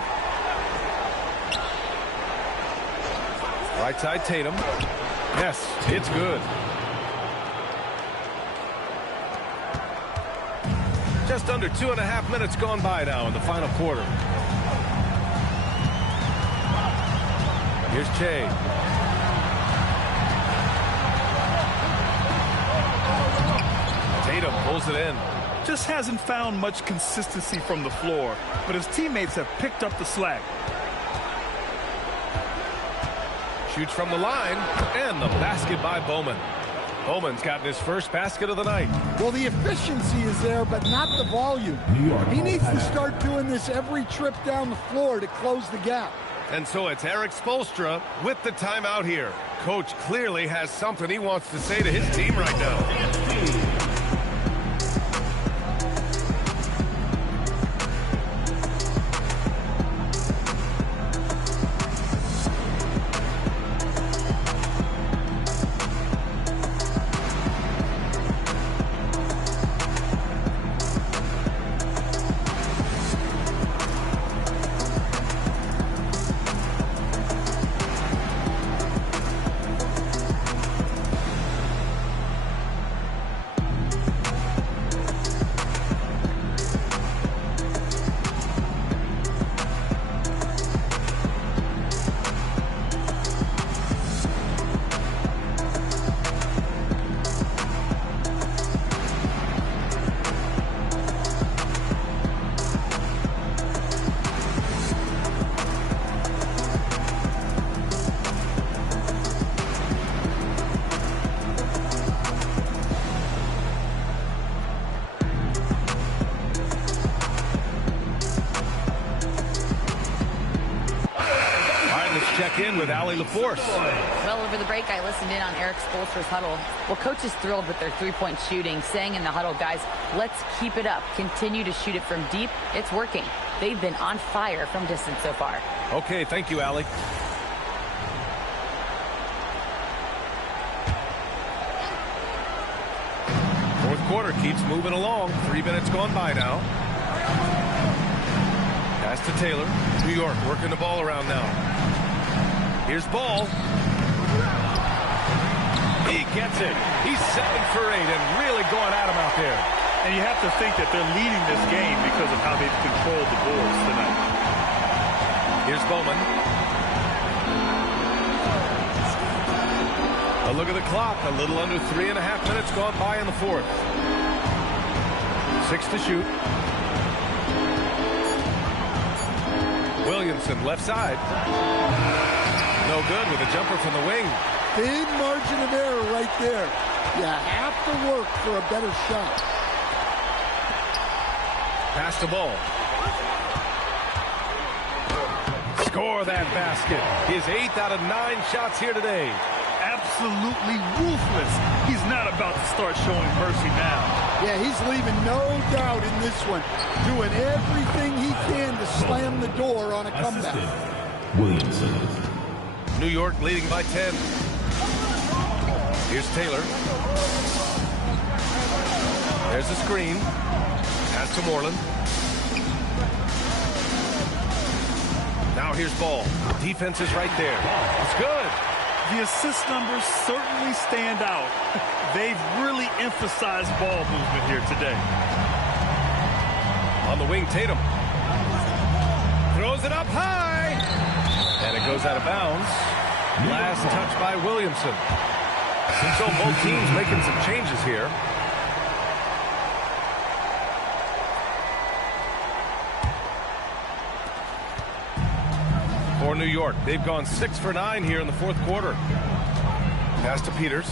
Right side Tatum. Yes, it's good. Just under 2.5 minutes gone by now in the final quarter. Here's Che. Tatum pulls it in. Just hasn't found much consistency from the floor, but his teammates have picked up the slack. Shoots from the line, and the basket by Bowman. Bowman's gotten his first basket of the night. Well, the efficiency is there, but not the volume. He needs to start doing this every trip down the floor to close the gap. And so it's Eric Spoelstra with the timeout here. Coach clearly has something he wants to say to his team right now. check in with Allie LaForce. Well, over the break, I listened in on Eric Spoelstra's huddle. Well, coach is thrilled with their three-point shooting, saying in the huddle, guys, let's keep it up. Continue to shoot it from deep. It's working. They've been on fire from distance so far. Okay, thank you, Allie. Fourth quarter keeps moving along. 3 minutes gone by now. Pass to Taylor. New York working the ball around now. Here's Ball. He gets it. He's 7 for 8 and really going at him out there. And you have to think that they're leading this game because of how they've controlled the boards tonight. Here's Bowman. A look at the clock. A little under 3.5 minutes gone by in the fourth. 6 to shoot. Williamson left side. No good with a jumper from the wing. Big margin of error right there. You have to work for a better shot. Pass the ball. Score that basket. His 8th out of 9 shots here today. Absolutely ruthless. He's not about to start showing mercy now. Yeah, he's leaving no doubt in this one. Doing everything he can to slam the door on a comeback. Williamson. New York leading by 10. Here's Taylor. There's the screen. Pass to Moreland. Now here's Ball. Defense is right there. It's good. The assist numbers certainly stand out. They've really emphasized ball movement here today. On the wing, Tatum. Throws it up high. And it goes out of bounds. Last touch by Williamson. So both teams making some changes here. For New York, they've gone 6 for 9 here in the fourth quarter. Pass to Peters.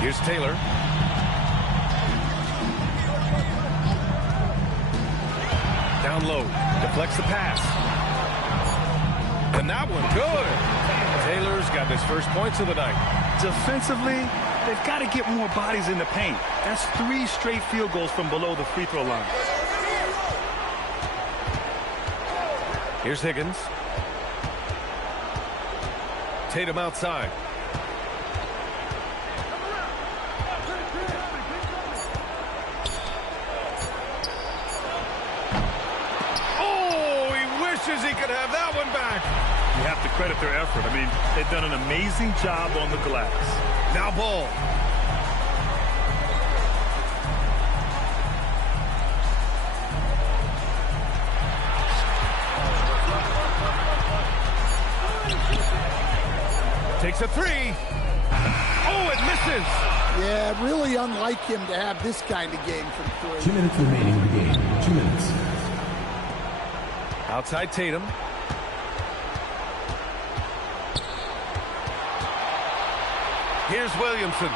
Here's Taylor. Down low, deflects the pass. And that one, good. Taylor's got his first points of the night. Defensively, they've got to get more bodies in the paint. That's 3 straight field goals from below the free throw line. Here's Higgins. Tatum outside. Oh, he wishes he could have that one back. You have to credit their effort. I mean, they've done an amazing job on the glass. Now Ball. Takes a 3. Oh, it misses. Yeah, really unlike him to have this kind of game from 3. 2 minutes remaining in the game. 2 minutes. Outside Tatum. Here's Williamson.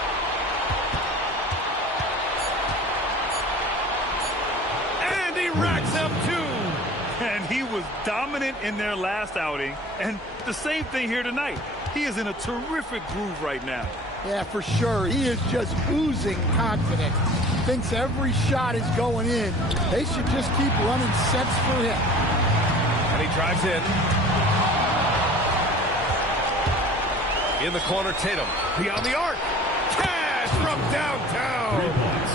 And he racks up 2. And he was dominant in their last outing. And the same thing here tonight. He is in a terrific groove right now. Yeah, for sure. He is just oozing confidence. Thinks every shot is going in. They should just keep running sets for him. And he drives in. In the corner, Tatum. Beyond the arc. Cash from downtown.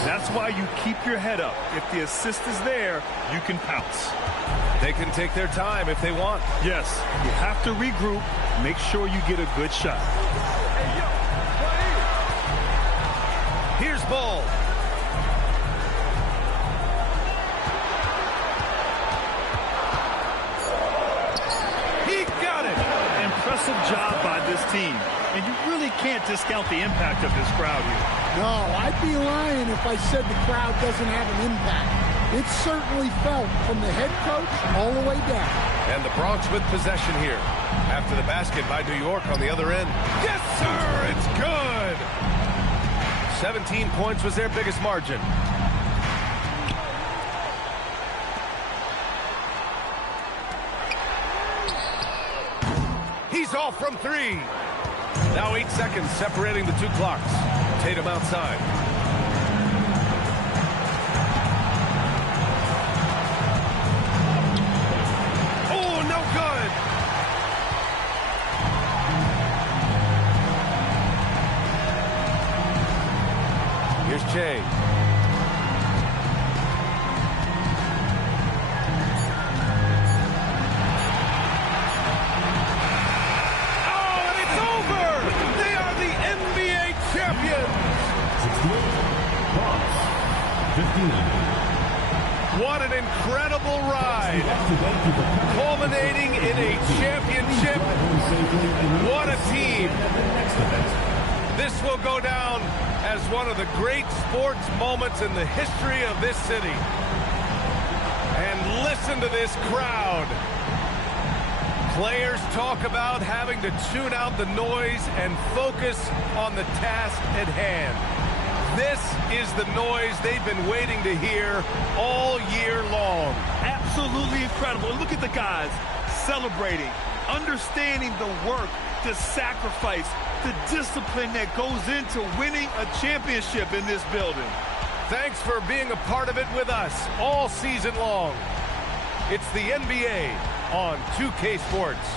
That's why you keep your head up. If the assist is there, you can pounce. They can take their time if they want. Yes, you have to regroup. Make sure you get a good shot. Here's Ball. He got it. Impressive job by this team. And you really can't discount the impact of this crowd here. No, I'd be lying if I said the crowd doesn't have an impact. It's certainly felt from the head coach all the way down. And the Bronx with possession here. After the basket by New York on the other end. Yes, sir! It's good! 17 points was their biggest margin. He's off from three. Now 8 seconds separating the two clocks. Tatum outside. Oh, no good. Here's Jay. What an incredible ride, culminating in a championship. What a team. This will go down as one of the great sports moments in the history of this city. And listen to this crowd. Players talk about having to tune out the noise and focus on the task at hand. This is the noise they've been waiting to hear all year long. Absolutely incredible. Look at the guys celebrating, understanding the work, the sacrifice, the discipline that goes into winning a championship in this building. Thanks for being a part of it with us all season long. It's the NBA on 2K Sports.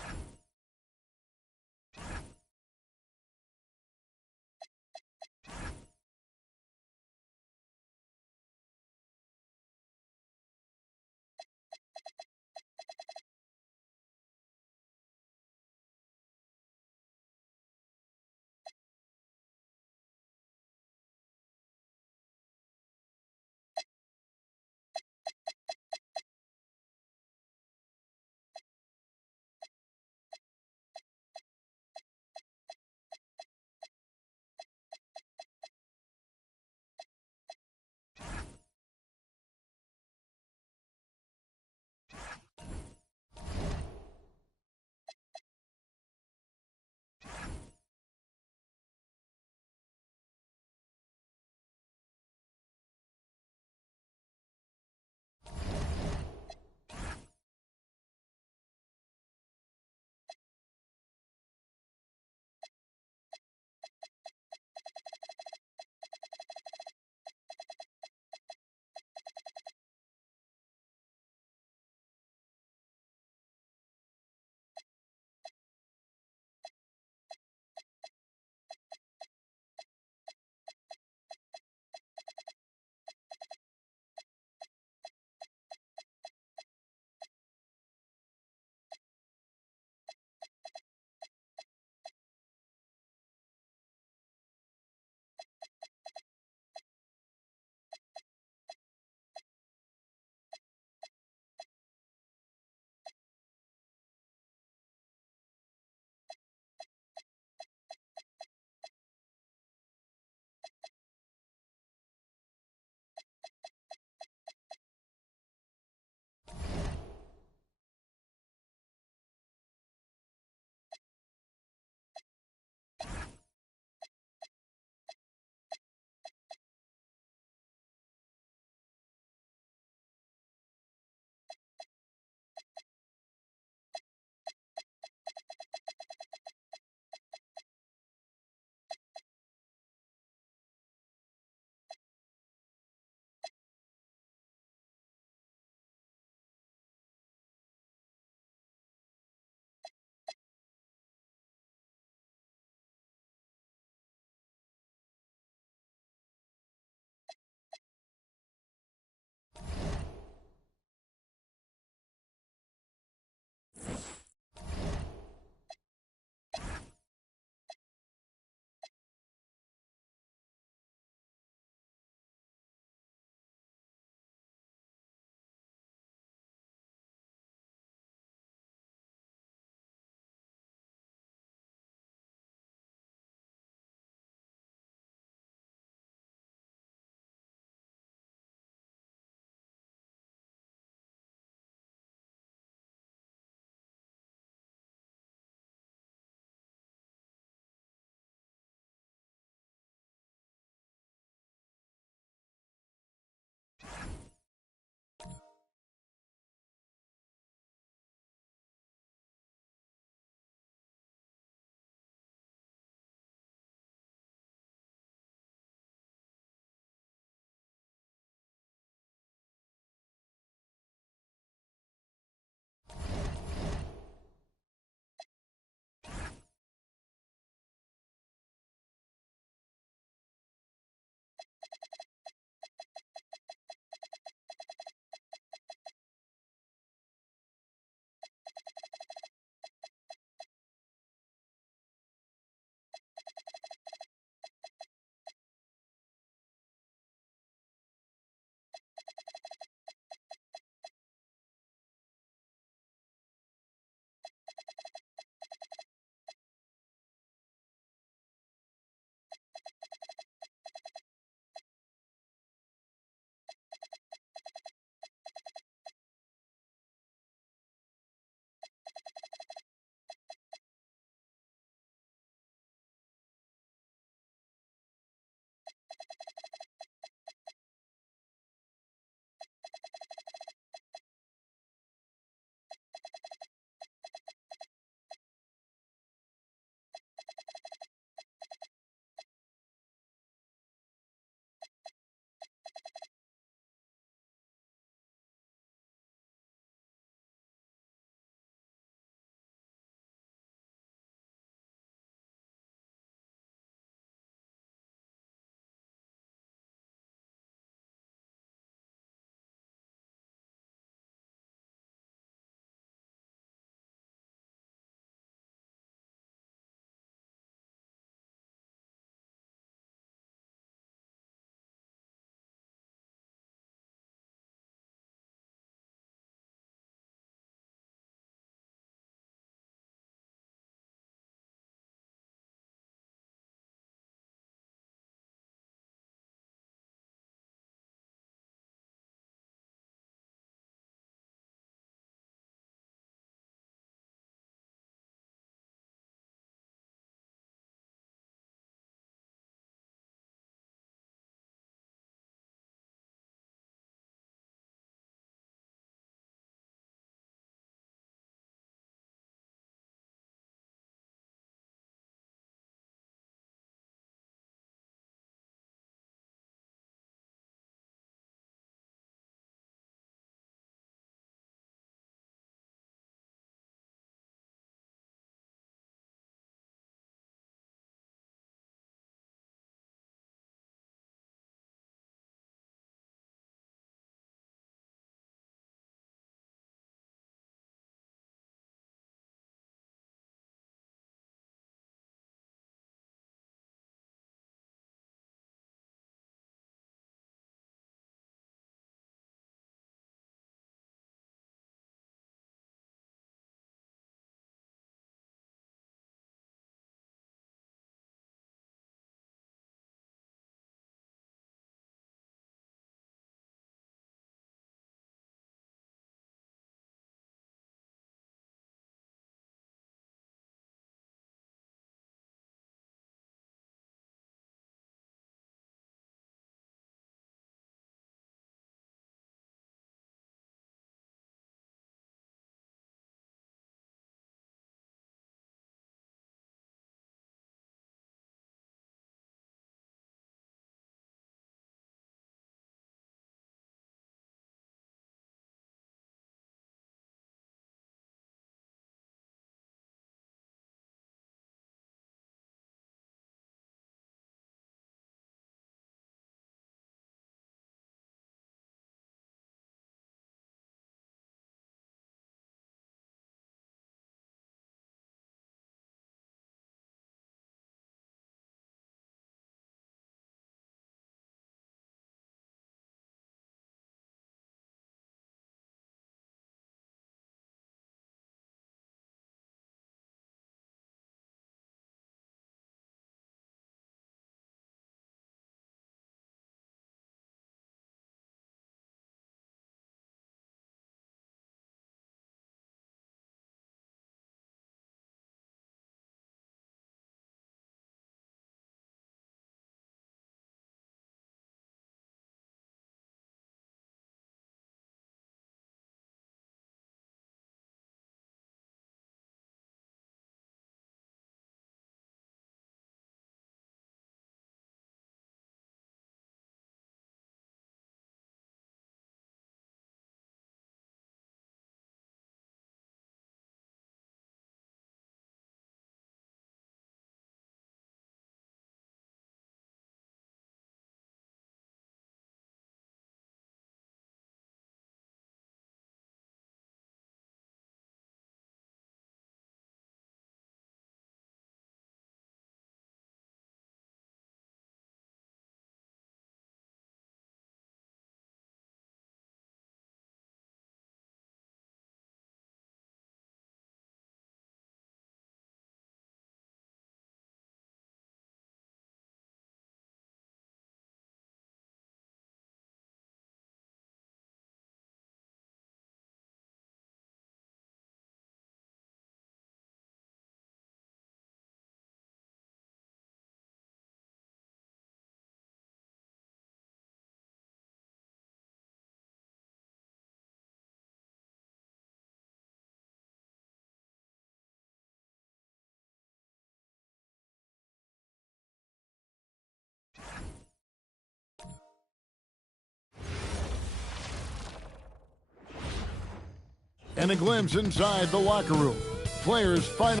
And a glimpse inside the locker room. Players finally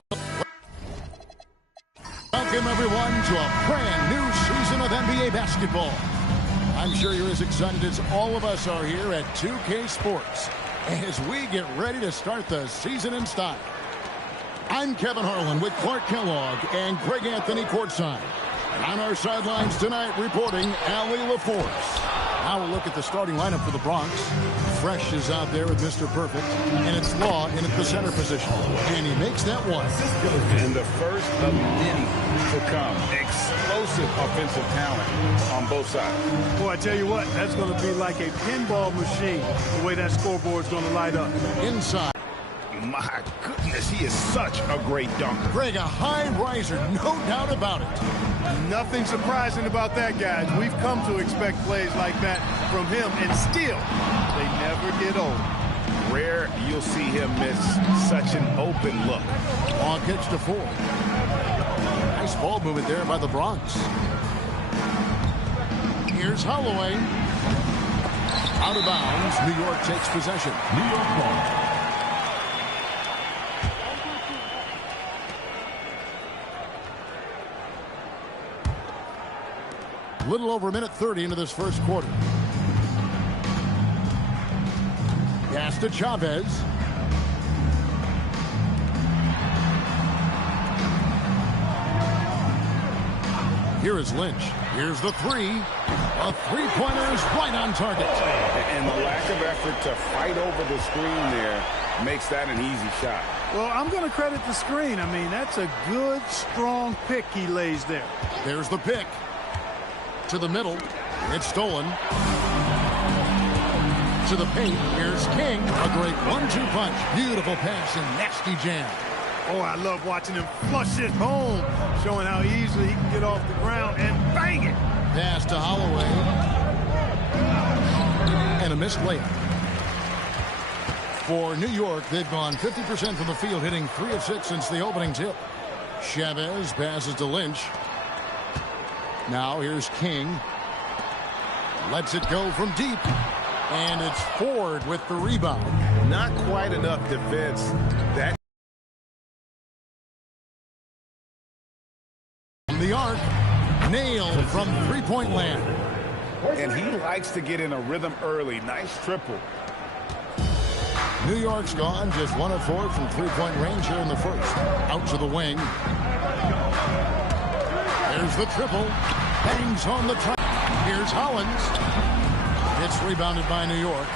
welcome everyone to a brand new season of NBA basketball. I'm sure you're as excited as all of us are here at 2K Sports as we get ready to start the season in style. I'm Kevin Harlan with Clark Kellogg and Greg Anthony courtside. On our sidelines tonight reporting Ali LaForce. Now we'll look at the starting lineup for the Bronx. Fresh is out there with Mr. Perfect, and it's Law in at the center position. And he makes that one. And the first of many to come. Explosive offensive talent on both sides. Boy, I tell you what, that's going to be like a pinball machine, the way that scoreboard's going to light up. Inside. My goodness, he is such a great dunker. Greg, a high riser, no doubt about it. Nothing surprising about that, guys. We've come to expect plays like that from him, and still, they never get old. Rare you'll see him miss such an open look. Long pitch to Ford. Nice ball movement there by the Bronx. Here's Holloway. Out of bounds. New York takes possession. New York ball. Little over a minute 30 into this first quarter. Pass to Chavez. Here is Lynch. Here's the three. A three-pointer is right on target. And the lack of effort to fight over the screen there makes that an easy shot. Well, I'm going to credit the screen. I mean, that's a good, strong pick he lays there. There's the pick. To the middle. It's stolen. To the paint. Here's King. A great 1-2 punch. Beautiful pass and nasty jam. Oh, I love watching him flush it home, showing how easily he can get off the ground and bang it. Pass to Holloway. And a missed layup. For New York, they've gone 50% from the field, hitting 3 of 6 since the opening tip. Chavez passes to Lynch. Now here's King. Lets it go from deep. And it's Ford with the rebound. Not quite enough defense. That from the arc. Nailed from three-point land. And he likes to get in a rhythm early. Nice triple. New York's gone just 1 of 4 from three-point range here in the first. Out to the wing. There's the triple. Bangs home the try. Here's Hollins. It's rebounded by New York.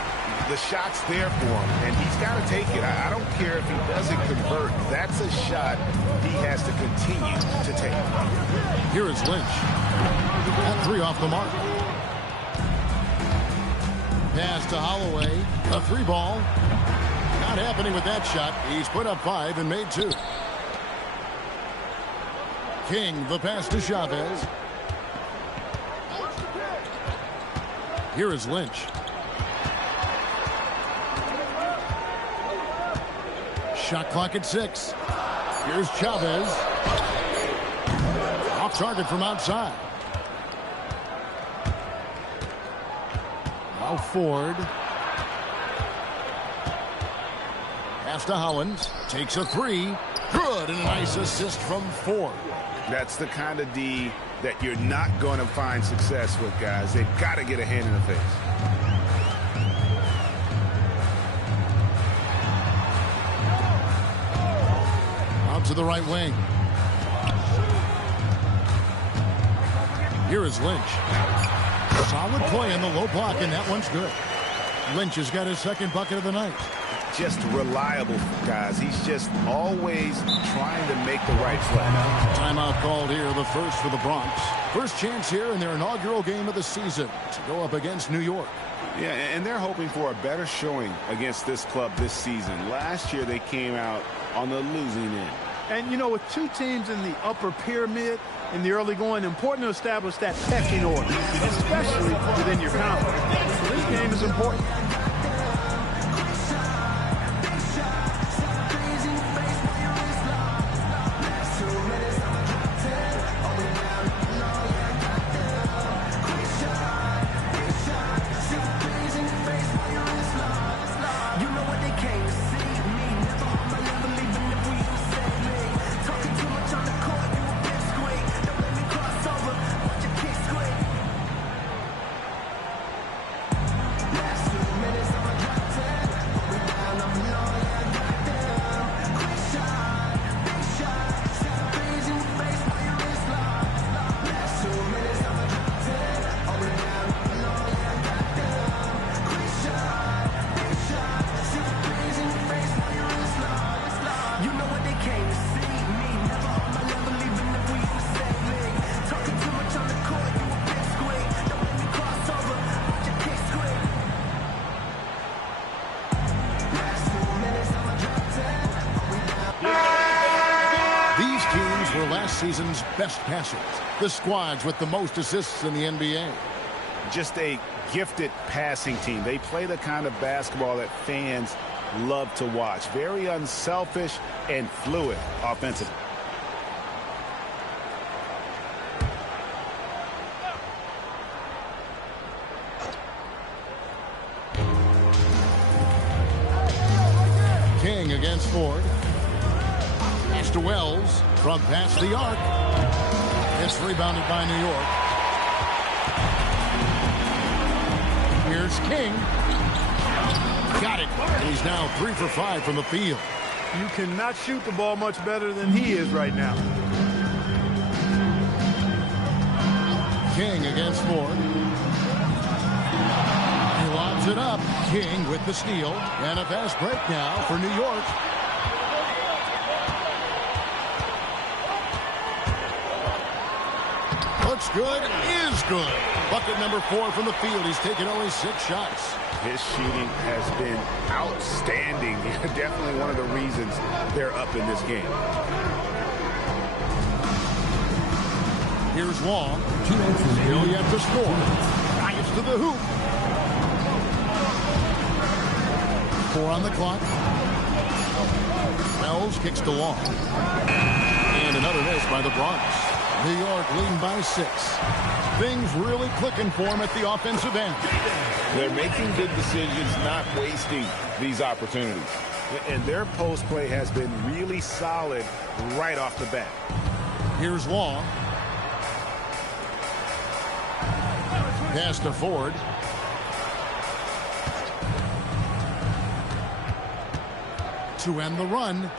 The shot's there for him, and he's got to take it. I don't care if he doesn't convert. That's a shot he has to continue to take. Here is Lynch. That 3 off the mark. Pass to Holloway. A 3 ball. Not happening with that shot. He's put up 5 and made 2. King, the pass to Chavez. Here is Lynch. Shot clock at 6. Here's Chavez. Off target from outside. Now Ford. Pass to Hollins. Takes a 3. Good, and a nice assist from Ford. That's the kind of D that you're not going to find success with, guys. They've got to get a hand in the face. Out to the right wing. Here is Lynch. Solid play in the low block, and that one's good. Lynch has got his second bucket of the night. Just reliable, guys. He's just always trying to make the right play. Timeout called here, the first for the Bronx. First chance here in their inaugural game of the season to go up against New York. Yeah, and they're hoping for a better showing against this club this season. Last year, they came out on the losing end. And, you know, with 2 teams in the upper pyramid in the early going, important to establish that pecking order, especially within your conference. So this game is important. this season's best passers, the squads with the most assists in the NBA. Just a gifted passing team. They play the kind of basketball that fans love to watch. Very unselfish and fluid offensively. King against Ford. Pass to Wells from past the arc. It's rebounded by New York. Here's King. Got it. He's now 3 for 5 from the field. You cannot shoot the ball much better than he is right now. King against Ford. He lobs it up. King with the steal. And a fast break now for New York. Looks good. Is good. Bucket number 4 from the field. He's taken only 6 shots. His shooting has been outstanding. Definitely one of the reasons they're up in this game. Here's Wong. Still yet to score. Drives to the hoop. 4 on the clock. Wells kicks to Long. And another miss by the Bronx. New York leading by 6. Things really clicking for him at the offensive end. They're making good decisions, not wasting these opportunities. And their post play has been really solid right off the bat. Here's Long. Pass to Ford. To end the run.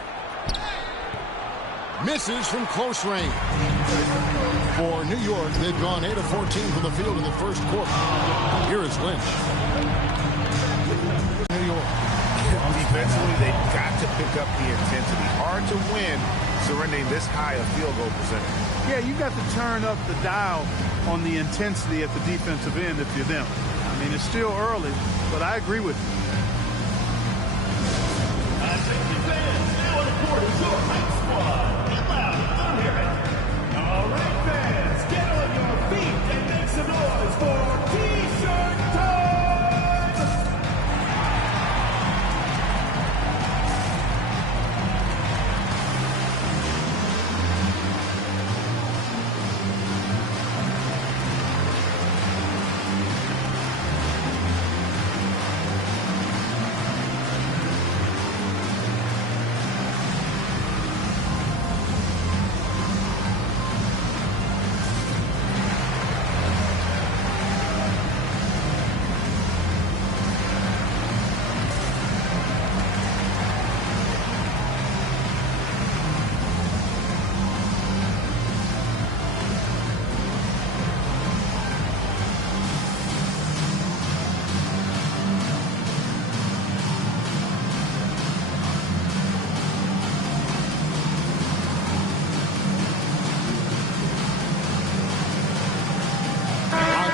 Misses from close range. For New York, they've gone 8 of 14 from the field in the first quarter. Here is Lynch. New York. Defensively, they've got to pick up the intensity. Hard to win surrendering this high a field goal percentage. Yeah, you got to turn up the dial on the intensity at the defensive end if you're them. I mean, it's still early, but I agree with you. Attention fans, now on the court is your hype squad. Get loud, let's hear it. All right, fans, get on your feet and make some noise for T-shirt time!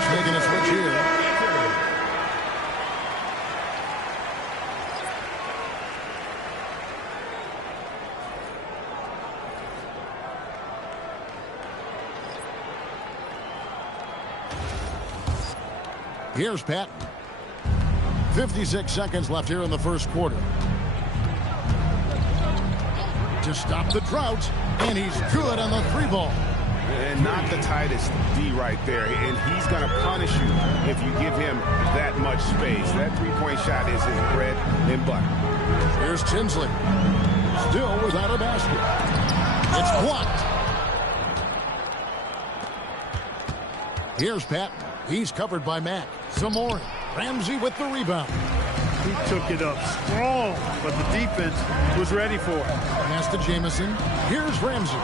Making a switch here. Here's Patton. 56 seconds left here in the first quarter. To stop the drought, and he's good on the 3-ball. And not the tightest D right there. And he's going to punish you if you give him that much space. That three-point shot is his bread and butter. Here's Tinsley. Still without a basket. It's blocked. Here's Patton. He's covered by Mack. Zamori. Ramsey with the rebound. He took it up strong, but the defense was ready for it. Pass to Jamison. Here's Ramsey.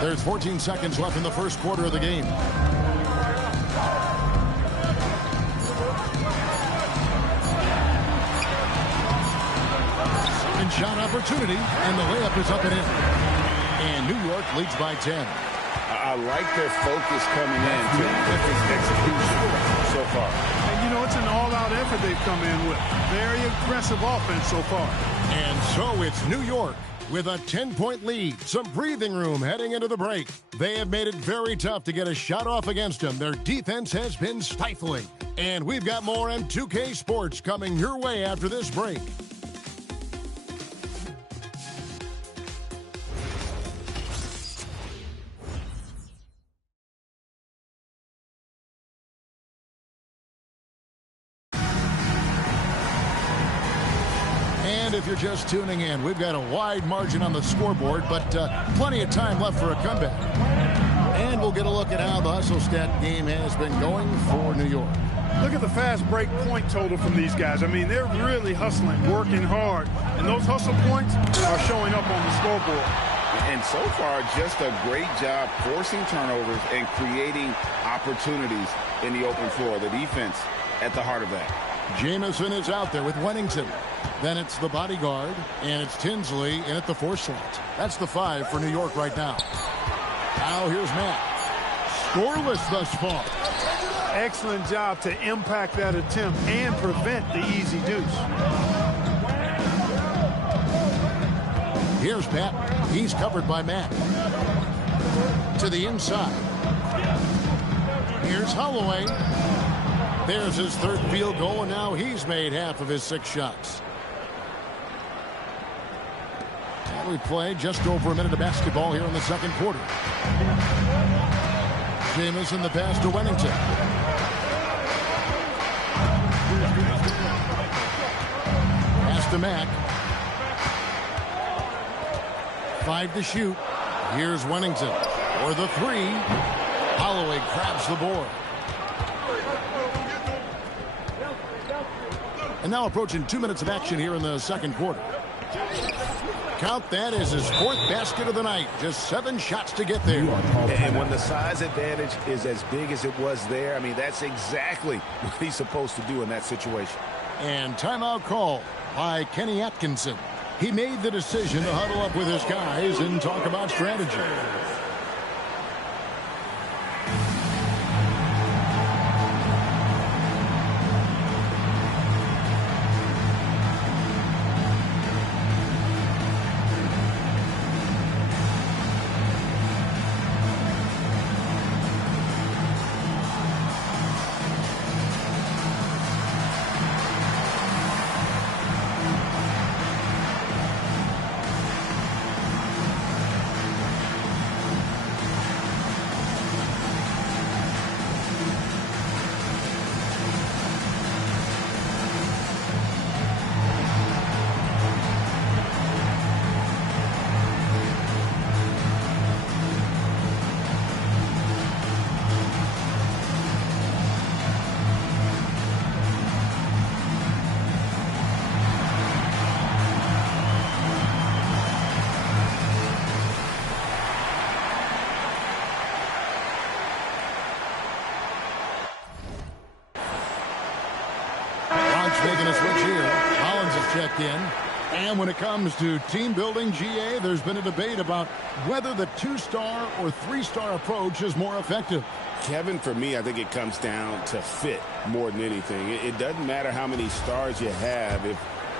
There's 14 seconds left in the first quarter of the game. Second shot opportunity, and the layup is up and in. And New York leads by 10. I like their focus coming in to execution so far. And, you know, it's an all-out effort. effort they've come in with. Very aggressive offense so far. And so it's New York with a 10-point lead. Some breathing room heading into the break. They have made it very tough to get a shot off against them. Their defense has been stifling. And we've got more M2K Sports coming your way after this break. And if you're just tuning in, we've got a wide margin on the scoreboard, but plenty of time left for a comeback. And we'll get a look at how the hustle stat game has been going for New York. Look at the fast break point total from these guys. I mean, they're really hustling, working hard. And those hustle points are showing up on the scoreboard. And so far, just a great job forcing turnovers and creating opportunities in the open floor. The defense at the heart of that. Jamison is out there with Wennington. Then it's the bodyguard, and it's Tinsley in at the 4 slot. That's the 5 for New York right now. Now here's Matt. Scoreless thus far. Excellent job to impact that attempt and prevent the easy deuce. Here's Pat. He's covered by Matt. To the inside. Here's Holloway. There's his 3rd field goal, and now he's made half of his 6 shots. And we play just over a minute of basketball here in the 2nd quarter. Jamison the pass to Wennington. Pass to Mack. 5 to shoot. Here's Wennington for the 3. Holloway grabs the board. And now approaching 2 minutes of action here in the 2nd quarter. Count that as his 4th basket of the night. Just 7 shots to get there. And when the size advantage is as big as it was there, I mean, that's exactly what he's supposed to do in that situation. And timeout call by Kenny Atkinson. He made the decision to huddle up with his guys and talk about strategy. Making a switch here. Collins has checked in. And when it comes to team building, GA, there's been a debate about whether the 2-star or 3-star approach is more effective. Kevin, for me, I think it comes down to fit more than anything. It doesn't matter how many stars you have if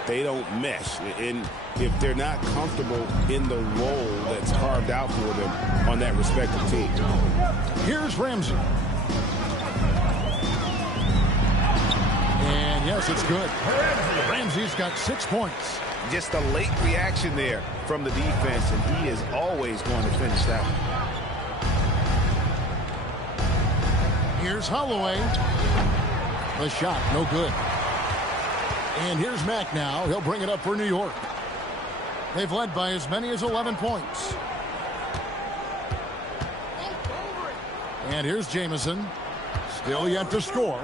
they don't mesh. And if they're not comfortable in the role that's carved out for them on that respective team. Here's Ramsey. And yes, it's good. Ramsey's got 6 points. Just a late reaction there from the defense, and he is always going to finish that one. Here's Holloway. The shot, no good. And here's Mack now. He'll bring it up for New York. They've led by as many as 11 points. And here's Jamison. Still yet to score.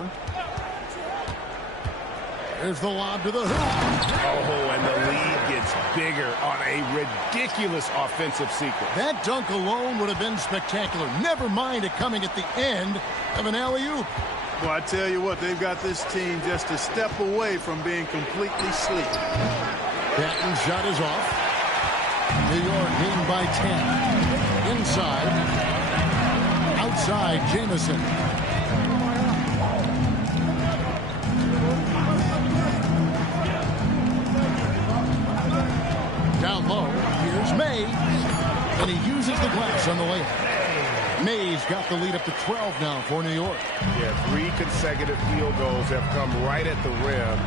There's the lob to the hoop. Oh, and the lead gets bigger on a ridiculous offensive sequence. That dunk alone would have been spectacular. Never mind it coming at the end of an alley-oop. Well, I tell you what, they've got this team just a step away from being completely sleepy. Patton's shot is off. New York leading by 10. Inside. Outside, Jamison. has got the lead up to 12 now for New York. Yeah, 3 consecutive field goals have come right at the rim.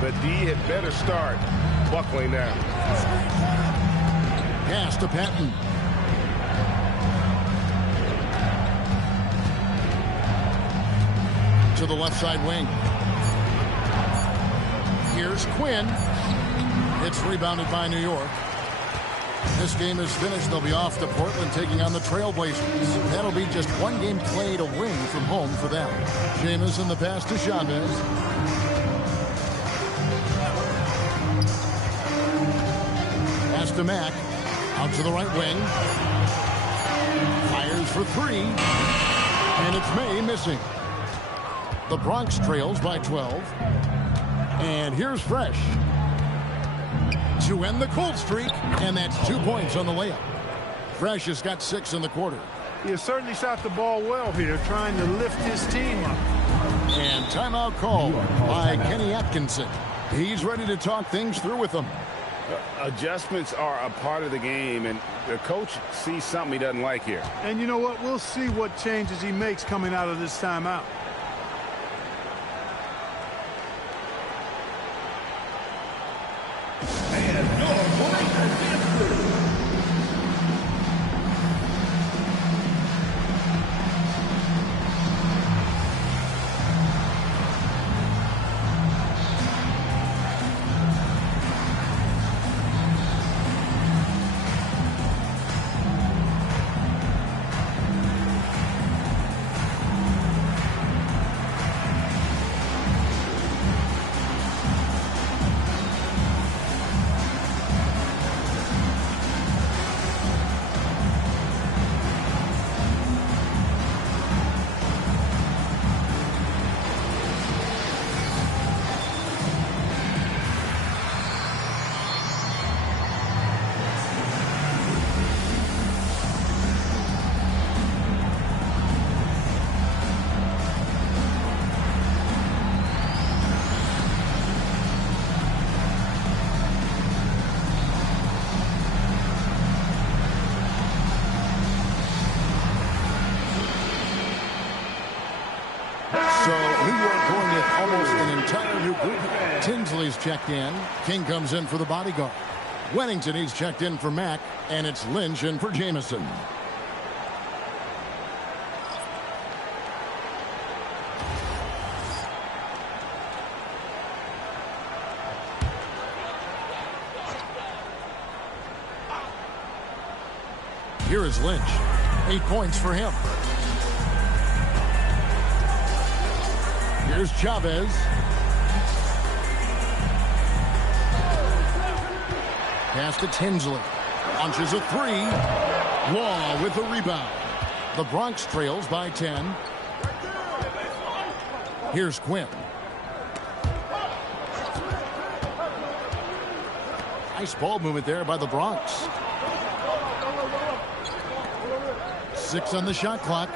The D had better start buckling down. Pass to Patton. To the left side wing. Here's Quinn. It's rebounded by New York. This game is finished. They'll be off to Portland taking on the Trailblazers. That'll be just 1 game played away from home for them. Jamison the pass to Chavez. Pass to Mack. Out to the right wing. Fires for 3. And it's May missing. The Bronx trails by 12. And here's Fresh to end the cold streak, and that's 2 points on the layup. Fresh has got 6 in the quarter. He has certainly shot the ball well here, trying to lift his team up. And timeout called by Kenny Atkinson. He's ready to talk things through with them. Adjustments are a part of the game, and the coach sees something he doesn't like here. And you know what? We'll see what changes he makes coming out of this timeout. Tinsley's checked in. King comes in for the bodyguard. Wennington, he's checked in for Mack, and it's Lynch in for Jamison. Here is Lynch. 8 points for him. Here's Chavez. Pass to Tinsley. Launches a 3. Law with the rebound. The Bronx trails by 10. Here's Quinn. Nice ball movement there by the Bronx. 6 on the shot clock.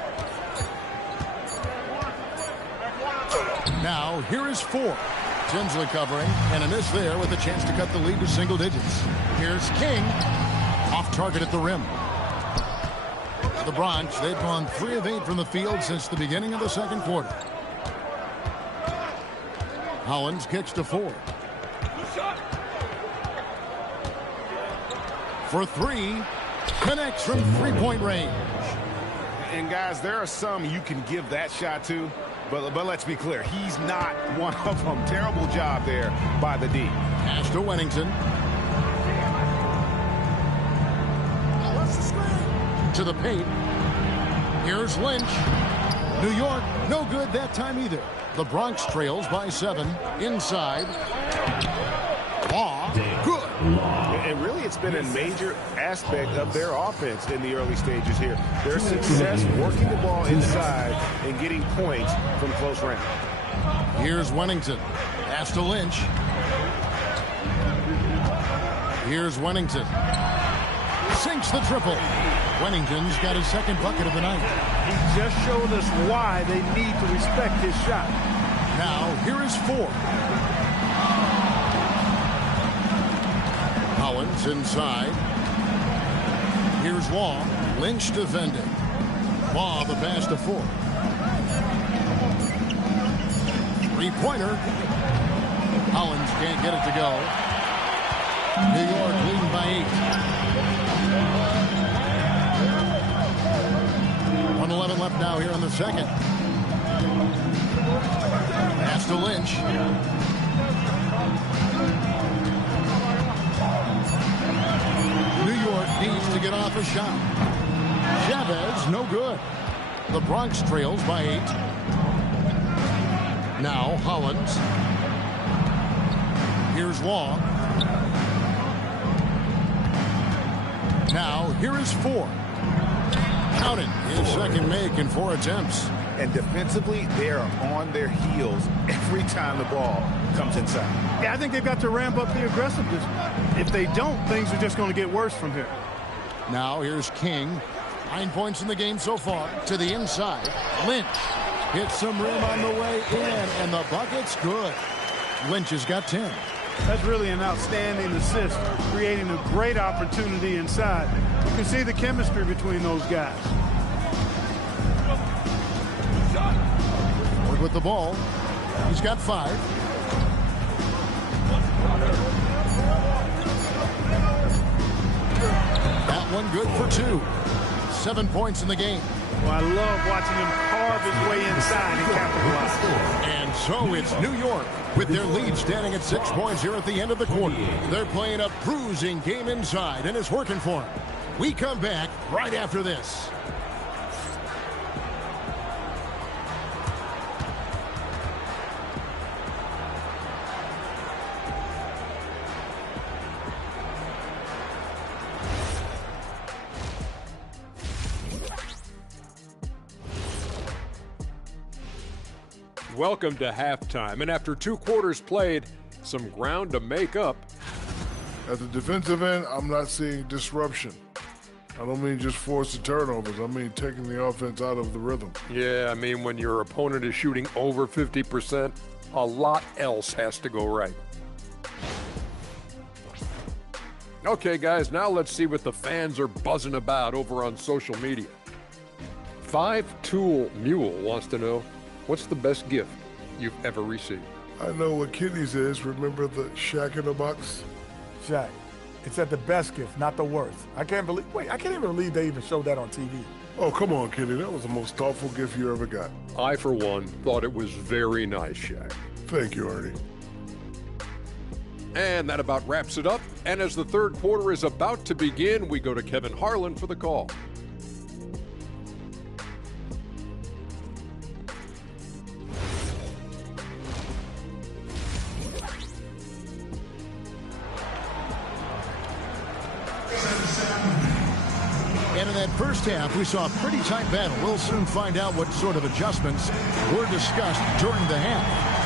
Now, here is 4. Tinsley covering, and a miss there with a chance to cut the lead to single digits. Here's King. Off target at the rim. The Bronx, they've gone 3 of 8 from the field since the beginning of the second quarter. Hollins kicks to 4. For 3. Connects from 3-point range. And guys, there are some you can give that shot to. But let's be clear, he's not one of them. Terrible job there by the D. Pass to Wennington. To the paint. Here's Lynch. New York, no good that time either. The Bronx trails by 7. Inside. Law, good. And really, it's been a major aspect of their offense in the early stages here. Their success working the ball inside and getting points from close range. Here's Wennington. Pass to Lynch. Here's Wennington. Sinks the triple. Wennington's got his second bucket of the night. He just showed us why they need to respect his shot. Now, here is 4. Hollins inside. Here's Long. Lynch defending. Law, the pass to Ford. Three-pointer. Hollins can't get it to go. New York leading by 8. 1:11 left now here in the second. Pass to Lynch. New York needs to get off a shot. Chavez, no good. The Bronx trails by 8. Now Hollins. Here's Law. Now here is Ford. Counted. His second make in 4 attempts. And defensively, they are on their heels every time the ball comes inside. Yeah, I think they've got to ramp up the aggressiveness. If they don't, things are just going to get worse from here. Now here's King. 9 points in the game so far. To the inside. Lynch hits some rim on the way in, and the bucket's good. Lynch has got 10. That's really an outstanding assist, creating a great opportunity inside. You can see the chemistry between those guys. Ford with the ball. He's got 5. That one good for 2. 7 points in the game. Well, I love watching him carve his way inside and capitalize. And so it's New York with their lead standing at 6 points here at the end of the quarter. They're playing a bruising game inside, and it's working for them. We come back right after this. Welcome to halftime, and after 2 quarters played, some ground to make up. At the defensive end, I'm not seeing disruption. I don't mean just forced turnovers. I mean taking the offense out of the rhythm. Yeah, I mean when your opponent is shooting over 50%, a lot else has to go right. Okay, guys, now let's see what the fans are buzzing about over on social media. 5-Tool Mule wants to know, what's the best gift you've ever received? I know what Kitty's is. Remember the Shaq in the box? Shaq. It's at the best gift, not the worst. I can't even believe they even showed that on TV. Oh, come on, Kitty. That was the most thoughtful gift you ever got. I, for one, thought it was very nice, Shaq. Thank you, Artie. And that about wraps it up. And as the third quarter is about to begin, we go to Kevin Harlan for the call. And in that first half, we saw a pretty tight battle. We'll soon find out what sort of adjustments were discussed during the half.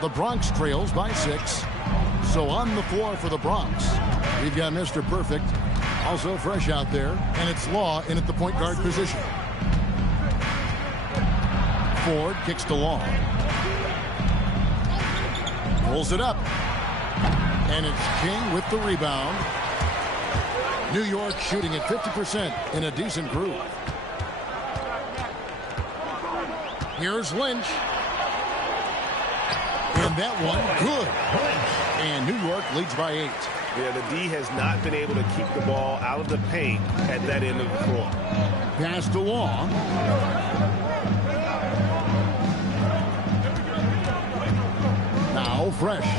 The Bronx trails by 6. So on the floor for the Bronx, we've got Mr. Perfect, also fresh out there, and it's Law in at the point guard position. Ford kicks to Law. Pulls it up. And it's King with the rebound. New York shooting at 50% in a decent group. Here's Lynch. And that one, good. And New York leads by 8. Yeah, the D has not been able to keep the ball out of the paint at that end of the floor. Pass to Law. Now Fresh.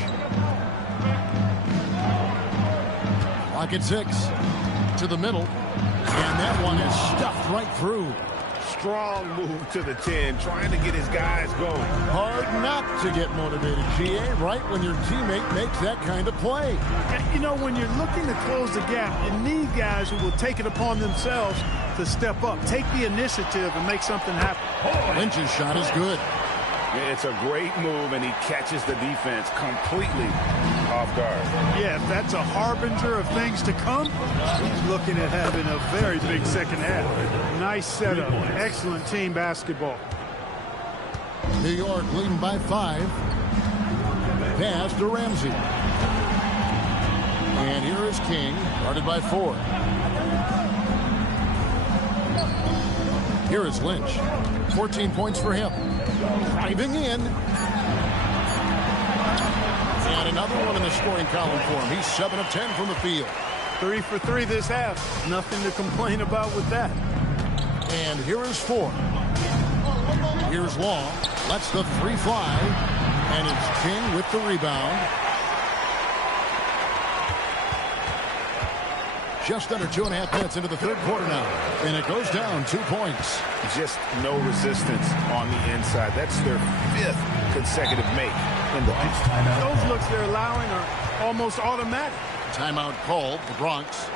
Clock at 6. To the middle. And that one is stuffed right through. Strong move to the 10, trying to get his guys going. Hard not to get motivated, GA, right when your teammate makes that kind of play. You know, when you're looking to close the gap, you need guys who will take it upon themselves to step up, take the initiative, and make something happen. Lynch's shot is good. Yeah, it's a great move, and he catches the defense completely off guard. Yeah, if that's a harbinger of things to come, he's looking at having a very big second half. Nice setup. Excellent team basketball. New York leading by 5. Pass to Ramsey. And here is King, guarded by 4. Here is Lynch. 14 points for him. Driving in. And another one in the scoring column for him. He's 7 of 10 from the field. 3 for 3 this half. Nothing to complain about with that. And here is 4. Here's Long. Lets the 3 fly. And it's King with the rebound. Just under 2.5 minutes into the third quarter now. And it goes down 2 points. Just no resistance on the inside. That's their 5th consecutive make in the paint. Those looks they're allowing are almost automatic. Timeout called, the Bronx.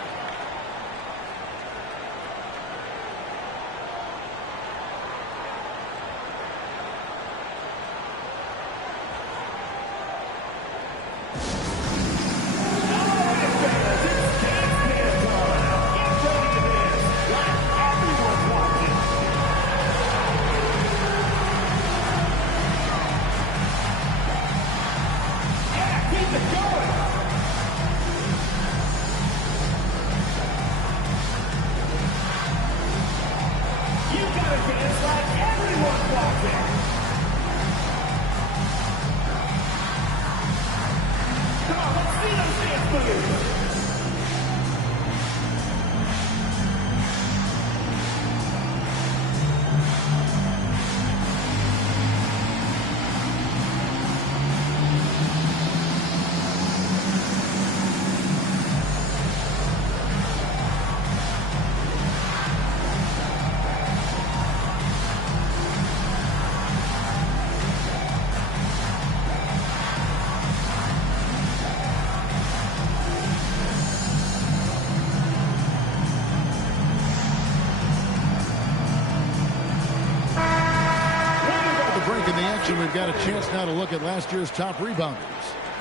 We've got a chance now to look at last year's top rebounders.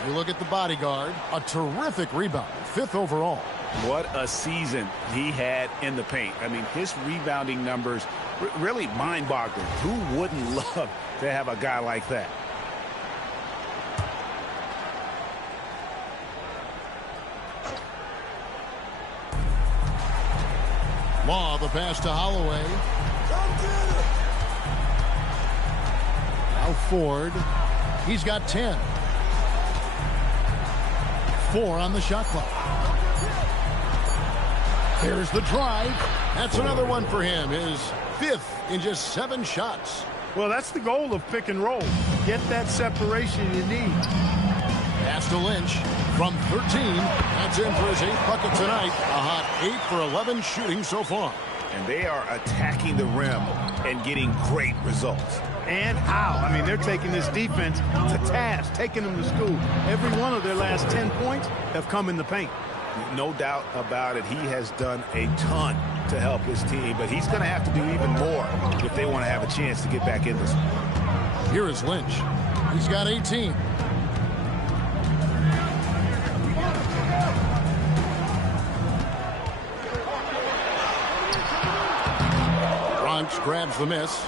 You look at the bodyguard, a terrific rebounder, 5th overall. What a season he had in the paint. I mean, his rebounding numbers really mind-boggling. Who wouldn't love to have a guy like that? Law, the pass to Holloway. Now Ford. He's got 10. 4 on the shot clock. Here's the drive. That's another one for him. His 5th in just 7 shots. Well, that's the goal of pick and roll. Get that separation you need. Pass to Lynch from 13. That's in for his 8th bucket tonight. A hot 8 for 11 shooting so far. And they are attacking the rim and getting great results. And how? I mean, they're taking this defense to task, taking them to school. Every one of their last 10 points have come in the paint. No doubt about it. He has done a ton to help his team, but he's going to have to do even more if they want to have a chance to get back in this one. Here is Lynch. He's got 18. Bronx grabs the miss.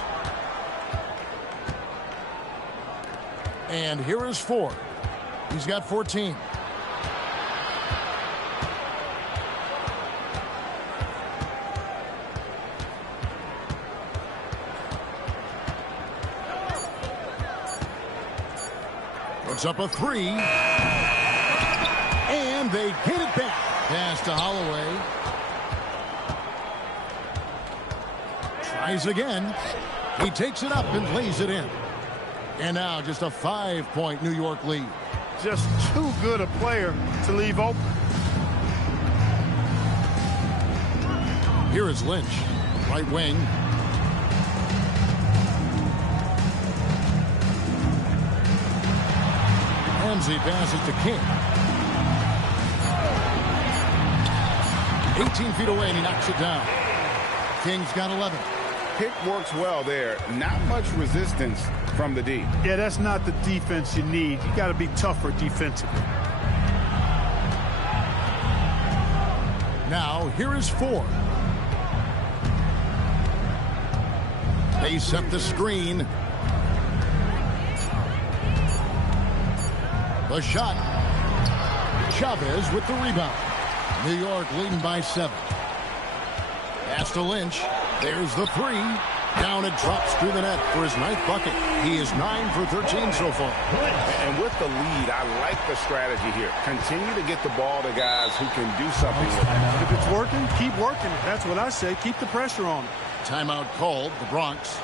And here is Ford. He's got 14. Puts up a 3. And they get it back. Pass to Holloway. Tries again. He takes it up and lays it in. And now just a 5-point New York lead. Just too good a player to leave open. Here is Lynch, right wing. Ramsey passes to King. 18 feet away and he knocks it down. King's got 11. Pick works well there. Not much resistance from the D. Yeah, that's not the defense you need. You got to be tougher defensively. Now, here is 4. They set the screen. The shot. Chavez with the rebound. New York leading by 7. Pass to Lynch. There's the 3. Down and drops through the net for his 9th bucket. He is 9 for 13 so far. And with the lead, I like the strategy here. Continue to get the ball to guys who can do something with it. If it's working, keep working it. That's what I say. Keep the pressure on. Timeout called, the Bronx.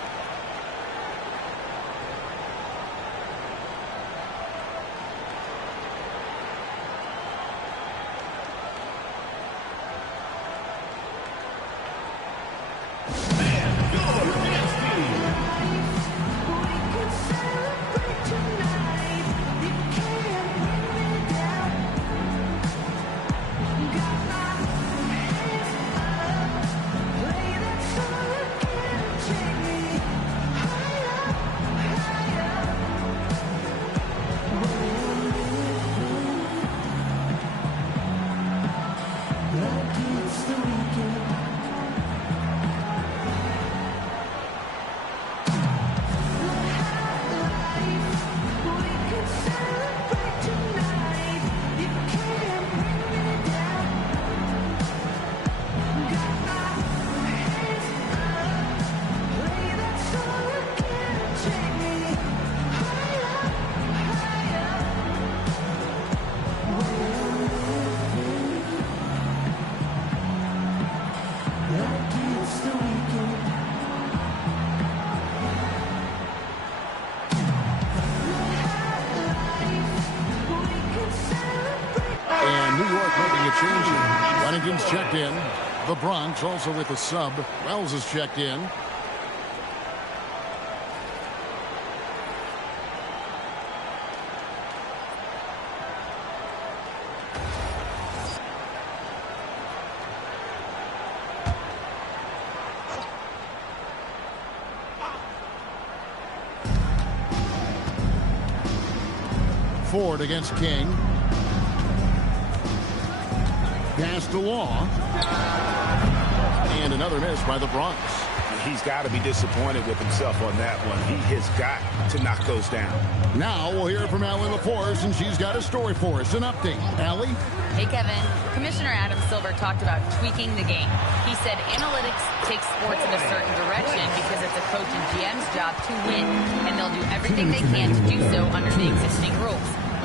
Checked in. The Bronx also with a sub. Wells is checked in. Ford against King. Pass to Law. And another miss by the Bronx. He's got to be disappointed with himself on that one. He has got to knock those down. Now we'll hear from Allie LaForce, and she's got a story for us. An update. Allie? Hey, Kevin. Commissioner Adam Silver talked about tweaking the game. He said analytics take sports in a certain direction because it's a coach and GM's job to win, and they'll do everything they can to do so under the existing rules.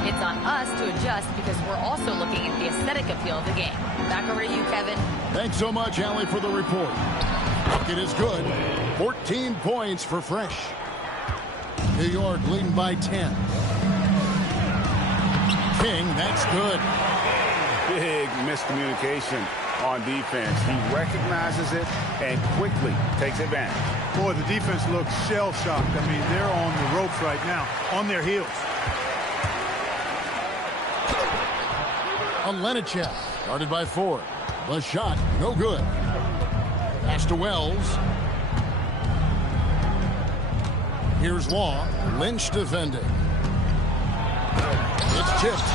It's on us to adjust because we're also looking at the aesthetic appeal of the game. Back over to you, Kevin. Thanks so much, Allie, for the report. It is good. 14 points for Fresh. New York leading by 10. King, that's good. Big miscommunication on defense. He recognizes it and quickly takes advantage. Boy, the defense looks shell-shocked. I mean, they're on the ropes right now, on their heels. On Lenachek, guarded by Ford. The shot, no good. Pass to Wells. Here's Law. Lynch defending. It's tipped.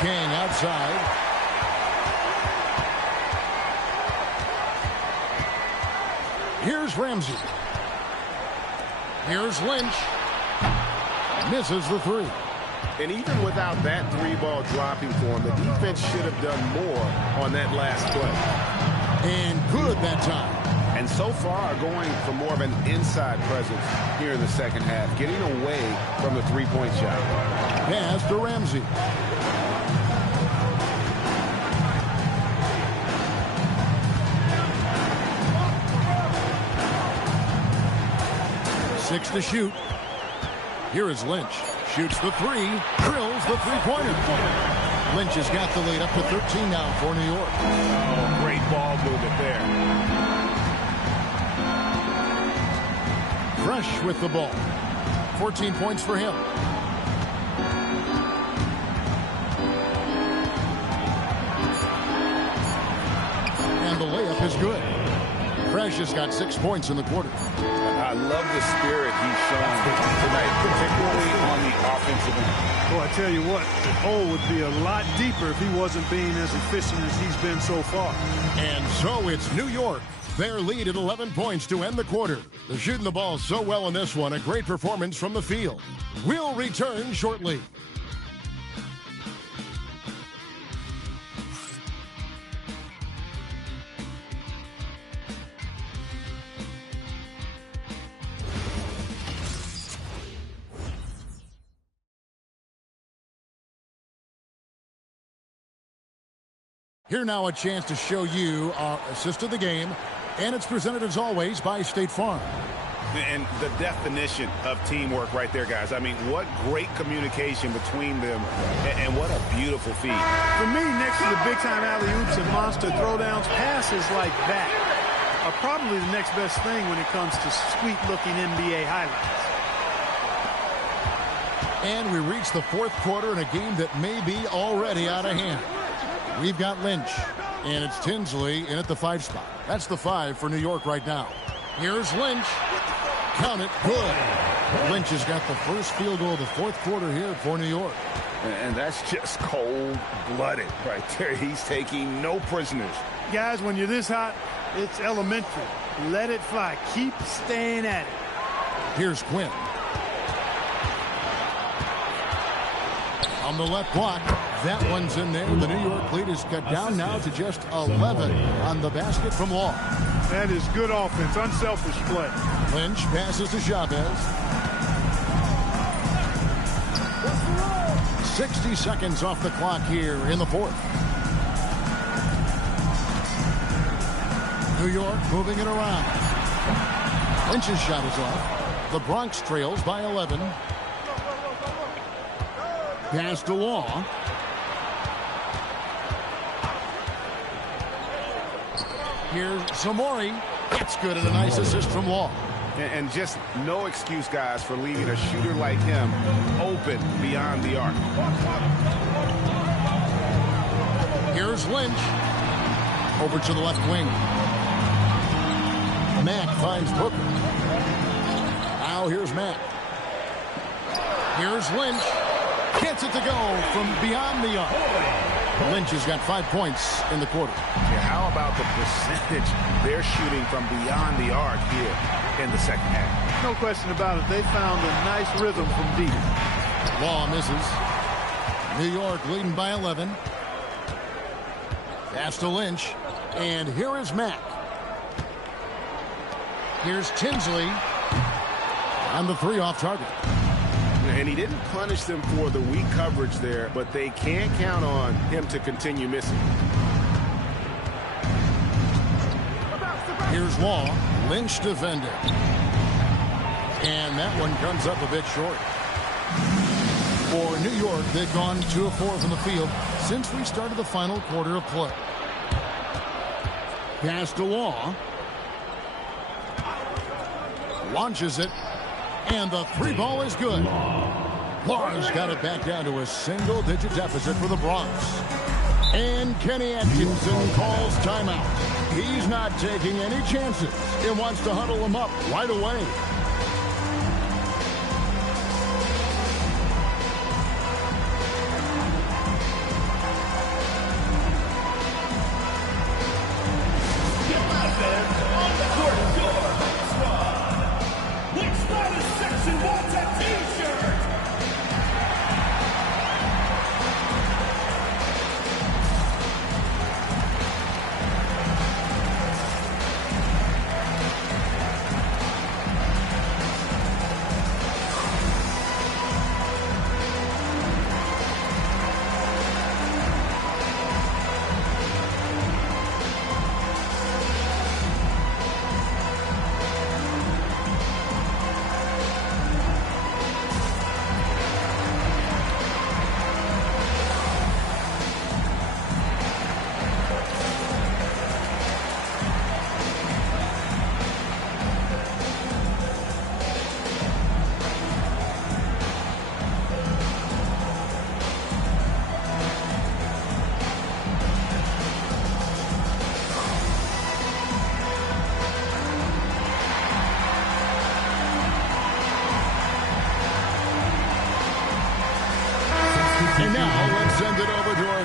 King outside. Here's Ramsey. Here's Lynch. Misses the 3. And even without that 3-ball dropping for him, the defense should have done more on that last play. And good that time. And so far, going for more of an inside presence here in the second half, getting away from the three-point shot. Pass to Ramsey. Six to shoot. Here is Lynch. Shoots the 3, drills the three-pointer. Lynch has got the lead up to 13 now for New York. Oh, great ball movement there. Fresh with the ball. 14 points for him. And the layup is good. Precious got 6 points in the quarter. I love the spirit he's shown tonight, particularly on the offensive end. Well, I tell you what, the hole would be a lot deeper if he wasn't being as efficient as he's been so far. And so it's New York. Their lead at 11 points to end the quarter. They're shooting the ball so well in this one. A great performance from the field. We'll return shortly. Here now a chance to show you our assist of the game, and it's presented as always by State Farm. And the definition of teamwork right there, guys. I mean, what great communication between them, and what a beautiful feed. For me, next to the big-time alley-oops and monster throwdowns, passes like that are probably the next best thing when it comes to sweet-looking NBA highlights. And we reach the fourth quarter in a game that may be already out of hand. We've got Lynch, and it's Tinsley in at the 5 spot. That's the 5 for New York right now. Here's Lynch. Count it. Good. Lynch has got the first field goal of the fourth quarter here for New York. And that's just cold-blooded right there. He's taking no prisoners. Guys, when you're this hot, it's elementary. Let it fly. Keep staying at it. Here's Quinn. On the left block, that one's in there. The New York lead is cut down now to just 11 on the basket from Law. That is good offense, unselfish play. Lynch passes to Chavez. 60 seconds off the clock here in the fourth. New York moving it around. Lynch's shot is off. The Bronx trails by 11. Pass to Law. Here's Samori. That's good, and a nice assist from Law. And just no excuse, guys, for leaving a shooter like him open beyond the arc. Here's Lynch. Over to the left wing. Mack finds Booker. Now here's Mack. Here's Lynch. Gets it to go from beyond the arc. Lynch has got 5 points in the quarter. Yeah, how about the percentage they're shooting from beyond the arc here in the second half? No question about it. They found a nice rhythm from deep. Law misses. New York leading by 11. Pass to Lynch. And here is Mack. Here's Tinsley. And the 3 off target. And he didn't punish them for the weak coverage there, but they can't count on him to continue missing. Here's Law. Lynch defending. And that one comes up a bit short. For New York, they've gone 2 of 4 from the field since we started the final quarter of play. Pass to Law. Launches it. And the 3 ball is good. Law's got it back down to a single-digit deficit for the Bronx. And Kenny Atkinson calls timeout. He's not taking any chances. He wants to huddle them up right away.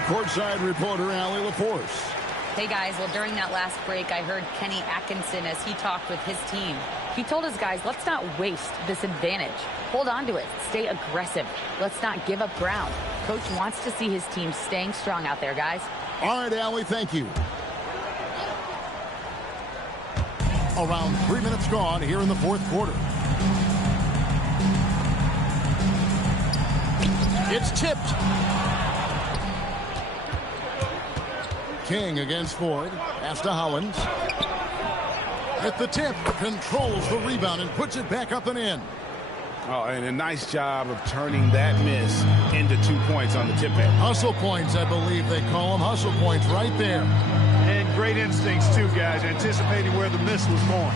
courtside reporter Allie LaForce. Hey guys, well during that last break I heard Kenny Atkinson as he talked with his team. He told his guys, let's not waste this advantage. Hold on to it. Stay aggressive. Let's not give up ground. Coach wants to see his team staying strong out there, guys. All right, Allie, thank you. Around 3 minutes gone here in the fourth quarter. It's tipped. King against Ford. Pass to Hollins. At the tip, controls the rebound and puts it back up and in. Oh, and a nice job of turning that miss into 2 points on the tip in. Hustle points, I believe they call them. Hustle points right there. And great instincts, too, guys, anticipating where the miss was going.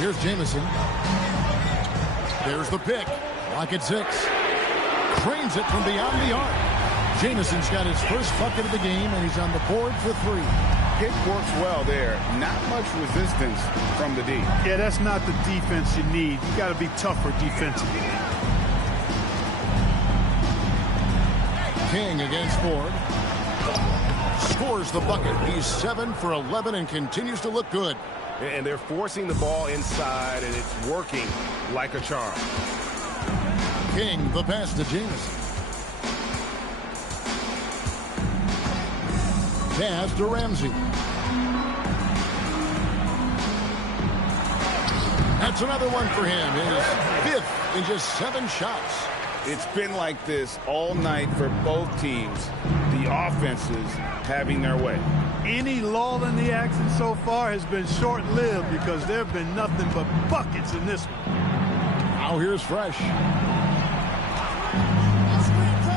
Here's Jamison. There's the pick. Lock at 6. Cranes it from beyond the arc. Jamison's got his first bucket of the game, and he's on the board for 3. Pick works well there. Not much resistance from the D. Yeah, that's not the defense you need. You got to be tougher defensively. King against Ford. Scores the bucket. He's 7 for 11 and continues to look good. And they're forcing the ball inside, and it's working like a charm. King, the pass to Jamison. Pass to Ramsey. That's another one for him. His 5th in just 7 shots. It's been like this all night for both teams. The offenses having their way. Any lull in the action so far has been short-lived because there have been nothing but buckets in this one. Now here's Fresh.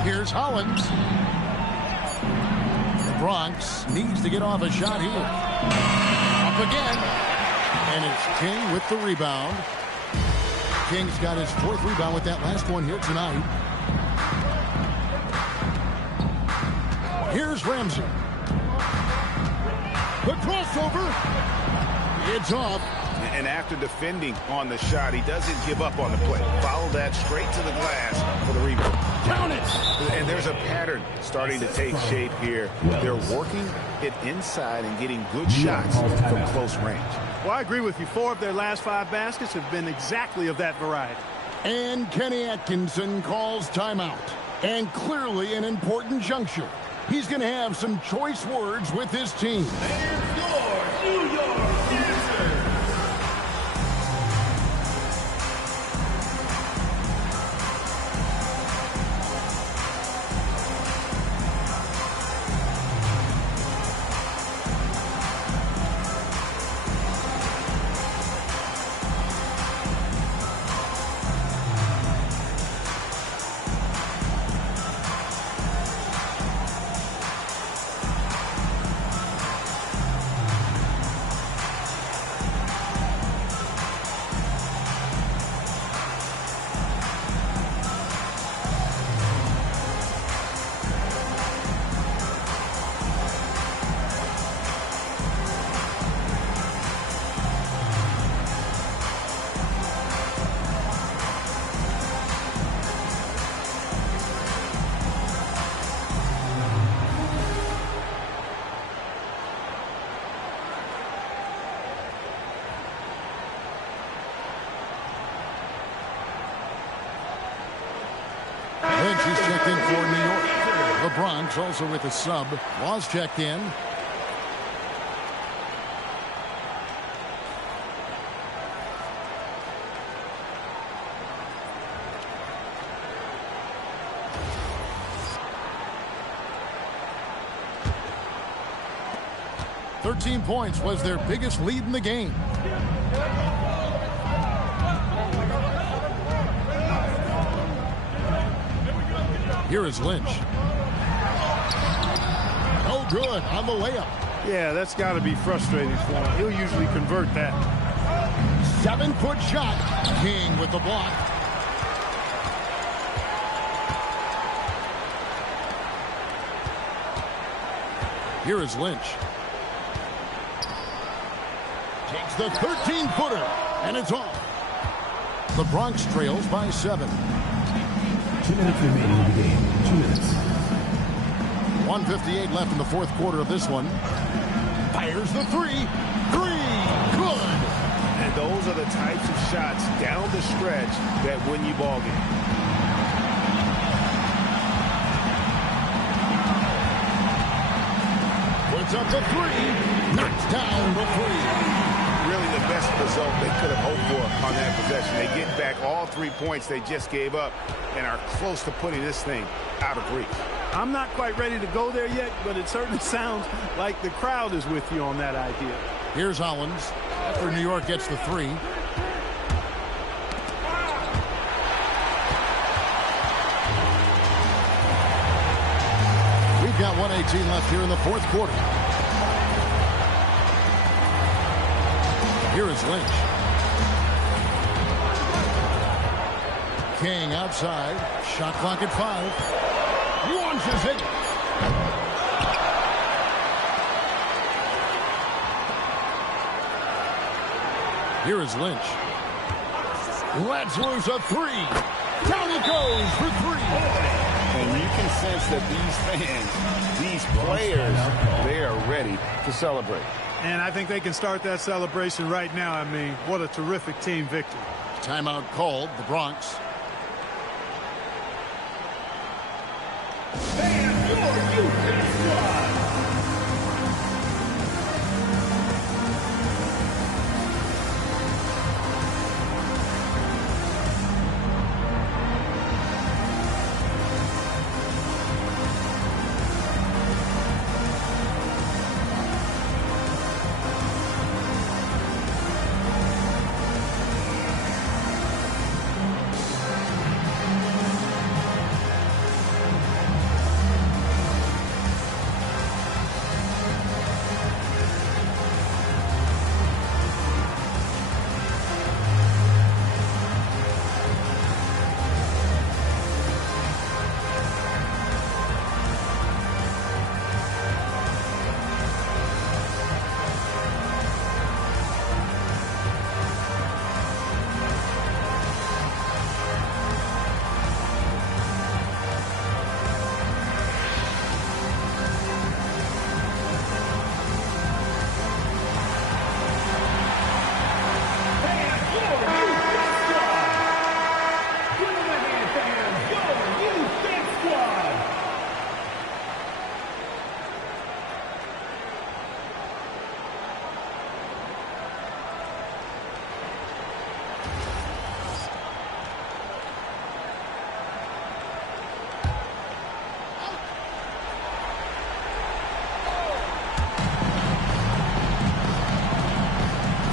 Here's Hollins. The Bronx needs to get off a shot here. Up again. And it's King with the rebound. King's got his 4th rebound with that last one here tonight. Here's Ramsey. The crossover. It's off. And after defending on the shot, he doesn't give up on the play. Follow that straight to the glass for the rebound. Count it. And there's a pattern starting to take shape here. They're working it inside and getting good shots from close range. Well, I agree with you. 4 of their last 5 baskets have been exactly of that variety. And Kenny Atkinson calls timeout. And clearly an important juncture. He's going to have some choice words with his team. And your New York answer. Lynch is checked in for New York. The Bronx also with a sub. Laws checked in. "13 points was their biggest lead in the game. Here is Lynch. Oh, good on the layup. Yeah, that's got to be frustrating for him. He'll usually convert that. 7-foot shot. King with the block. Here is Lynch. Takes the 13-footer, and it's off. The Bronx trails by 7. 2 minutes remaining in the game. 2 minutes. 1:58 left in the fourth quarter of this one. Fires the three. Good. And those are the types of shots down the stretch that win you ball games. Puts up the three. Knocks down the three. Really the best result they could have hoped for on that possession. They get back all 3 points they just gave up and are close to putting this thing out of reach. I'm not quite ready to go there yet, but it certainly sounds like the crowd is with you on that idea. Here's Hollins after New York gets the three. We've got 1:18 left here in the fourth quarter. Here is Lynch. King outside. Shot clock at 5. Launches it. Here is Lynch. Lets loose a three. Down it goes for 3. And you can sense that these fans, these players, they are ready to celebrate. And I think they can start that celebration right now. I mean, what a terrific team victory. Timeout called, the Bronx. And your youth squad.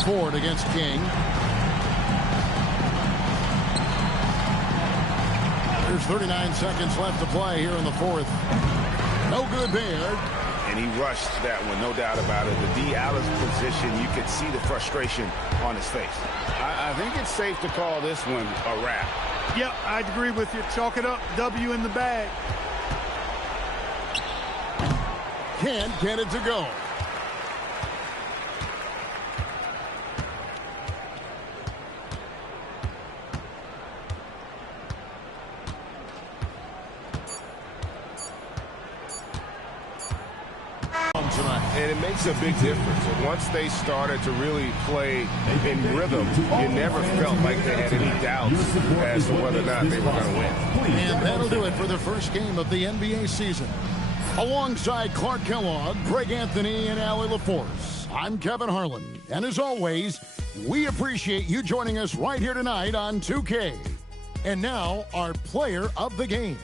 Ford against King. There's 39 seconds left to play here in the fourth. No good there. And he rushed that one, no doubt about it. The D. Allen's position, you could see the frustration on his face. I think it's safe to call this one a wrap. Yep, I'd agree with you. Chalk it up. W in the bag. Can't get it to go. And it makes a big difference. Once they started to really play in rhythm, you never felt like they had any doubts as to whether or not they were going to win. And that'll do it for the first game of the NBA season. Alongside Clark Kellogg, Greg Anthony, and Allie LaForce, I'm Kevin Harlan. And as always, we appreciate you joining us right here tonight on 2K. And now, our player of the game.